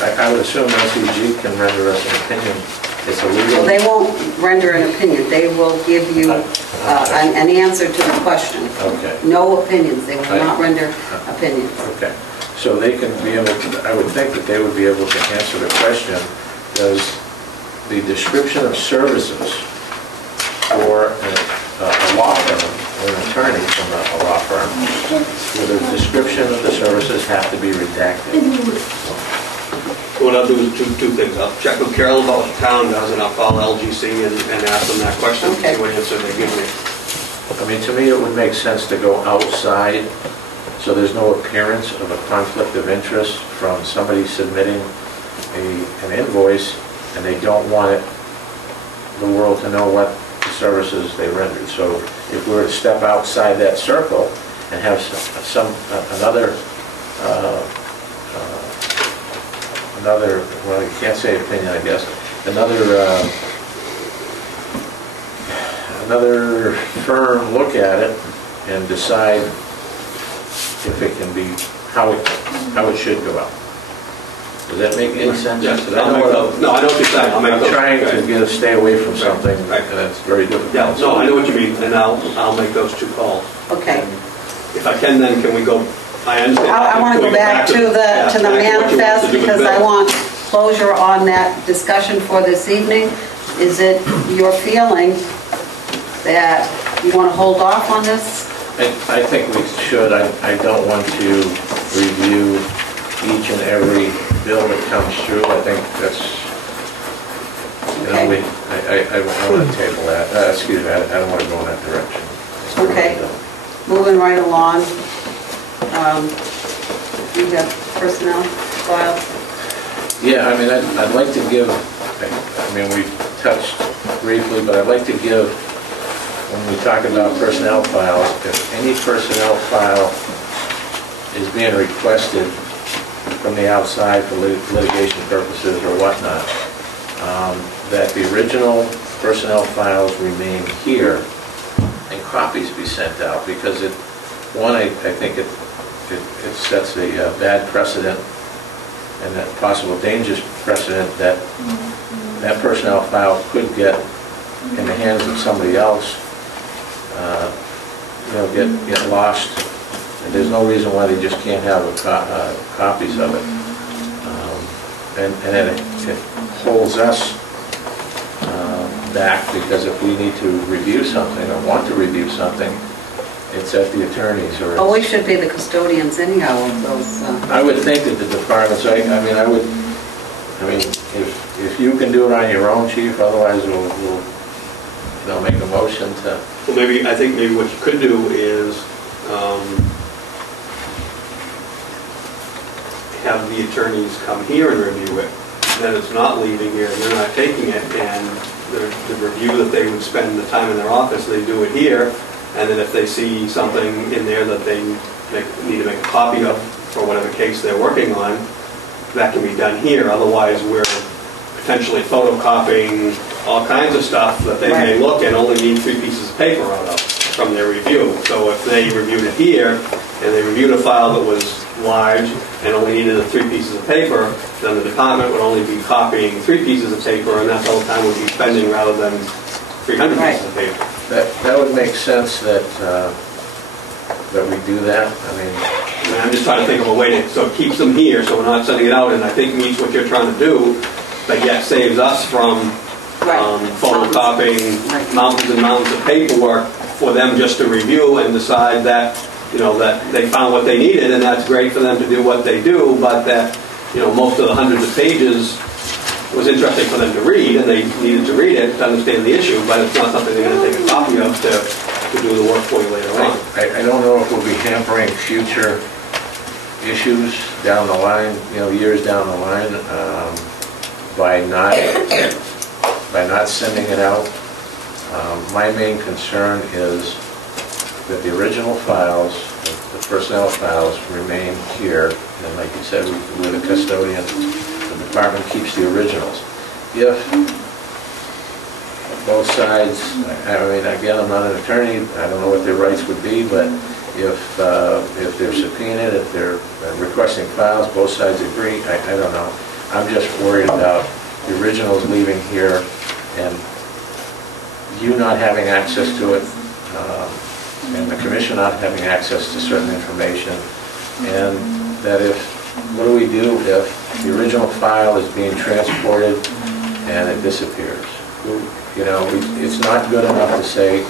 I would assume LCG can render us an opinion. It's illegal. Well, they won't render an opinion. They will give you an answer to the question. Okay. No opinions. They will not render opinions. Okay. So they can be able to, I would think that they would be able to answer the question, does the description of services for a law firm or an attorney from a law firm, will the description of the services have to be redacted? What I'll do is two things. I'll check with Carol about what the town does, and I'll call LGC and ask them that question, and see what answer they give me. I mean, to me, it would make sense to go outside, so there's no appearance of a conflict of interest from somebody submitting an invoice, and they don't want the world to know what services they rendered. So if we were to step outside that circle and have another, well, you can't say opinion, I guess, another firm look at it and decide if it can be, how it should go out. Does that make any sense? Yes, I know no, I know what you're saying. I'm trying to stay away from something, and it's very difficult. Yeah, no, I know what you mean, and I'll make those two calls. Okay. If I can, then can we go, I understand. I want to go back to the manifest because I want closure on that discussion for this evening. Is it your feeling that you want to hold off on this? I think we should. I don't want to review each and every bill that comes through. I think that's, I want to table that. Excuse me, I don't want to go in that direction. Okay, moving right along. You have personnel files? Yeah, I mean, I'd like to give, I mean, we've touched briefly, but I'd like to give, when we talk about personnel files, if any personnel file is being requested from the outside for litigation purposes or whatnot, that the original personnel files remain here and copies be sent out, because I think it sets a bad precedent and a possible dangerous precedent that that personnel file could get in the hands of somebody else, get lost. And there's no reason why they just can't have copies of it. And then it holds us back, because if we need to review something or want to review something, it's at the attorneys or... Oh, we should be the custodians anyhow of those... I would think that the departments, if you can do it on your own, Chief, otherwise we'll make a motion to... Well, I think maybe what you could do is have the attorneys come here and review it. Then it's not leaving here, and they're not taking it, and the review that they would spend the time in their office, they do it here, and then if they see something in there that they need to make a copy of for whatever case they're working on, that can be done here. Otherwise, we're potentially photocopying all kinds of stuff that they may look and only need 3 pieces of paper out of from their review. So if they reviewed it here, and they reviewed a file that was large and only needed the 3 pieces of paper, then the department would only be copying 3 pieces of paper, and that's all the time we'd be spending rather than 300 pieces of paper. That would make sense that we do that. I'm just trying to think of a way so it keeps them here, so we're not sending it out, and I think meets what you're trying to do, but yet saves us from photocopying mountains and mountains of paperwork for them just to review and decide that, that they found what they needed, and that's great for them to do what they do, but that, most of the hundreds of pages was interesting for them to read, and they needed to read it to understand the issue, but it's not something they're going to take a copy of to do the work for you later on. I don't know if we'll be hampering future issues down the line, years down the line, by not sending it out. My main concern is that the original files, the personnel files, remain here, and like you said, we're the custodian. The department keeps the originals. If both sides, again, I'm not an attorney, I don't know what their rights would be, but if they're subpoenaed, if they're requesting files, both sides agree, I don't know. I'm just worried about the originals leaving here and you not having access to it, and the commission not having access to certain information, and that what do we do if the original file is being transported and it disappears? It's not good enough to say,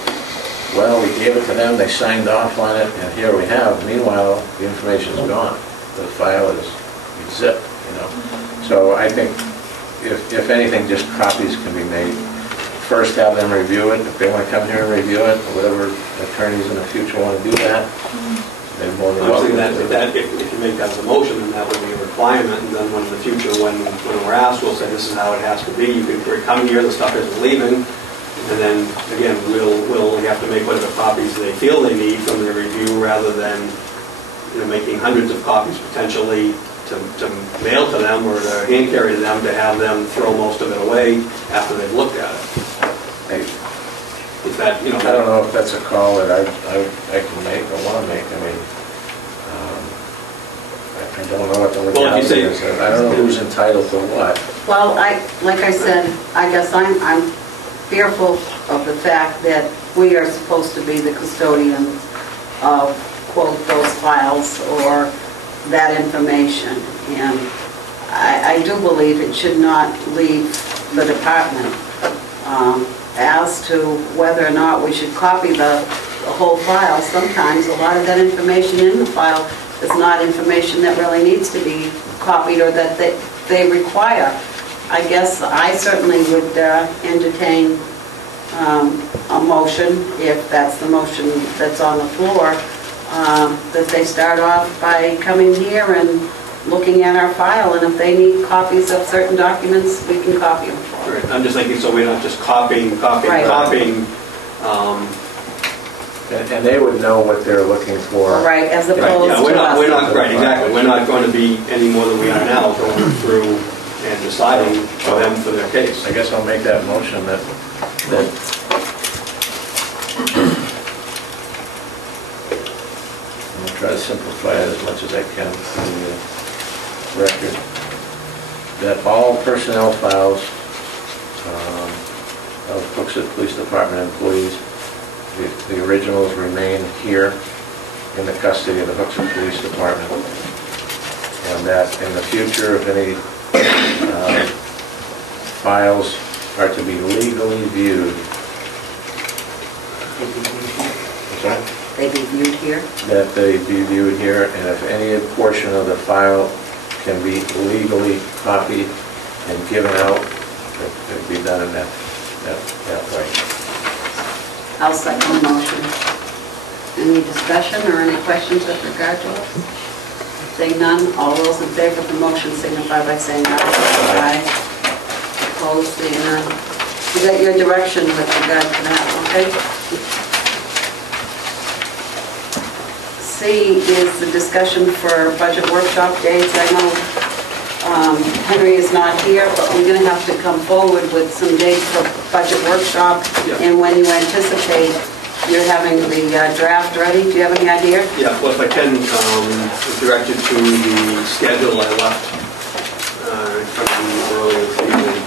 well, we gave it to them, they signed off on it, and here we have. Meanwhile, the information's gone. The file is zipped, So I think, if anything, just copies can be made first have them review it, if they want to come here and review it, or whatever attorneys in the future want to do that, they're more than Obviously, welcome. if you make that as a motion, then that would be a requirement, and then when in the future, when we're asked, we'll say, this is how it has to be, you can come here, the stuff isn't leaving, and then, again, we'll only have to make whatever copies they feel they need from their review, rather than, making hundreds of copies potentially to mail to them, or to hand carry to them, to have them throw most of it away after they've looked at it. Is that, I don't know if that's a call that I can make or want to make. I mean, I don't know what the legality is. I don't know who's entitled to what. Well, like I said, I guess I'm fearful of the fact that we are supposed to be the custodians of, quote, those files or that information. And I do believe it should not leave the department. As to whether or not we should copy the whole file, sometimes a lot of that information in the file is not information that really needs to be copied or that they require. I guess I certainly would entertain a motion, if that's the motion that's on the floor, that they start off by coming here and looking at our file, and if they need copies of certain documents, we can copy them. Right. I'm just thinking, so we're not just copying. And they would know what they're looking for. Right, as opposed to us. We're not, right, exactly. We're not going to be any more than we are now, going through and deciding for them for their case. I guess I'll make that motion that I'll try to simplify it as much as I can for the record. That all personnel files of Hooksett Police Department employees, the originals remain here in the custody of the Hooksett Police Department. And that in the future, if any files are to be legally viewed, They be viewed here? that they be viewed here, and if any portion of the file can be legally copied and given out, it be done in that way. I'll second the motion. Any discussion or any questions with regard to it? Seeing none, all those in favor of the motion signify by saying aye. Opposed, seeing none. You got your direction with regard to that, okay? C is the discussion for budget workshop dates. I know Henry is not here, but we're going to have to come forward with some dates for budget workshop. Yeah. And when you anticipate you're having the draft ready, do you have any idea? Yeah, well, if I can, direct you to the schedule I left from you earlier this evening.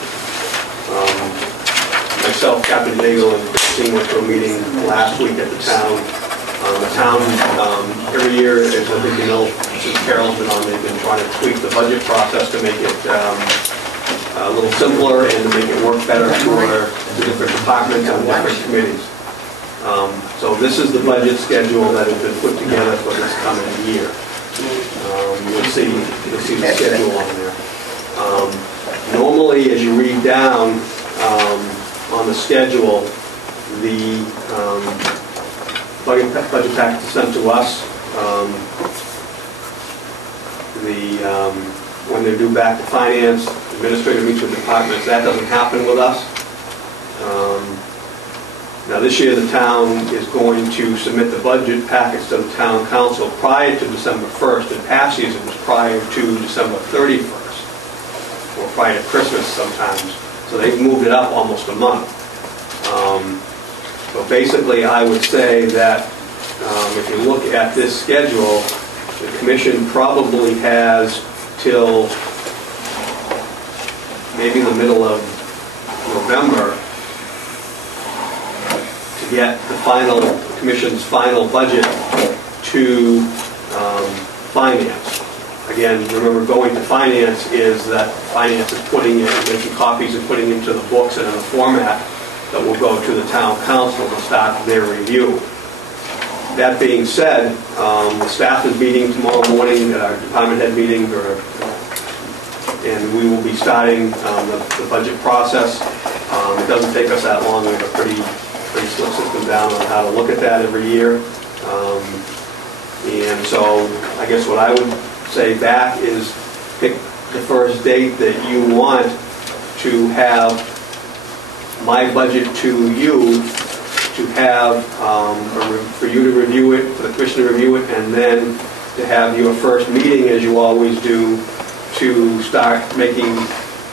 Myself, Captain Daigle, and Christine went to a meeting last week at the town. The town, every year, as I think you know, since Carol's been on, they've been trying to tweak the budget process to make it a little simpler and to make it work better for the different departments and different committees. So this is the budget schedule that has been put together for this coming year. You'll see the schedule on there. Normally, as you read down on the schedule, the budget packet is sent to us. When they're due back to finance, administrative meets with departments, that doesn't happen with us. Now this year the town is going to submit the budget packets to the town council prior to December 1st. In past years it was prior to December 31st, or prior to Christmas sometimes. So they've moved it up almost a month. So basically, I would say that if you look at this schedule, the commission probably has till maybe the middle of November to get the commission's final budget to finance. Again, remember, going to finance is that finance is putting in, making copies and putting into the books and in a format that will go to the town council to start their review. That being said, the staff is meeting tomorrow morning, our department head meeting, and we will be starting the budget process. It doesn't take us that long. We have a pretty slick system down on how to look at that every year. And so I guess what I would say back is pick the first date that you want to have my budget to you, to have, for you to review it, for the commission to review it, and then to have your first meeting, as you always do, to start making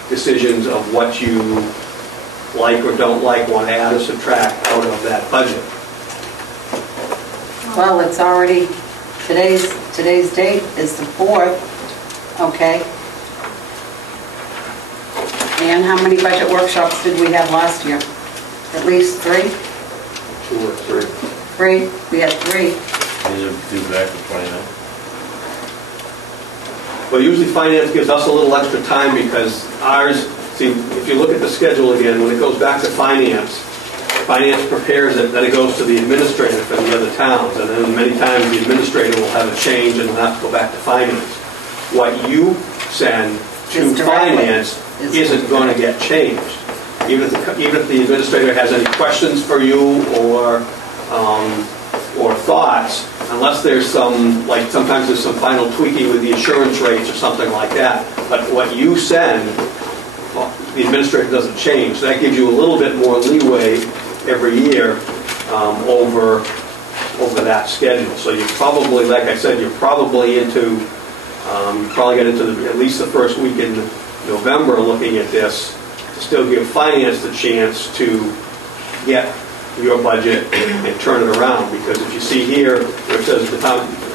decisions of what you like or don't like, want to add or subtract out of that budget. Well, it's already, today's date is the 4th, okay? And how many budget workshops did we have last year? At least 3? 2 or 3. 3? We had 3. These are due back to 29. Well, usually finance gives us a little extra time because ours, see, if you look at the schedule again, when it goes back to finance, finance prepares it, then it goes to the administrator for the other towns, and then many times the administrator will have a change and will have to go back to finance. What you send to finance isn't going to get changed. Even if the administrator has any questions for you or thoughts, unless there's some, like sometimes there's some final tweaking with the insurance rates or something like that. But what you send, well, the administrator doesn't change. So that gives you a little bit more leeway every year over that schedule. So you probably, like I said, you're probably into, probably get into at least the first week in November looking at this to still give finance the chance to get your budget and turn it around. Because if you see here where it says the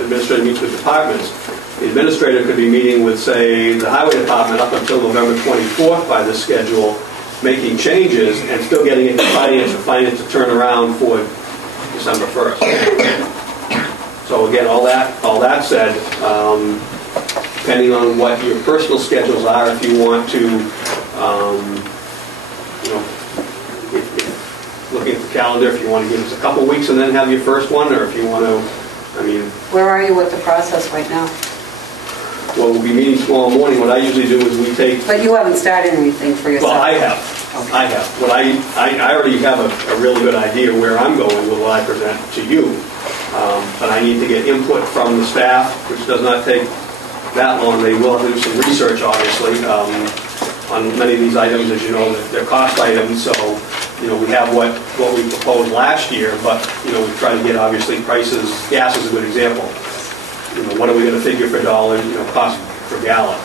administrator meets with departments, the administrator could be meeting with, say, the highway department up until November 24th by this schedule, making changes and still getting it to finance for finance to turn around for December 1st. So again, all that said, depending on what your personal schedules are, if you want to, looking at the calendar, if you want to give us a couple weeks and then have your first one, or if you want to, Where are you with the process right now? Well, we'll be meeting tomorrow morning. What I usually do is we take... But you haven't started anything for yourself? Well, I have. Okay. I have. What I already have a really good idea where I'm going with what I present to you. But I need to get input from the staff, which does not take that long. They will do some research, obviously, on many of these items. As you know, they're cost items, so we have what we proposed last year, but we try to get obviously prices. Gas is a good example. What are we going to figure for dollars? Cost per gallon,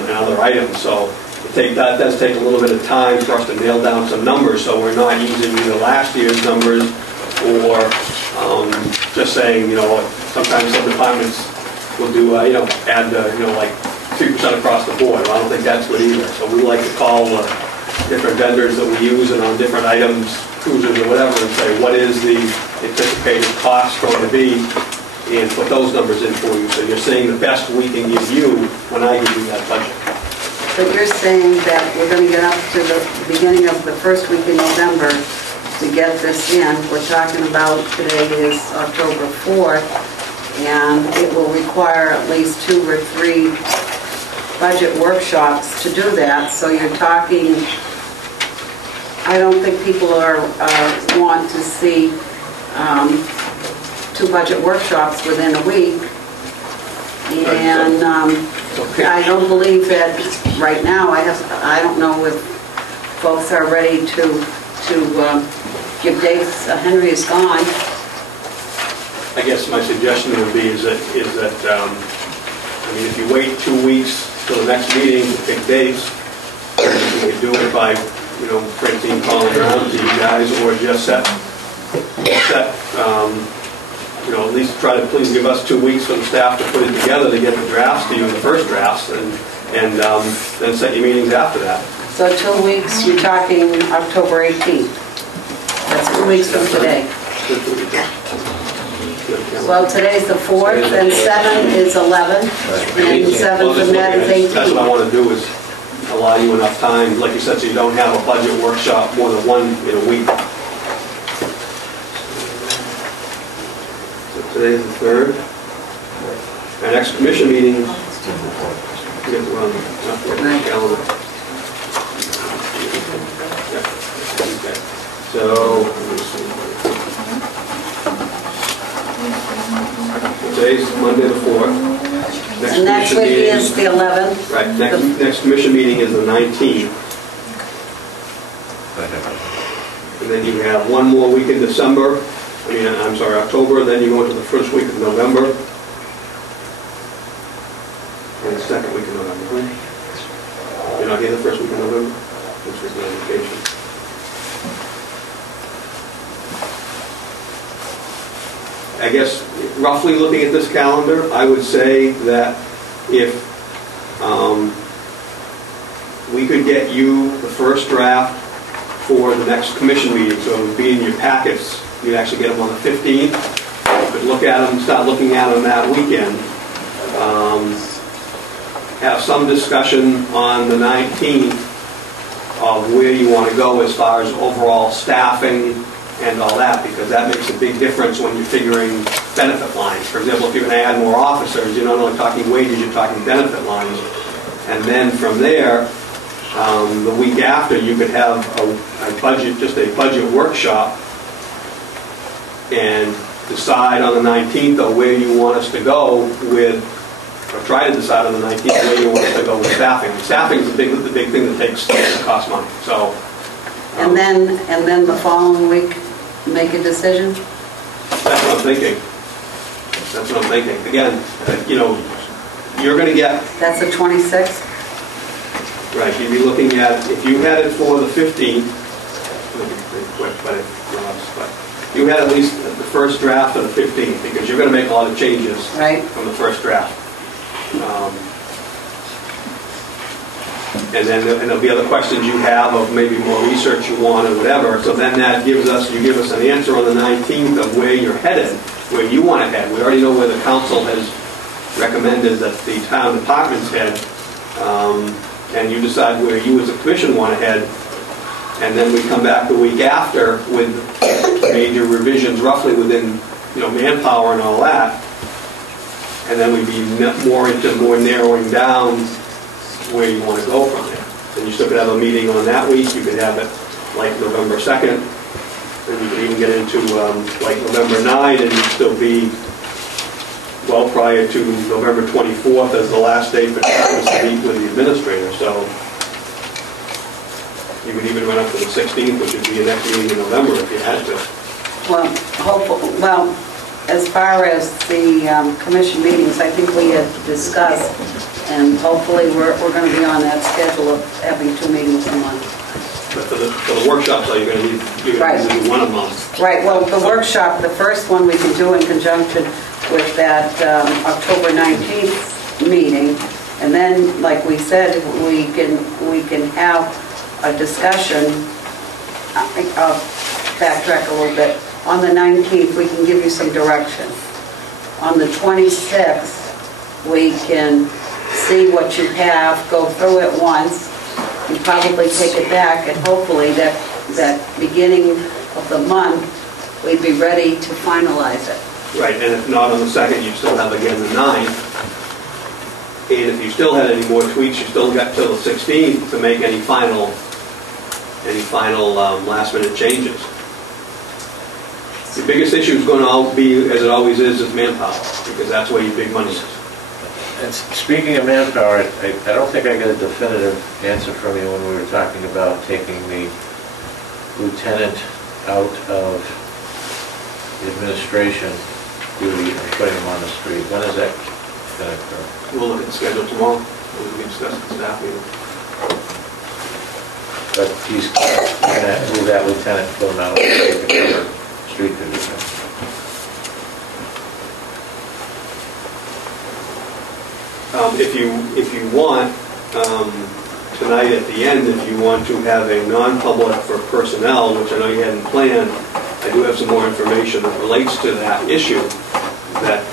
and other items. So that does take a little bit of time for us to nail down some numbers. So we're not using either last year's numbers or just saying sometimes some departments will do add like 3% across the board. I don't think that's good either. So we like to call different vendors that we use and on different items, cruisers or whatever, and say what is the anticipated cost going to be, and put those numbers in for you. So you're saying the best we can give you when I give you that budget. But you're saying that we're going to get up to the beginning of the first week in November to get this in. We're talking about today is October 4th, and it will require at least 2 or 3 budget workshops to do that. So you're talking, I don't think people want to see 2 budget workshops within a week. And I don't believe that right now, I don't know if folks are ready to give dates. Henry is gone. I guess my suggestion would be is that if you wait 2 weeks till the next meeting to pick dates, you could do it by Francine calling around to you guys, or just set at least try to please give us 2 weeks for the staff to put it together to get the drafts to you, the first drafts, and then set your meetings after that. So 2 weeks, you're talking October 18th. That's 2 weeks from today. Well, today's the 4th, and 7 is 11, and 7 from that is 18. That's what I want to do, is allow you enough time, like you said, so you don't have a budget workshop more than one in a week. Today's the 3rd. Our next commission meeting, we have to run the calendar. So, let me see. Today's Monday the 4th. And next commission week meeting- is the 11th. Right, next commission meeting is the 19th. And then you have one more week in December, I'm sorry, October, and then you go into the first week of November. And the second week of November, right? You're not here the first week of November? Which is my vacation. I guess, roughly looking at this calendar, I would say that if we could get you the first draft for the next commission meeting, so it would be in your packets, you'd actually get them on the 15th. You could look at them, start looking at them that weekend. Have some discussion on the 19th of where you want to go as far as overall staffing and all that, because that makes a big difference when you're figuring benefit lines. For example, if you're going to add more officers, you're not only talking wages, you're talking benefit lines. And then from there, the week after, you could have a budget, just a budget workshop, and decide on the 19th of where you want us to go with, or try to decide on the 19th where you want us to go with staffing. Staffing is the big thing that costs money. So. And then the following week, make a decision? That's what I'm thinking. That's what I'm thinking. Again, you're going to get... That's the 26th? Right, you'd be looking at, if you had it for the 15th, quick, but you had at least the first draft of the 15th, because you're going to make a lot of changes from the first draft. And then there'll be other questions you have of maybe more research you want or whatever. So then that gives us, you give us an answer on the 19th of where you're headed, where you want to head. We already know where the council has recommended that the town departments head, and you decide where you as a commission want to head. And then we come back the week after with major revisions, roughly within, manpower and all that. And then we'd be more narrowing down where you want to go from there. And you still could have a meeting on that week. You could have it like November 2nd. And you could even get into like November 9, and you'd still be well prior to November 24th as the last day for Travis to meet with the administrator. So you could even run up to the 16th, which would be your next meeting in November if you had to. Well, as far as the commission meetings, I think we had discussed, and hopefully we're going to be on that schedule of having 2 meetings a month. But for the workshops, though, you're going to need to do one a month. Right, well, the workshop, the first one we can do in conjunction with that October 19th meeting, and then, like we said, we can have a discussion, I'll backtrack a little bit. On the 19th, we can give you some direction. On the 26th, we can see what you have, go through it once, and probably take it back, and hopefully that beginning of the month, we'd be ready to finalize it. Right, and if not on the 2nd, you still have again the 9th. And if you still had any more tweaks, you still got till the 16th to make any final last-minute changes. The biggest issue is going to be, as it always is manpower, because that's where your big money is. And speaking of manpower, I don't think I got a definitive answer from you when we were talking about taking the lieutenant out of the administration duty and putting him on the street. When is that going to occur? We'll look at the schedule tomorrow. We'll discuss the staff meeting. But he's going to move that lieutenant, put him out, and take over street duty. If you want, tonight at the end, if you want to have a non-public for personnel, which I know you hadn't planned, I do have some more information that relates to that issue that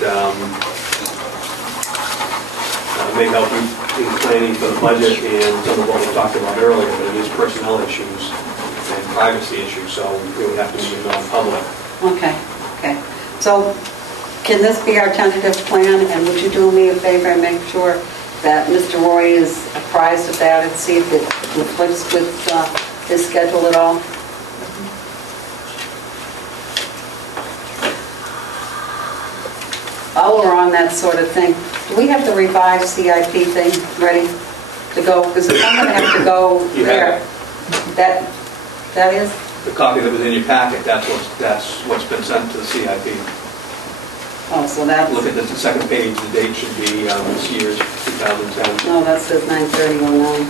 may help you in planning for the budget and some of what we talked about earlier, but it is personnel issues and privacy issues, so it would have to be non-public. Okay. So can this be our tentative plan, and would you do me a favor and make sure that Mr. Roy is apprised of that and see if it conflicts with his schedule at all? while we're on that sort of thing, do we have the revised CIP thing ready to go? Because I'm going to have to go You there. That is? The copy that was in your packet, that's what's been sent to the CIP. Oh, so that's, Look at the second page, the date should be this year's 2010. no, that says 9/30/09.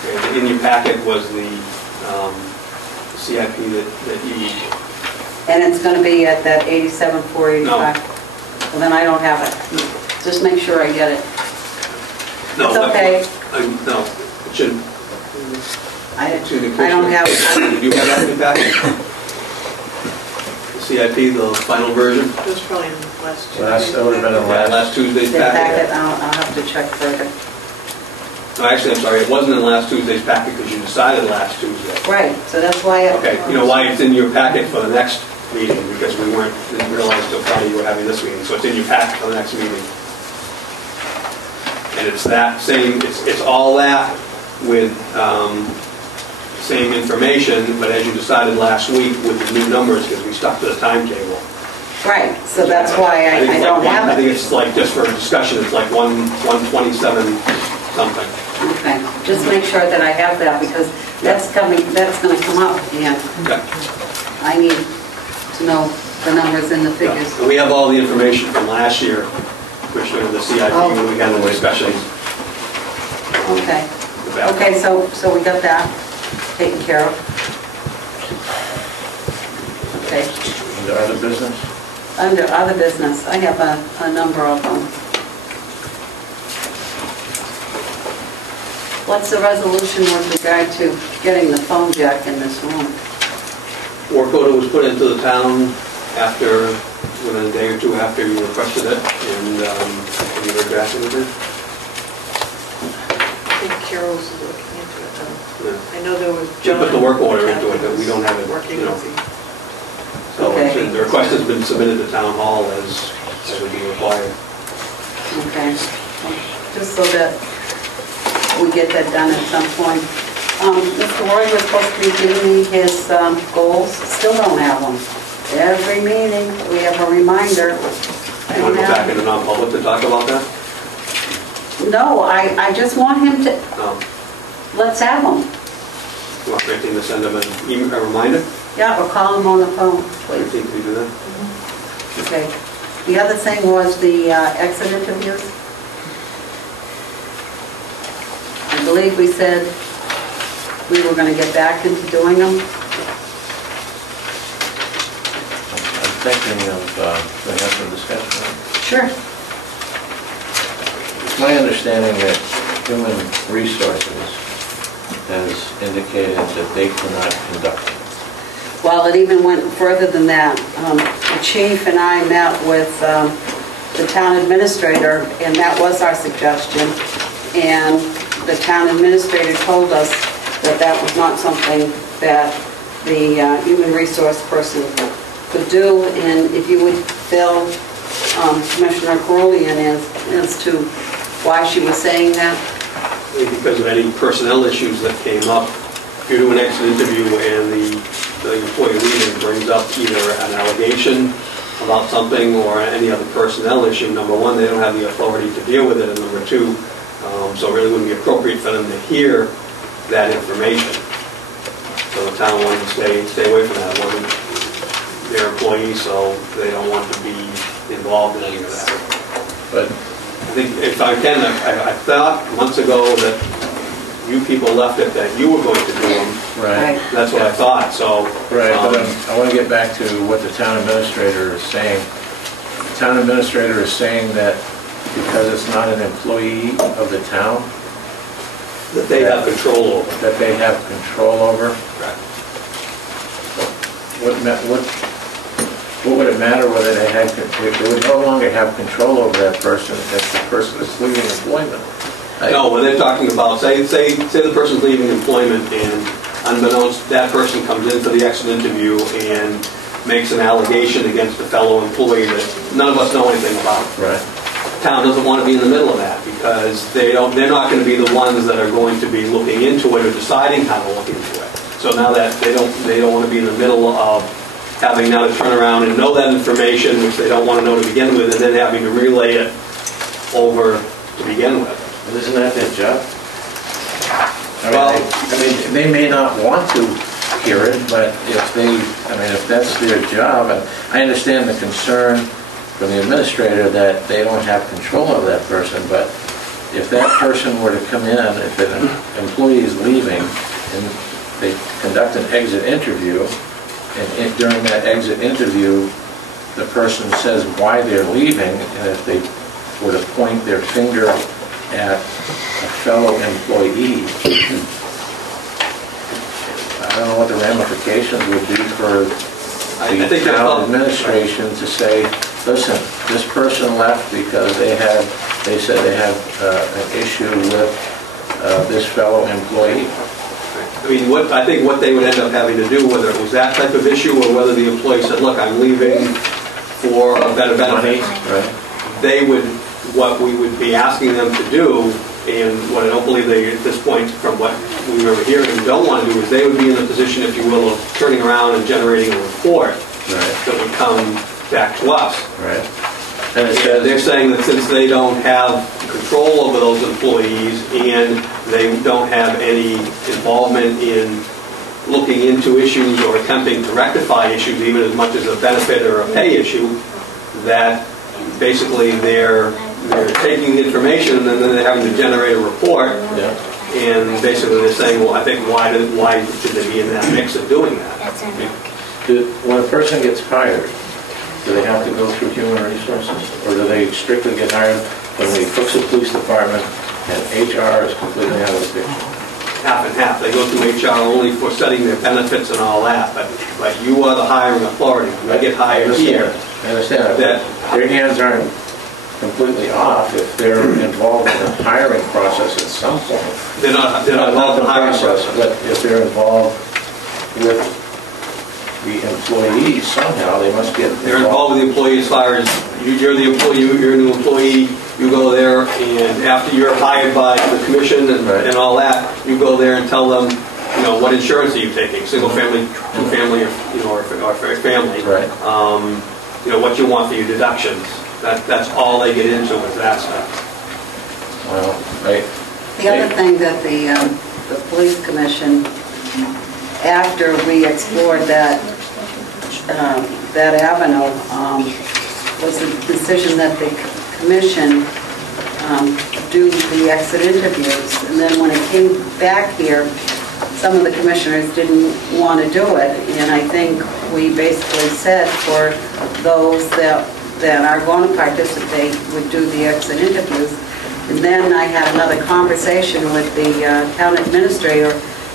Okay, in your packet was the CIP that you, And it's going to be at that 87,485? No. Well, then I don't have it. Just make sure I get it. no. It's okay. No, it shouldn't. I don't have it. Did you have that in your packet? The CIP, the final version? It was probably in the last two. That would have been a Last Tuesday's The packet, packet. I'll have to check further. No, actually, I'm sorry, it wasn't in last Tuesday's packet because you decided last Tuesday. Right, so that's why. Okay, you know why it's in your packet for the next meeting? Because we didn't realize till Friday you were having this meeting, so it's in your packet for the next meeting. And it's that same, it's all that with same information, but as you decided last week with the new numbers, because we stuck to the timetable. Right, so that's why I think it's don't like have I think it. it's like, just for discussion, it's like 127 something. Okay, just make sure that I have that because that's going to come up and Okay. I need to know the numbers and the figures. And we have all the information from last year, which are the CIP, when we had the discussions. Okay, about- okay, so we got that taken care of. Okay, Under other business? under other business, I have a number of them. What's the resolution with regard to getting the phone jack in this room? Work order was put into the town after, within a day or two after you requested it, and you were drafting it. I think Carol's looking into it though. Yeah. I know there was She John. put the work order into it, but we don't have it, Working you know. with the, So Okay. the request has been submitted to town hall as would be required. Okay, just so that we get that done at some point. Mr. Roy was supposed to be giving me his goals, still don't have them. Every meeting, we have a reminder. I You want don't to go back have, into non-public to talk about that? no, I just want him to, No. let's have them. You want Francine to send them a reminder? Yeah, or call him on the phone, please. Francine, can you do that? Okay. The other thing was the exit interviews. I believe we said we were going to get back into doing them. I'm thinking of, we have some discussion. Sure. It's my understanding that Human Resources has indicated that they cannot conduct it. Well, it even went further than that. The chief and I met with the town administrator, and that was our suggestion. And the town administrator told us that that was not something that the human resource person could do. And if you would fill Commissioner Crowley in as to why she was saying that. Because of any personnel issues that came up, if you do an exit interview and the employee leaving brings up either an allegation about something or any other personnel issue, number one, they don't have the authority to deal with it, and number two, so it really wouldn't be appropriate for them to hear that information. So the town wanted to stay away from that. One, they're employees, so they don't want to be involved in any of that. But I think, if I can, I thought months ago that you people left it that you were going to do them. Right. That's what I thought, so. Right, but I want to get back to what the town administrator is saying. The town administrator is saying that because it's not an employee of the town, That they have control over. that they have control over. Right. What would it matter whether they had, they would no longer have control over that person if the person is leaving employment? No, when they're talking about, say the person's leaving employment and unbeknownst, that person comes in for the exit interview and makes an allegation against a fellow employee that none of us know anything about. Right. Town doesn't want to be in the middle of that because they're not going to be the ones that are going to be looking into it or deciding how to look into it. So now that they don't want to be in the middle of having now to turn around and know that information, which they don't want to know to begin with, and then having to relay it over to begin with. Well, isn't that their job? Well, They may not want to hear it, but if that's their job, and I understand the concern from the administrator that they don't have control of that person, but if that person were to come in, if an employee is leaving, and they conduct an exit interview, and during that exit interview, the person says why they're leaving, and if they were to point their finger at a fellow employee, I don't know what the ramifications would be for the town administration to say, listen, this person left because they said they had an issue with this fellow employee. I mean, I think what they would end up having to do, whether it was that type of issue or whether the employee said, look, I'm leaving for a better benefit, what we would be asking them to do, and what I don't believe they, at this point, from what we remember hearing, don't want to do, is they would be in the position, if you will, of turning around and generating a report that would come back to us. Right. And they're saying that since they don't have control over those employees and they don't have any involvement in looking into issues or attempting to rectify issues, even as much as a benefit or a pay issue, that basically they're taking the information and then they're having to generate a report. Yeah. And basically they're saying, well, I think why should they be in that mix of doing that? When a person gets hired, do they have to go through human resources, or do they strictly get hired from the Hooksett Police Department and HR is completely out of the picture? Half and half. They go through HR only for setting their benefits and all that, but you are the hiring authority. When they get hired here. I understand that. Their hands aren't completely off if they're involved in the hiring process at some point. They're not involved in the hiring process. But if they're involved with the employees somehow, they must get involved. They're involved with the employee as far as you're the employee, you're a new employee, you go there, and after you're hired by the commission and all that, you go there and tell them, what insurance are you taking? Single family, two family, or family. Right. What you want for your deductions. That's all they get into is that stuff. Well, right. The other thing that the police commission, after we explored that avenue, was the decision that the commission do the exit interviews. And then when it came back here, some of the commissioners didn't want to do it. And I think we basically said for those that are going to participate would do the exit interviews. And then I had another conversation with the town administrator,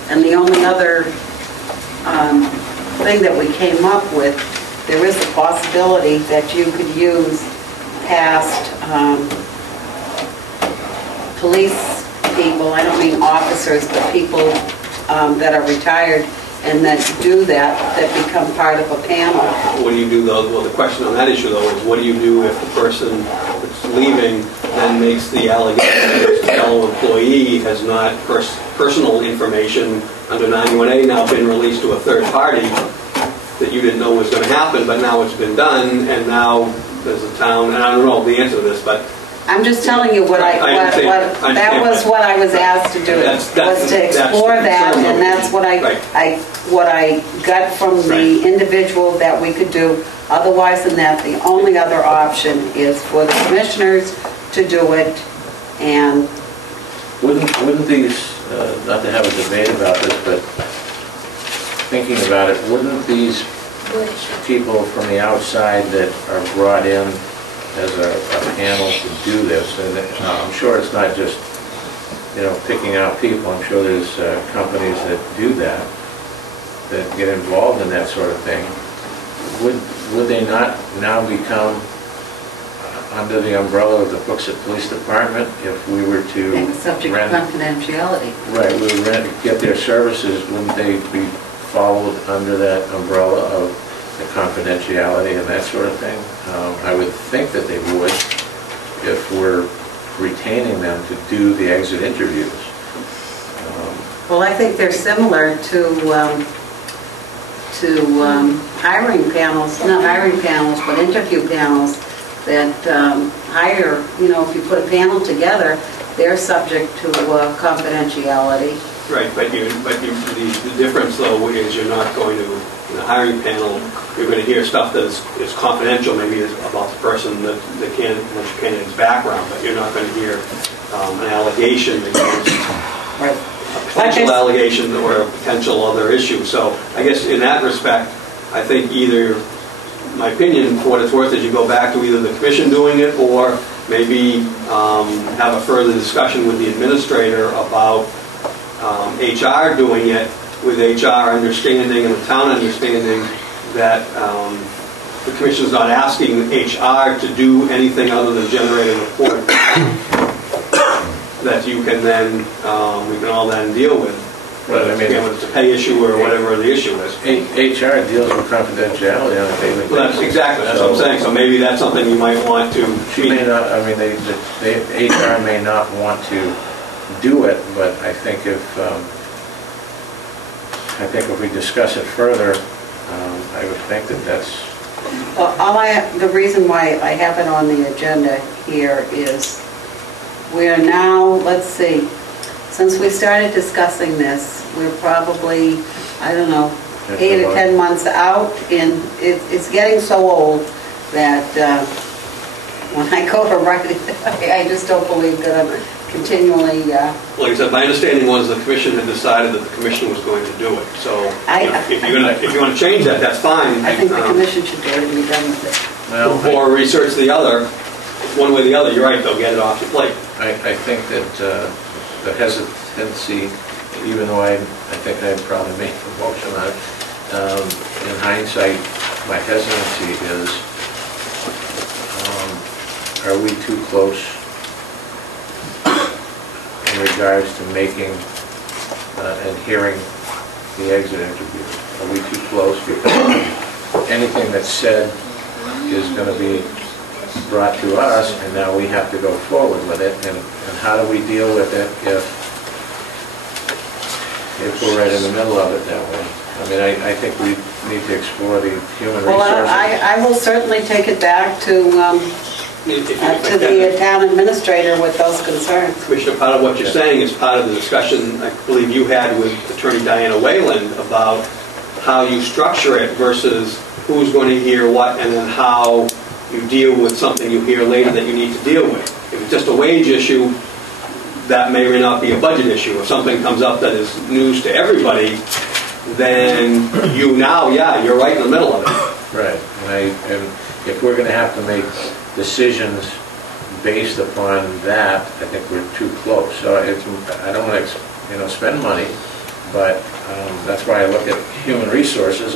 and the only other thing that we came up with, there is a possibility that you could use past police people, I don't mean officers, but people that are retired and that do that become part of a panel. What do you do though? Well, the question on that issue though is what do you do if the person that's leaving then makes the allegation that his fellow employee has not personal information under 91A now been released to a third party that you didn't know was going to happen, but now it's been done, and now there's a town, and I don't know the answer to this, but I'm just telling you that was what I was asked to do, was to explore that, and that's what I got from the individual that we could do. Otherwise than that, the only other option is for the commissioners to do it, and wouldn't these, not to have a debate about this, but thinking about it, wouldn't these people from the outside that are brought in as a panel to do this, and I'm sure it's not just, picking out people, I'm sure there's companies that do that get involved in that sort of thing. Would they not now become under the umbrella of the Hooksett Police Department if we were to subject to confidentiality? Right, we would get their services, wouldn't they be followed under that umbrella of the confidentiality and that sort of thing? I would think that they would if we're retaining them to do the exit interviews. Well, I think they're similar to to hiring panels, not hiring panels, but interview panels that hire, you know, if you put a panel together, they're subject to confidentiality. Right, but the difference though is you're not going to, in the hiring panel, you're going to hear stuff that is confidential, maybe about the person, the candidate's background, but you're not going to hear an allegation against Right. a potential allegation or a potential other issue. So I guess in that respect, I think either, my opinion, for what it's worth, is you go back to either the commission doing it or maybe have a further discussion with the administrator about HR doing it, with HR understanding and the town understanding that the commission's not asking HR to do anything other than generate a report that you can then, we can all then deal with. Whether it's a pay issue or whatever the issue is. HR deals with confidentiality on a daily basis. Well, exactly, that's what I'm saying. So maybe that's something you might want to. She may not, I mean, HR may not want to do it, but I think if we discuss it further, I would think that that's. Well, the reason why I have it on the agenda here is we're now, let's see, since we started discussing this, we're probably, I don't know, 8 or 10 months out, and it's getting so old that when I go to write it, I just don't believe that I'm continually... Like I said, my understanding was the commission had decided that the commission was going to do it. So if you want to change that, that's fine. I think the commission should do it and be done with it. Well, or research the other. One way or the other, you're right, they'll get it off your plate. I think that the hesitancy, even though I think I'd probably make a motion on it, in hindsight, my hesitancy is, are we too close in regards to making and hearing the exit interview? Are we too close? Because anything that's said is going to be brought to us, and now we have to go forward with it. And how do we deal with it if we're right in the middle of it that way? I mean, I think we need to explore the human resources. Well, I will certainly take it back to the town administrator with those concerns. Commissioner, part of what you're saying is part of the discussion I believe you had with Attorney Diana Wayland about how you structure it versus who's going to hear what, and then how you deal with something you hear later that you need to deal with. If it's just a wage issue, that may or may not be a budget issue. If something comes up that is news to everybody, then you're right in the middle of it. Right, and if we're going to have to make decisions based upon that, I think we're too close. So I don't want to, spend money, but that's why I look at human resources.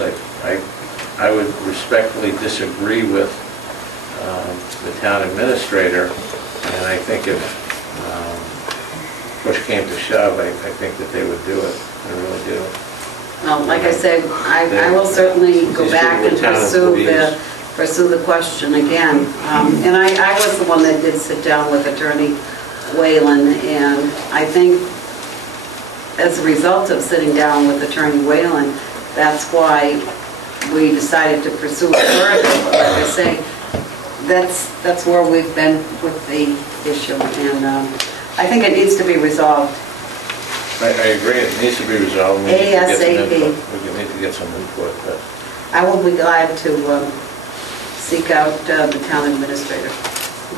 I would respectfully disagree with the town administrator, and I think if push came to shove, I think that they would do it. I really do. Well, like I said, I will certainly go back and pursue the question again. And I was the one that did sit down with Attorney Whalen, and I think as a result of sitting down with Attorney Whalen, that's why we decided to pursue it further. But like I say, that's where we've been with the issue, and I think it needs to be resolved. I agree, it needs to be resolved. ASAP. We need to get some input. But I will be glad to seek out the town administrator.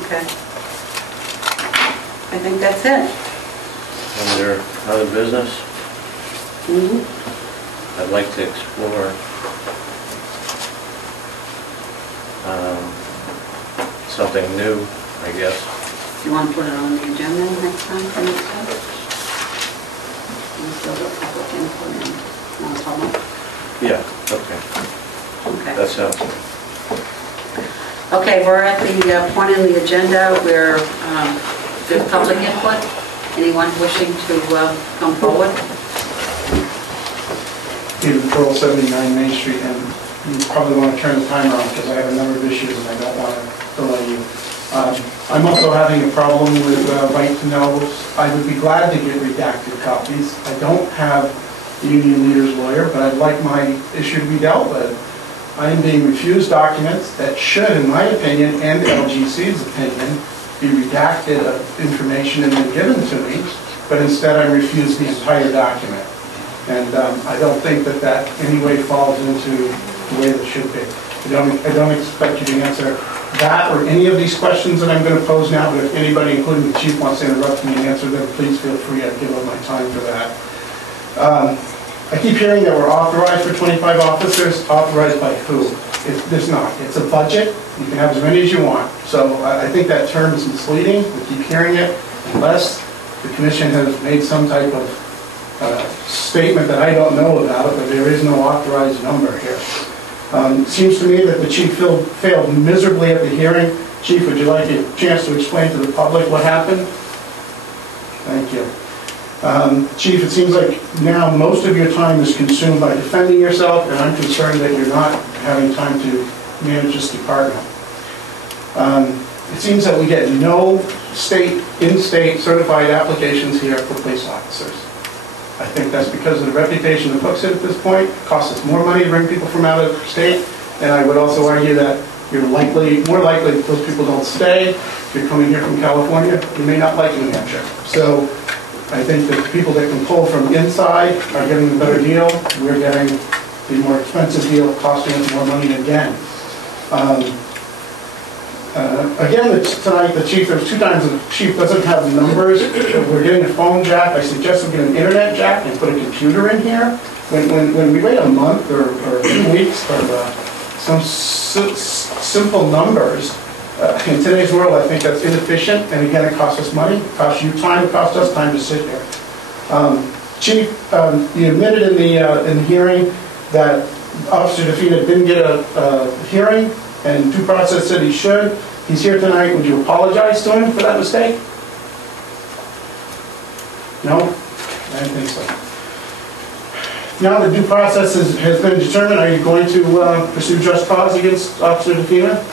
Okay. I think that's it. Under other business, Mm-hmm. I'd like to explore something new, I guess. Do you want to put it on the agenda next time for next time? Still got public input and non-public? Yeah, okay. Okay. That sounds good. Okay, we're at the point in the agenda where there's public input. Anyone wishing to come forward? David Pearl, 79 Main Street, and you probably want to turn the timer on because I have a number of issues and I don't want to delay you. I'm also having a problem with right to knows. I would be glad to get redacted copies. I don't have the union leader's lawyer, but I'd like my issue to be dealt with. I am being refused documents that should, in my opinion, and LGC's opinion, be redacted of information and then given to me, but instead I'm refused the entire document. And I don't think that that in any way falls into the way that should be. I don't expect you to answer that or any of these questions that I'm going to pose now, but if anybody, including the chief, wants to interrupt me and answer them, please feel free. I'd give up my time for that. I keep hearing that we're authorized for 25 officers. Authorized by who? There's not. It's a budget. You can have as many as you want. So I think that term is misleading. We keep hearing it unless the commission has made some type of statement that I don't know about, but there is no authorized number here. It seems to me that the chief failed miserably at the hearing. Chief, would you like a chance to explain to the public what happened? Thank you. Chief, it seems like now most of your time is consumed by defending yourself, and I'm concerned that you're not having time to manage this department. It seems that we get no in-state certified applications here for police officers. I think that's because of the reputation of Hooksett at this point. It costs us more money to bring people from out of state, and I would also argue that you're more likely that those people don't stay. If you're coming here from California, you may not like New Hampshire. So I think that people that can pull from inside are getting a better deal. We're getting the more expensive deal, costing us more money again. Again, tonight, the chief, there's 2 times the chief doesn't have numbers. We're getting a phone jack. I suggest we get an internet jack and put a computer in here. When we wait a month or 2 weeks for some simple numbers, in today's world, I think that's inefficient. And again, it costs us money, it costs you time, it costs us time to sit here. Chief, you admitted in the hearing that Officer DeFina didn't get a hearing, and due process said he should. He's here tonight. Would you apologize to him for that mistake? No? I didn't think so. Now the due process has been determined, are you going to pursue just cause against Officer DeFina?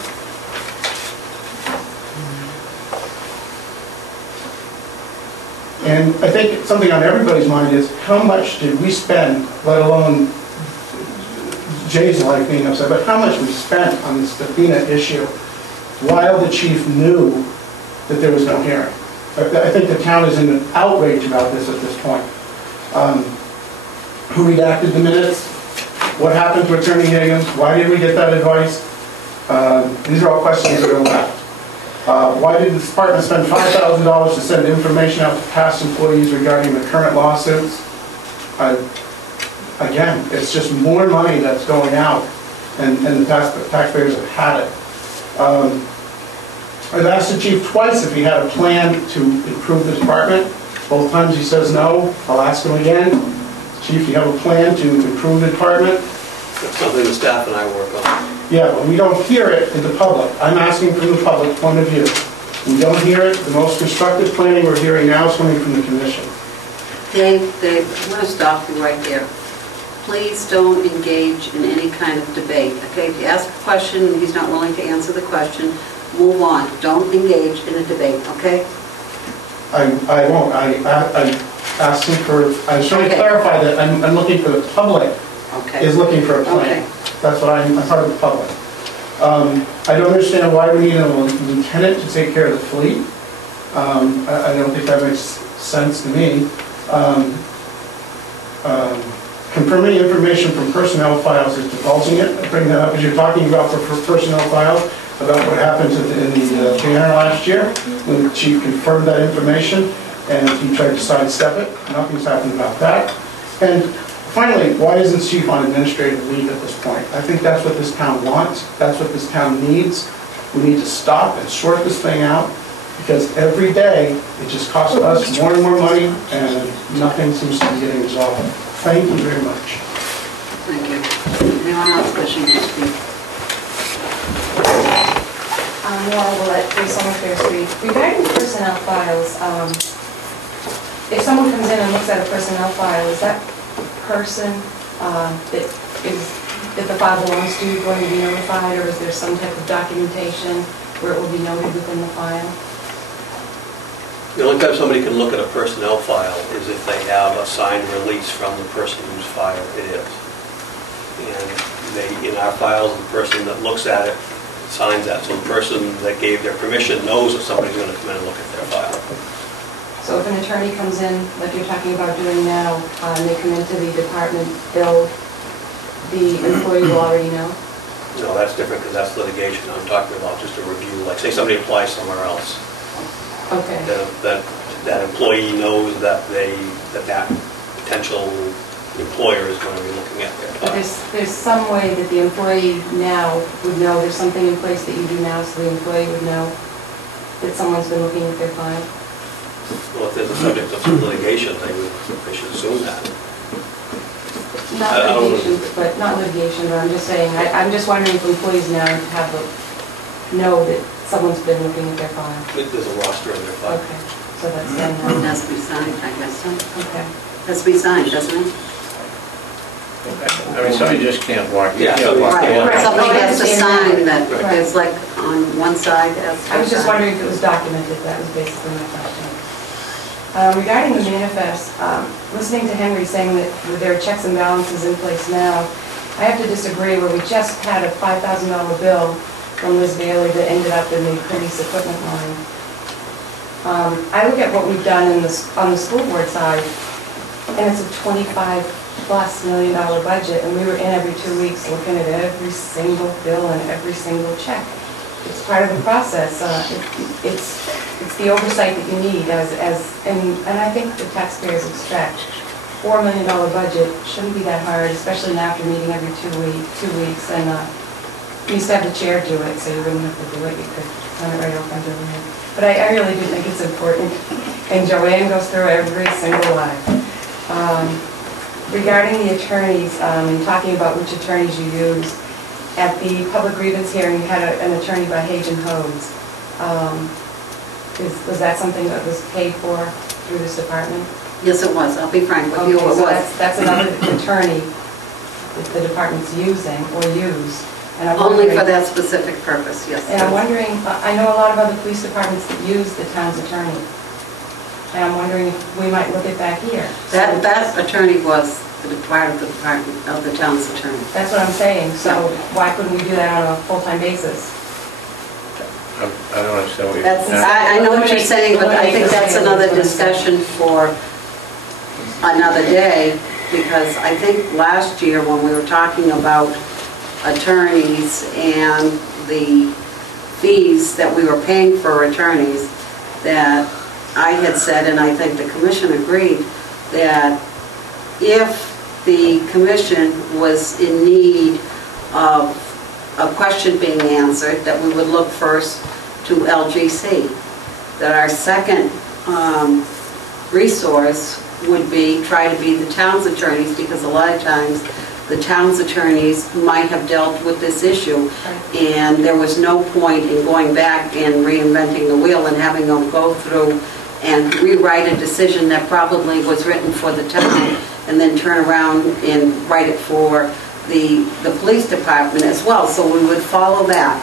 And I think something on everybody's mind is, how much did we spend, let alone Jay's life being upset, but how much we spent on this DeFina issue while the chief knew that there was no hearing? I think the town is in an outrage about this at this point. Who redacted the minutes? What happened to Attorney Higgins? Why did we get that advice? These are all questions that are left. Why did the department spend $5,000 to send information out to past employees regarding the current lawsuits? Again, it's just more money that's going out, and the taxpayers have had it. I've asked the chief twice if he had a plan to improve the department. Both times he says no. I'll ask him again. Chief, do you have a plan to improve the department? That's something the staff and I work on. Yeah, but we don't hear it in the public. I'm asking from the public point of view. We don't hear it. The most constructive planning we're hearing now is coming from the commission. Dave, I'm going to stop you right there. Please don't engage in any kind of debate, okay? If you ask a question and he's not willing to answer the question, move on. Don't engage in a debate, okay? I won't. I asked him for, I was trying to clarify that I'm looking for the public is looking for a plan. Okay. That's what I'm part of the public. I don't understand why we need a lieutenant to take care of the fleet. I don't think that makes sense to me. Confirming information from personnel files is divulging it. I bring that up as you're talking about for personnel files, about what happened in the banner last year, when the chief confirmed that information and he tried to sidestep it. Nothing's happened about that. And finally, why isn't chief on administrative leave at this point? I think that's what this town wants. That's what this town needs. We need to stop and sort this thing out, because every day it just costs us more and more money and nothing seems to be getting resolved. Thank you very much. Thank you. Anyone else wishing to speak? Laura Willett, 3 Summerfair Street. Regarding personnel files, if someone comes in and looks at a personnel file, is that person that the file belongs to going to be notified, or is there some type of documentation where it will be noted within the file? The only time somebody can look at a personnel file is if they have a signed release from the person whose file it is. And in our files, the person that looks at it signs that. So the person that gave their permission knows that somebody's going to come in and look at their file. So if an attorney comes in, like you're talking about doing now, and they come into the department, the employee will already know? No, that's different because that's litigation. I'm talking about just a review. Like say somebody applies somewhere else. Okay. That employee knows that that potential employer is going to be looking at their But file. there's some way that the employee now would know, there's something in place that you do now so the employee would know that someone's been looking at their file? Well, if there's a subject of some litigation, they should assume that. Not litigation, but I'm just saying, I'm just wondering if employees now know that someone's been looking at their file. There's a roster in their file. Okay, so that's done It now. has to be signed, I guess. Okay. Has to be signed, doesn't it? I mean, somebody just can't walk. Yeah, you can't walk Right, in. Right. somebody has to sign that, Right. it's like on one side, has to be I was just signed. wondering if it was documented, that was basically my question. Regarding the manifest, listening to Henry saying that there are checks and balances in place now, I have to disagree, where we just had a $5,000 bill from Liz Bailey that ended up in the police equipment line. I look at what we've done on the school board side, and it's a $25+ million budget, and we were in every 2 weeks looking at every single bill and every single check. It's part of the process. It's the oversight that you need and I think the taxpayers expect. $4 million budget shouldn't be that hard, especially now after meeting every 2 weeks. And you used to have the chair do it, so you wouldn't have to do it. You could turn it right over and do it. But I really do think it's important. And Joanne goes through every single line. Regarding the attorneys, and talking about which attorneys you use, at the public grievance hearing, you had an attorney by Hage and Hodes. Was that something that was paid for through this department? Yes, it was, I'll be frank with you, Okay, it so was. that's another attorney that the department's using or use. And I'm Only wondering- for that specific purpose, yes. And I'm wondering, I know a lot of other police departments that use the town's attorney. And I'm wondering if we might look at that here. That attorney was the part of the department, of the town's attorney. That's what I'm saying, so why couldn't we do that on a full-time basis? I don't understand what you're. I know what you're saying, but I think that's another discussion for another day, because I think last year when we were talking about attorneys and the fees that we were paying for attorneys, that I had said, and I think the commission agreed, that if the commission was in need of a question being answered, that we would look first to LGC. That our second resource would be, try to be the town's attorneys, because a lot of times the town's attorneys might have dealt with this issue, and there was no point in going back and reinventing the wheel and having them go through and rewrite a decision that probably was written for the town, and then turn around and write it for the police department as well. So we would follow that.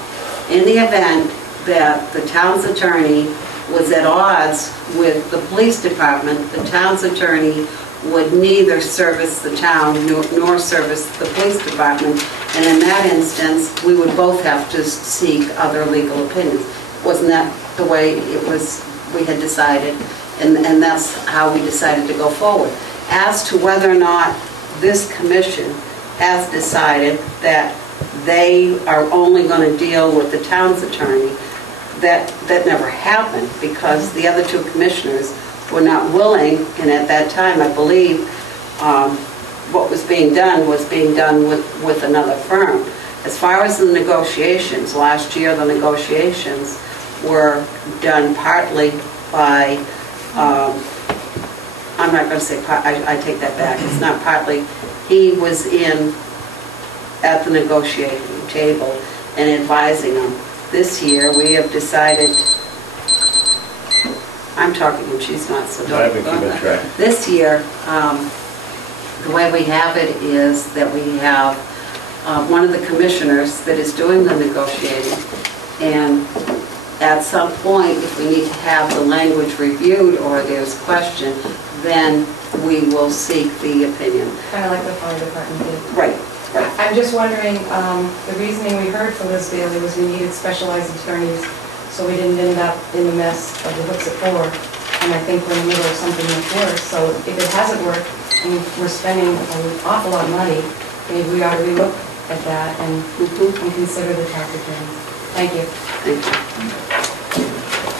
In the event that the town's attorney was at odds with the police department, the town's attorney would neither service the town nor service the police department, and in that instance, we would both have to seek other legal opinions. Wasn't that the way it was, we had decided, and that's how we decided to go forward. As to whether or not this commission has decided that they are only going to deal with the town's attorney, that never happened, because the other two commissioners were not willing, and at that time, I believe, what was being done with another firm. As far as the negotiations, last year the negotiations were done partly by, I'm not going to say, I take that back, it's not partly, he was in at the negotiating table and advising them. This year, we have decided, I'm talking and she's not, so don't. I've been keeping track. This year, the way we have it is that we have one of the commissioners that is doing the negotiating, and at some point, if we need to have the language reviewed or there's question, then we will seek the opinion. Kind of like the fire department did. Right, right. I'm just wondering, the reasoning we heard from Liz Bailey was we needed specialized attorneys, so we didn't end up in the mess of the hooks at 4. And I think we're in the middle of something much worse. So if it hasn't worked, and we're spending an awful lot of money, maybe we ought to relook at that and consider the tax attorney. Thank you. Thank you.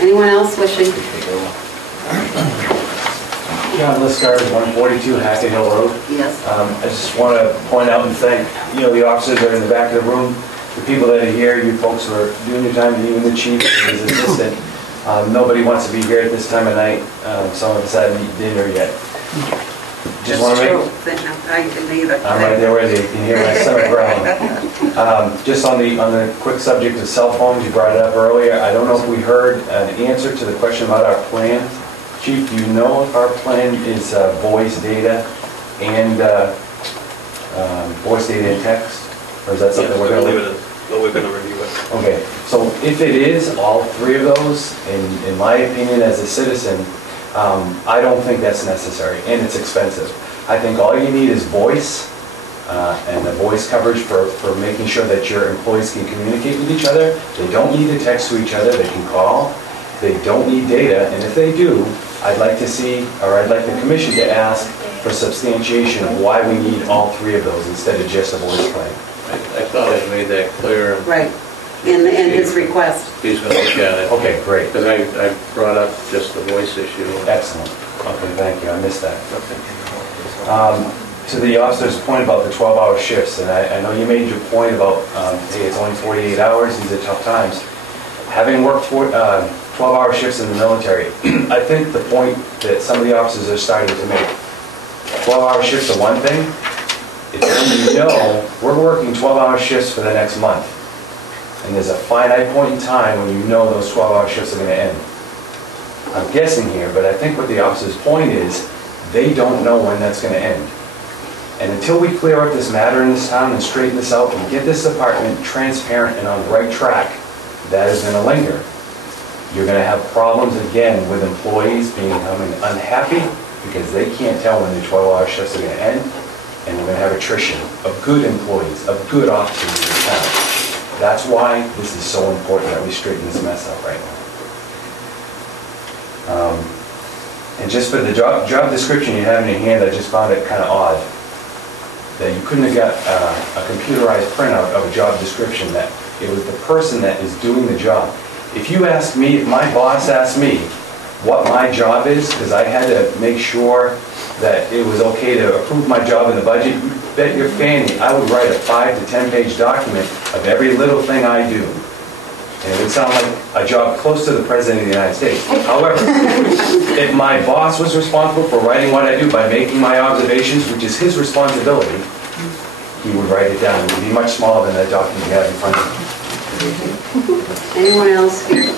Anyone else wishing? John Liscars, 142 Hackett Hill Road. Yes. I just want to point out and thank, the officers that are in the back of the room, the people that are here, you folks who are doing your time, and even the chief and his assistant. Nobody wants to be here at this time of night. Some of us haven't eaten dinner yet. Just want to make... I can either. I'm right there with you. You can hear my stomach growling. Just on the quick subject of cell phones, you brought it up earlier. I don't know if we heard an answer to the question about our plan. Chief, do you know if our plan is voice data and text? Or is that something we're going to leave it? But we're going to review it. Okay, so if it is all 3 of those, in my opinion as a citizen, I don't think that's necessary, and it's expensive. I think all you need is voice, and the voice coverage for making sure that your employees can communicate with each other. They don't need to text to each other, they can call. They don't need data, and if they do, I'd like to see, or I'd like the commission to ask for substantiation of why we need all 3 of those instead of just a voice plan. I thought I made that clear. Right, in his request. He's going to look at it. Okay, great. Because I brought up just the voice issue. Excellent. Okay, thank you. I missed that. To the officer's point about the 12-hour shifts, and I know you made your point about, hey, it's only 48 hours, these are tough times. Having worked 12-hour shifts in the military, I think the point that some of the officers are starting to make, 12-hour shifts are one thing. It's when you know we're working 12-hour shifts for the next month. And there's a finite point in time when you know those 12-hour shifts are going to end. I'm guessing here, but I think what the officer's point is, they don't know when that's going to end. And until we clear up this matter in this town and straighten this out and get this department transparent and on the right track, that is going to linger. You're going to have problems again with employees becoming unhappy because they can't tell when the 12-hour shifts are going to end, and we're going to have attrition of good employees, of good officers in the town. That's why this is so important that we straighten this mess out right now. And just for the job description you have in your hand, I just found it kind of odd that you couldn't have got a computerized printout of a job description that it was the person that is doing the job. If you ask me, if my boss asked me what my job is, because I had to make sure that it was okay to approve my job in the budget, you bet your fanny I would write a 5 to 10 page document of every little thing I do. And it would sound like a job close to the President of the United States. However, if my boss was responsible for writing what I do by making my observations, which is his responsibility, he would write it down. It would be much smaller than that document you have in front of you. Anyone else here?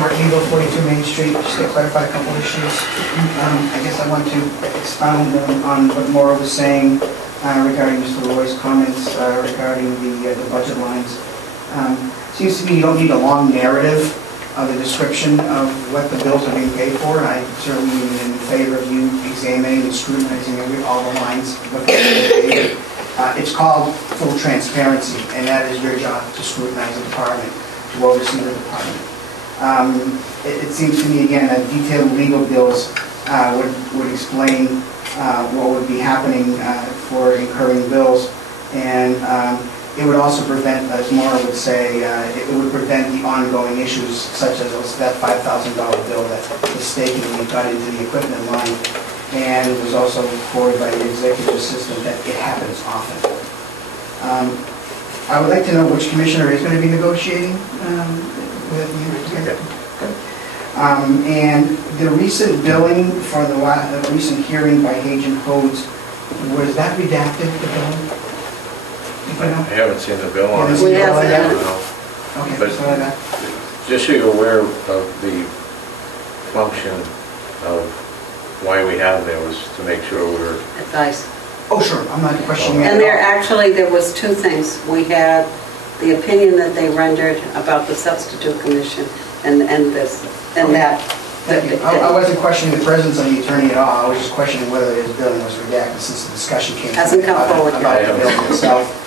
Mark Eagle, 42 Main Street, just to clarify a couple issues. I guess I want to expound on what Maura was saying regarding Mr. Roy's comments regarding the budget lines. Seems to me you don't need a long narrative of the description of what the bills are being paid for. I certainly am in favor of you examining and scrutinizing all the lines before they're paid. It's called full transparency, and that is your job, to scrutinize the department, to oversee the department. It seems to me, again, that detailed legal bills would explain what would be happening for incurring bills, and it would also prevent, as Maura would say, it would prevent the ongoing issues such as that $5,000 bill that mistakenly got into the equipment line, and it was also reported by the executive assistant that it happens often. I would like to know which commissioner is going to be negotiating with you. And the recent billing for the recent hearing by Hagen Codes, was that redacted, the billing? I haven't seen the bill on it. We haven't. Okay, But so that. just so you're aware of the function of why we have there was to make sure we're Advice. Oh, sure, I'm not questioning that And at all. there was two things. We had the opinion that they rendered about the substitute commission and this, and that. Thank you. I wasn't questioning the presence of the attorney at all, I was just questioning whether his billing was redacted since the discussion came. Hasn't come about- forward yet. About the bill itself.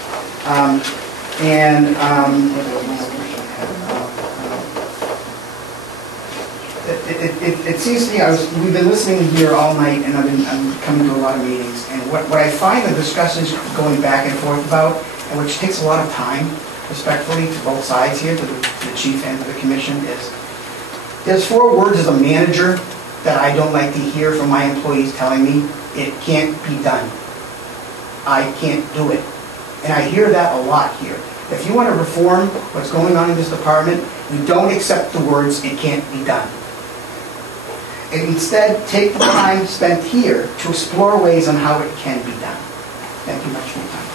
It seems to me, we've been listening here all night, and I'm coming to a lot of meetings, and what I find the discussions going back and forth about, and which takes a lot of time, respectfully, to both sides here, to the chief and to the commission, is there's 4 words as a manager that I don't like to hear from my employees telling me, it can't be done. I can't do it. And I hear that a lot here. If you want to reform what's going on in this department, you don't accept the words, it can't be done. And instead, take the time spent here to explore ways on how it can be done. Thank you much for your time.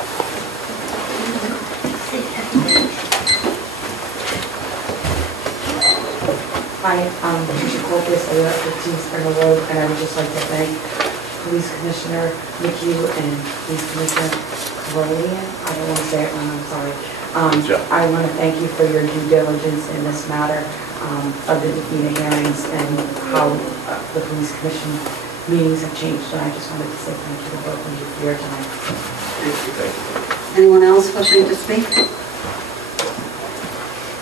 Hi, Patricia Corpus, I live at 15 Springer Road, and I would just like to thank Police Commissioner McHugh and Police Commissioner Carolean. I don't want to say it wrong, I'm sorry. Good job. I want to thank you for your due diligence in this matter of the Defina hearings and how the Police Commission meetings have changed, and I just wanted to say thank you to both of you for your time. Anyone else wishing to speak?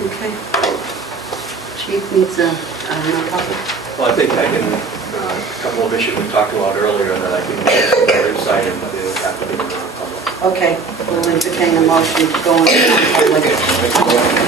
Okay. Chief needs a non-public. Well, I think I can, a couple of issues we talked about earlier that I think are insight in, but they would have to be non-public. Okay, we'll entertain a motion to go into non-public.